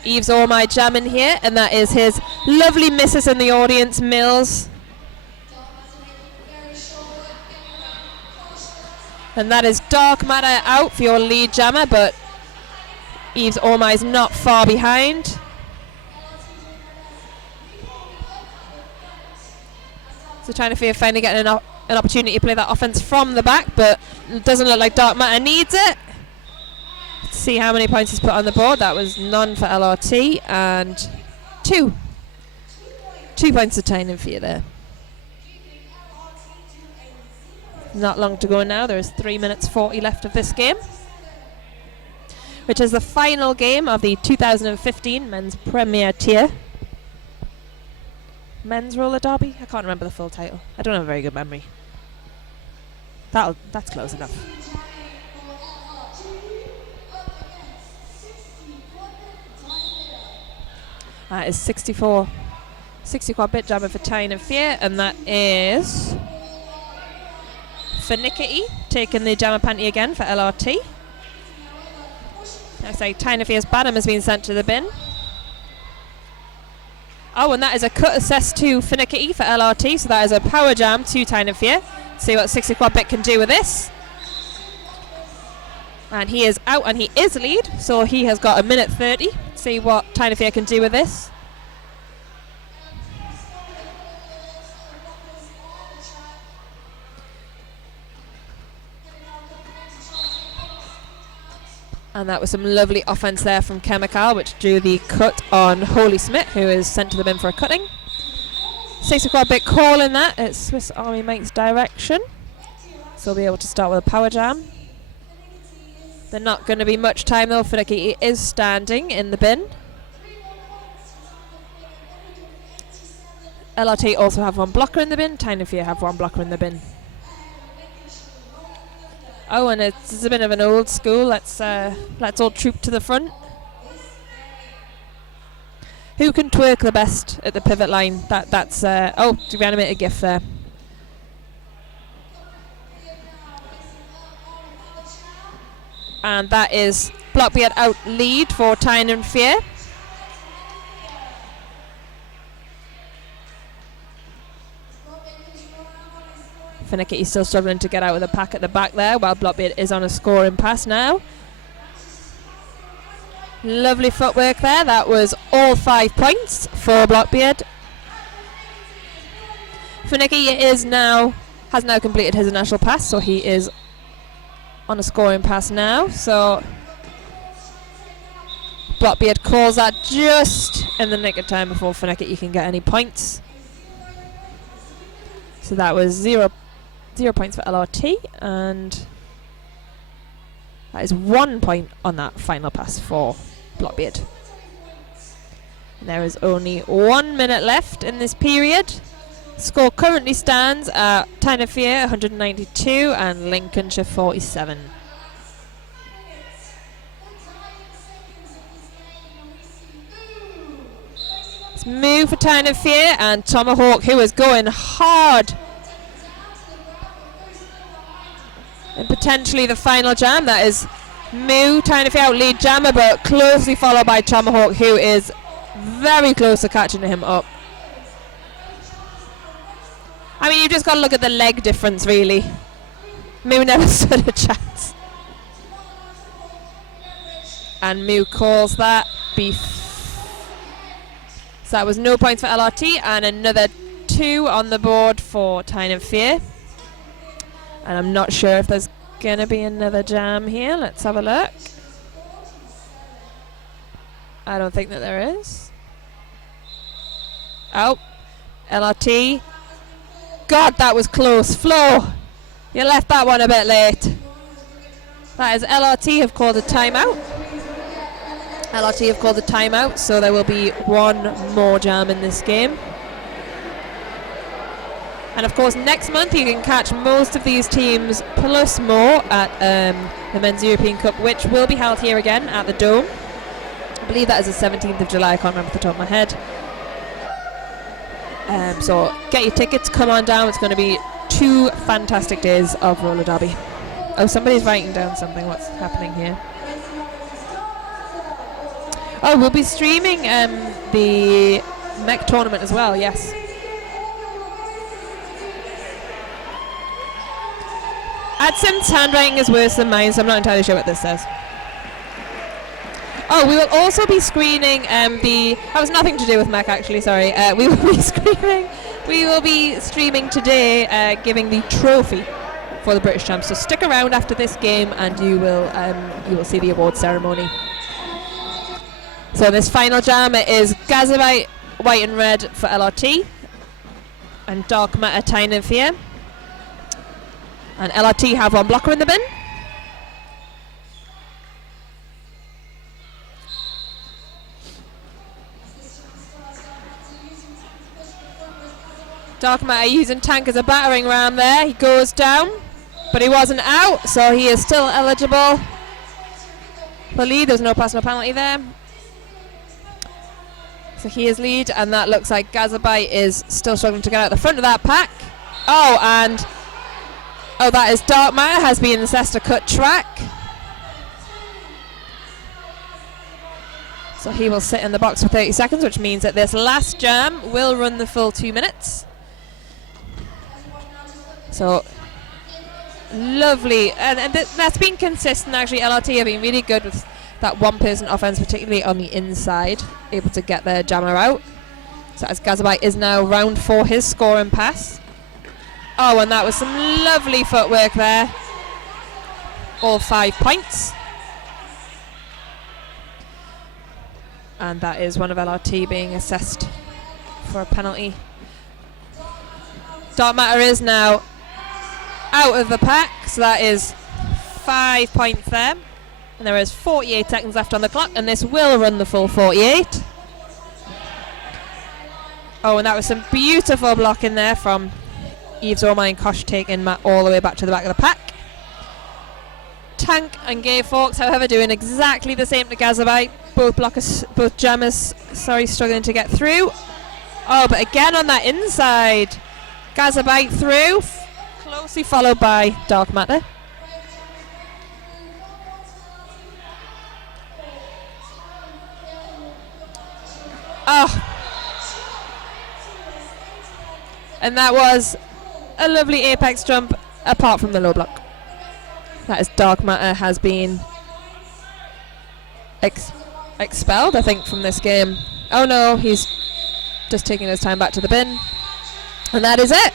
Eve's all my jamming here, and that is his lovely missus in the audience, Mills. And that is Dark Matter out for your lead jammer, but Eve's Ormai's not far behind. So Tyne and Fear finally getting an opportunity to play that offense from the back, but it doesn't look like Dark Matter needs it. Let's see how many points he's put on the board. That was none for LRT and 2. 2 points to Tyne and Fear there. Not long to go now. There is 3 minutes 40 left of this game, which is the final game of the 2015 Men's Premier Tier. Men's Roller Derby? I can't remember the full title. I don't have a very good memory. That's close enough. That is 64 bit jammer for Tyne and Fear, and that is for Nickety, taking the jammer panty again for LRT. I say Tyne and Fear's Badham has been sent to the bin. Oh, and that is a cut assess to Finickety for LRT, so that is a power jam to Tyne and Fear. See what 60 quad bit can do with this. And he is out, and he is lead, so he has got 1:30. See what Tyne and Fear can do with this. And that was some lovely offense there from Chemical, which drew the cut on Holy Smith, who is sent to the bin for a cutting. 60 quad bit calling that. It's Swiss Army Mike's direction. So we'll be able to start with a power jam. There's not going to be much time though. Finicky is standing in the bin. LRT also have one blocker in the bin. Tyne and Fear have one blocker in the bin. Oh, and it's a bit of an old school. Let's all troop to the front. Who can twerk the best at the pivot line? That's oh, reanimated gift there. And that is Blockbeard out lead for Tyne and Fear. Finicky is still struggling to get out of the pack at the back there, while Blockbeard is on a scoring pass now. Lovely footwork there. That was all 5 points for Blockbeard. Finicky has now completed his initial pass, so he is on a scoring pass now. So Blockbeard calls that just in the nick of time before Finicky can get any points. So that was 0 points for LRT, and that is 1 point on that final pass for Blockbeard. And there is only 1 minute left in this period. Score currently stands at Tyne and Fear 192 and Lincolnshire 47. Let's move for Tyne and Fear, and Tomahawk, who is going hard. And potentially the final jam. That is Moo, Tyne and Fear out lead jammer, but closely followed by Tomahawk, who is very close to catching him up. I mean, you've just got to look at the leg difference, really. Moo never stood a chance. And Moo calls that. be. So that was no points for LRT and another 2 on the board for Tyne and Fear. And I'm not sure if there's going to be another jam here. Let's have a look. I don't think that there is. Oh, LRT. God, that was close. Flo, you left that one a bit late. That is LRT have called a timeout. LRT have called a timeout, so there will be one more jam in this game. And of course, next month you can catch most of these teams plus more at the Men's European Cup, which will be held here again at the Dome. I believe that is the 17th of July, I can't remember off the top of my head. So get your tickets, come on down. It's going to be 2 fantastic days of roller derby. Oh, somebody's writing down something. What's happening here? Oh, we'll be streaming the mech tournament as well, yes. Adson's handwriting is worse than mine, so I'm not entirely sure what this says. Oh, we will also be screening that was nothing to do with mech actually, sorry. We will be streaming today, giving the trophy for the British champs. So stick around after this game and you will see the award ceremony. So this final jam is Gazabite, white and red for LRT, and dark matter, Tyne and Fear. And LRT have one blocker in the bin. Dark matter using tank as a battering ram there. He goes down, but he wasn't out, so he is still eligible for lead. There's no personal penalty there. So he is lead, and that looks like Gazabite is still struggling to get out the front of that pack. Oh, and that is Dark Matter has been assessed a cut track. So he will sit in the box for 30 seconds, which means that this last jam will run the full 2 minutes. So lovely, and that's been consistent actually. LRT have been really good with that one-person offense, particularly on the inside, able to get their jammer out. So as Gazabite is now round for his scoring pass. Oh, and that was some lovely footwork there. All 5 points. And that is one of LRT being assessed for a penalty. Dark Matter is now out of the pack, so that is 5 points there. And there is 48 seconds left on the clock, and this will run the full 48. Oh, and that was some beautiful blocking there from Yves Ormai and Kosh, taking Matt all the way back to the back of the pack. Tank and Gay Fawkes, however, doing exactly the same to Gazabite. Both jammers, struggling to get through. Oh, but again on that inside. Gazabite through, closely followed by Dark Matter. Oh. And that was a lovely apex jump apart from the low block. That is Dark Matter has been expelled, I think, from this game. Oh no, he's just taking his time back to the bin. And that is it.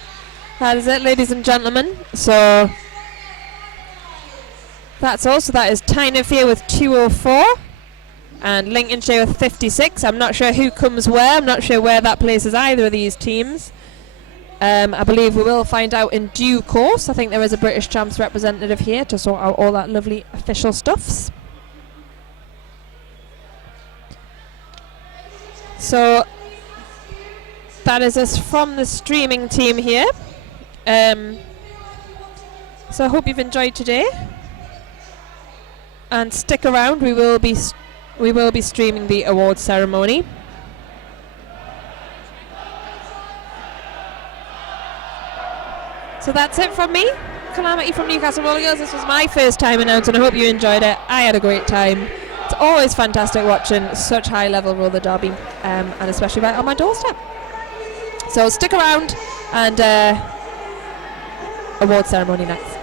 That is it, ladies and gentlemen. So that's all. So that is Tyne and Fear with 204 and Lincolnshire with 56. I'm not sure who comes where. I'm not sure where that places either of these teams. I believe we will find out in due course. I think there is a British Champs representative here to sort out all that lovely official stuffs. So that is us from the streaming team here. So I hope you've enjoyed today. And stick around. We will be streaming the award ceremony. So that's it from me, Calamity from Newcastle Roller Girls. This was my first time announcing. I hope you enjoyed it. I had a great time. It's always fantastic watching such high level roller derby, and especially right on my doorstep. So stick around, and award ceremony next.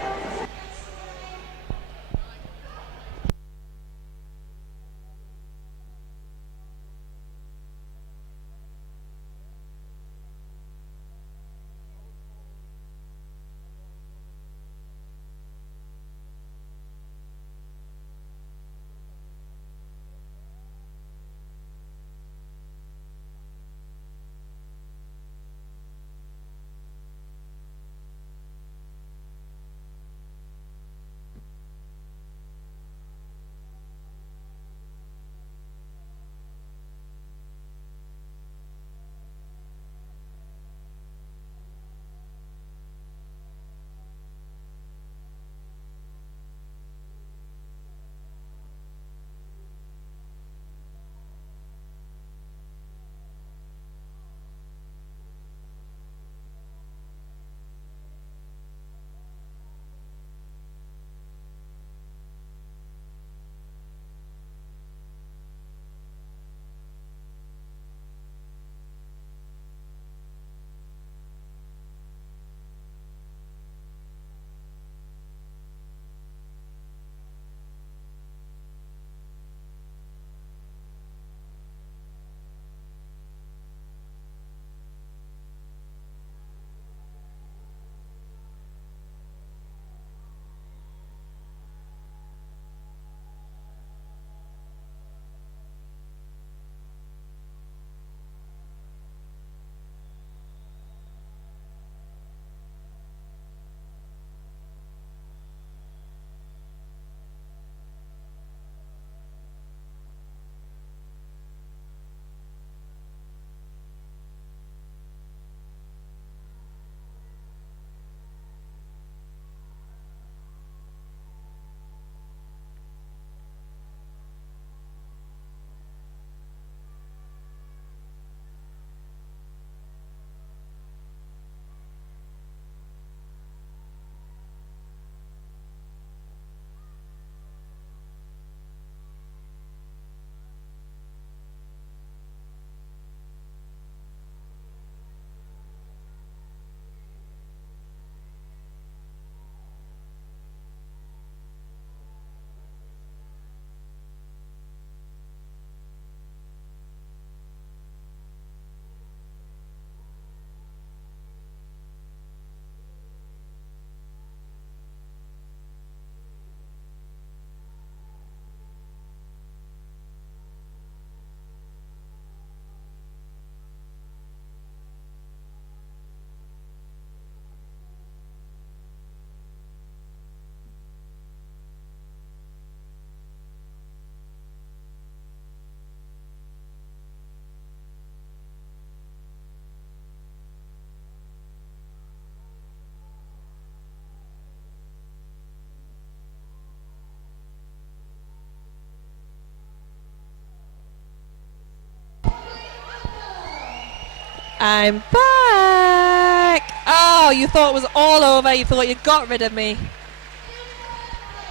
I'm back! Oh, you thought it was all over. You thought you got rid of me.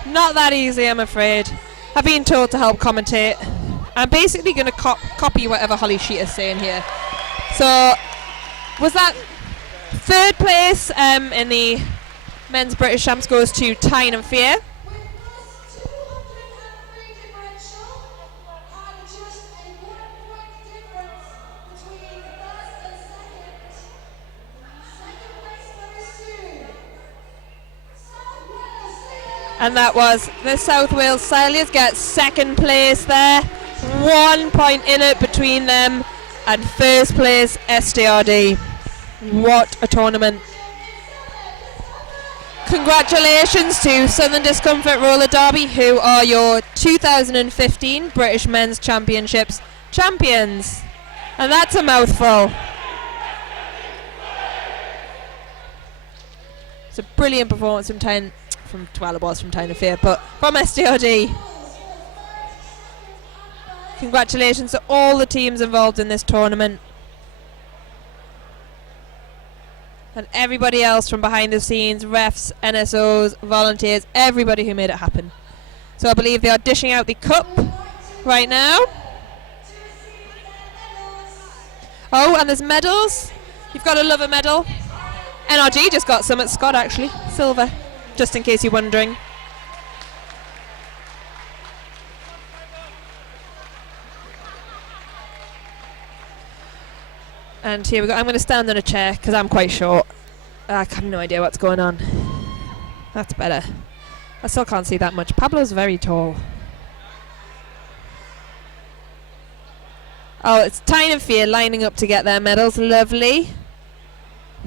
Not that easy, I'm afraid. I've been told to help commentate. I'm basically going to copy whatever Holly Sheet is saying here. So, was that third place in the men's British Champs goes to Tyne and Fear. And that was the South Wales Silures get second place there. 1 point in it between them and first place SDRD. What a tournament. Congratulations to Southern Discomfort Roller Derby, who are your 2015 British Men's Championships champions. And that's a mouthful. It's a brilliant performance from Tyne and Fear, but from SDRD. Congratulations to all the teams involved in this tournament. And everybody else from behind the scenes, refs, NSOs, volunteers, everybody who made it happen. So I believe they are dishing out the cup right now. Oh, and there's medals. You've got to love a medal. NRG just got some at Scott, actually. Silver, just in case you're wondering. And here we go. I'm going to stand on a chair because I'm quite short. I have no idea what's going on. That's better. I still can't see that much. Pablo's very tall. Oh, it's Tyne and Fear lining up to get their medals. Lovely.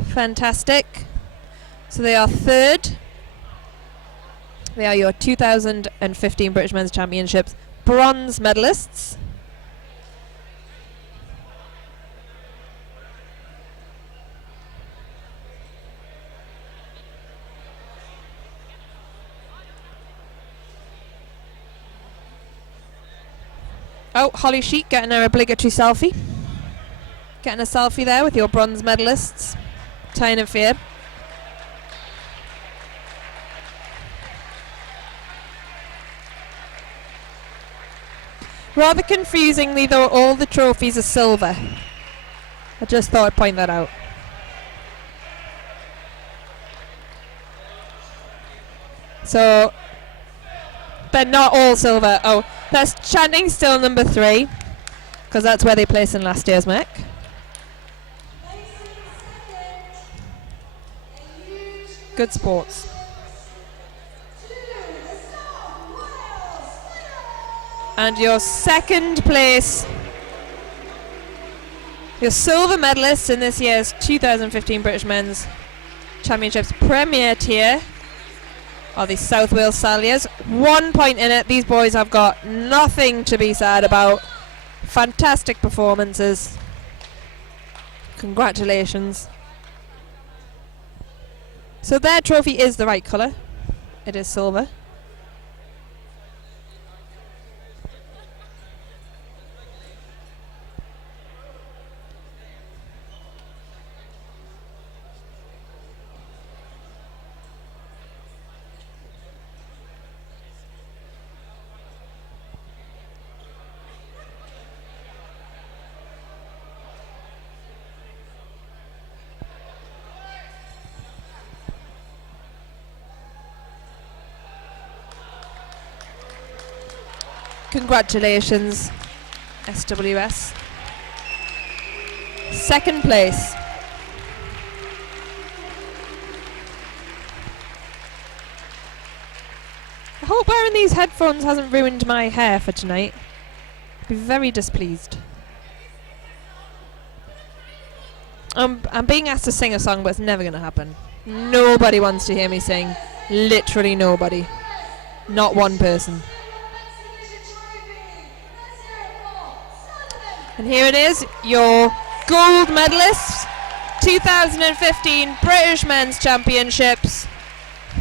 Fantastic. So they are third. They are your 2015 British Men's Championships bronze medalists. Oh, Holly Sheet getting her obligatory selfie. Getting a selfie there with your bronze medalists, Tyne and Fear. Rather confusingly though, all the trophies are silver. I just thought I'd point that out. So, they're not all silver. Oh, that's Chanting still number 3, because that's where they placed in last year's mech. Good sports. And your second place, your silver medalists in this year's 2015 British Men's Championships Premier Tier are the South Wales Silures. 1 point in it. These boys have got nothing to be sad about. Fantastic performances. Congratulations. So their trophy is the right colour. It is silver. Congratulations, SWS. Second place. I hope wearing these headphones hasn't ruined my hair for tonight. I'd be very displeased. I'm being asked to sing a song, but it's never going to happen. Nobody wants to hear me sing. Literally nobody. Not one person. And here it is, your gold medalists, 2015 British Men's Championships,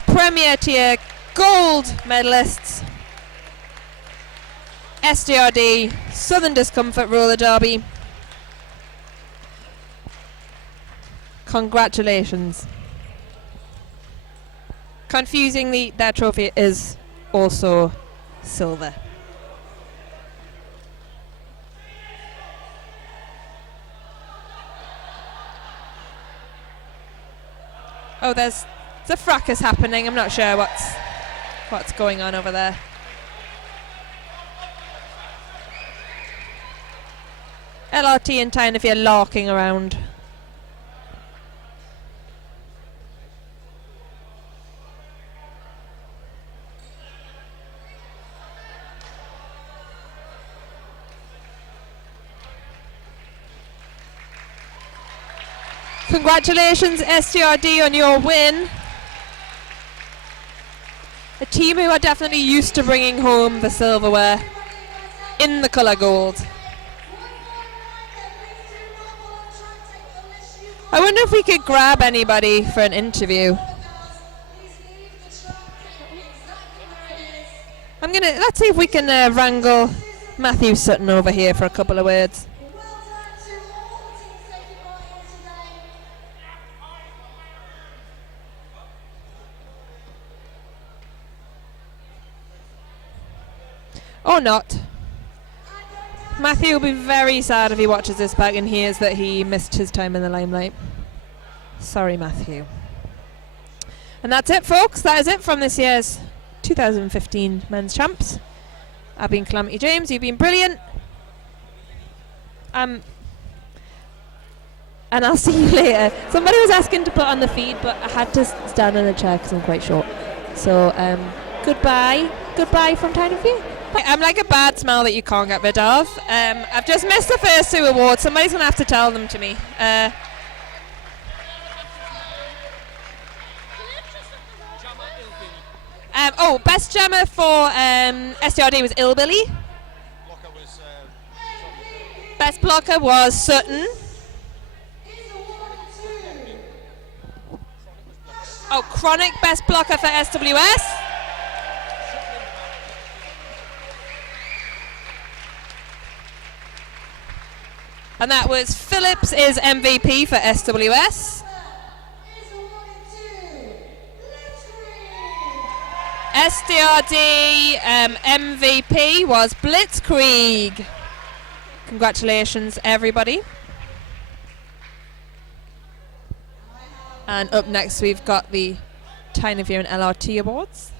Premier Tier gold medalists, SDRD, Southern Discomfort Roller Derby. Congratulations. Confusingly, their trophy is also silver. Oh, there's a fracas happening. I'm not sure what's going on over there. LRT and Tyne if you're larking around. Congratulations STRD on your win. A team who are definitely used to bringing home the silverware in the colour gold. I wonder if we could grab anybody for an interview. Let's see if we can wrangle Matthew Sutton over here for a couple of words. Or not. Matthew will be very sad if he watches this back and hears that he missed his time in the limelight. Sorry, Matthew. And that's it, folks. That is it from this year's 2015 Men's Champs. I've been Calamity James. You've been brilliant. And I'll see you later. Somebody was asking to put on the feed, but I had to stand in a chair because I'm quite short. So, goodbye. Goodbye from Tyne of You. I'm like a bad smell that you can't get rid of. I've just missed the first two awards. Somebody's going to have to tell them to me. Best jammer for STRD was Illbilly. Best blocker was Sutton. Oh, Chronic best blocker for SWS. And that was Phillips is MVP for SWS. SDRD MVP was Blitzkrieg. Congratulations, everybody. And up next, we've got the Tyne of Year and LRT Awards.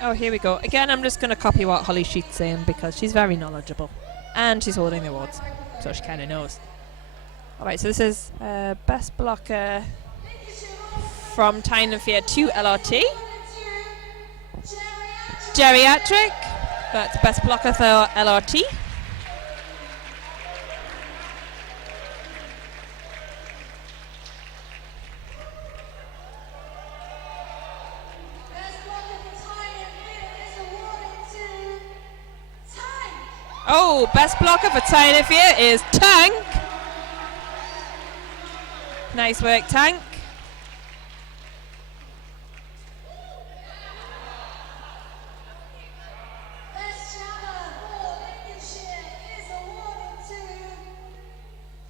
Oh, here we go. Again, I'm just going to copy what Holly Sheet's saying because she's very knowledgeable. And she's holding the awards, so she kind of knows. Alright, so this is Best Blocker from Tyne of Year to LRT. Geriatric. That's Best Blocker for LRT. Oh, best blocker for Tyne of Year is Tank. Nice work, Tank. Best jammer for Lincolnshire is awarded to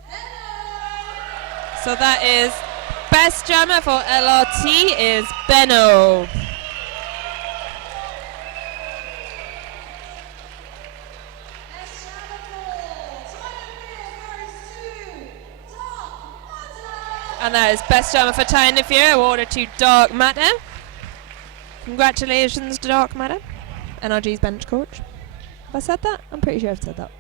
Benno. So that is best jammer for LRT is Benno. And that is best jammer for Tyne of Year, awarded to Dark Matter. Congratulations to Dark Matter, NRG's bench coach. Have I said that? I'm pretty sure I've said that.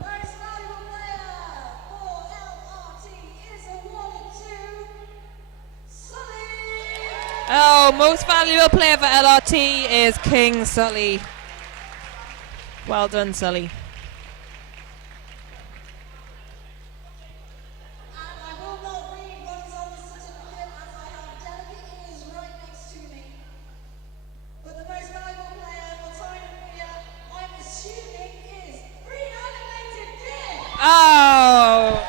Most valuable player for LRT So most valuable player for LRT is King Sully. Well done, Sully. Oh!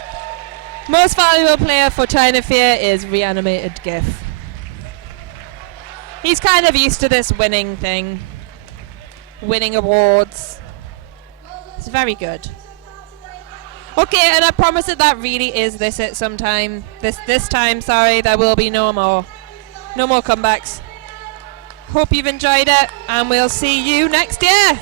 Most valuable player for China Fear is Reanimated GIF. He's kind of used to this winning thing. Winning awards. It's very good. Okay, and I promise that really is this it sometime. This time, sorry, there will be no more. No more comebacks. Hope you've enjoyed it, and we'll see you next year.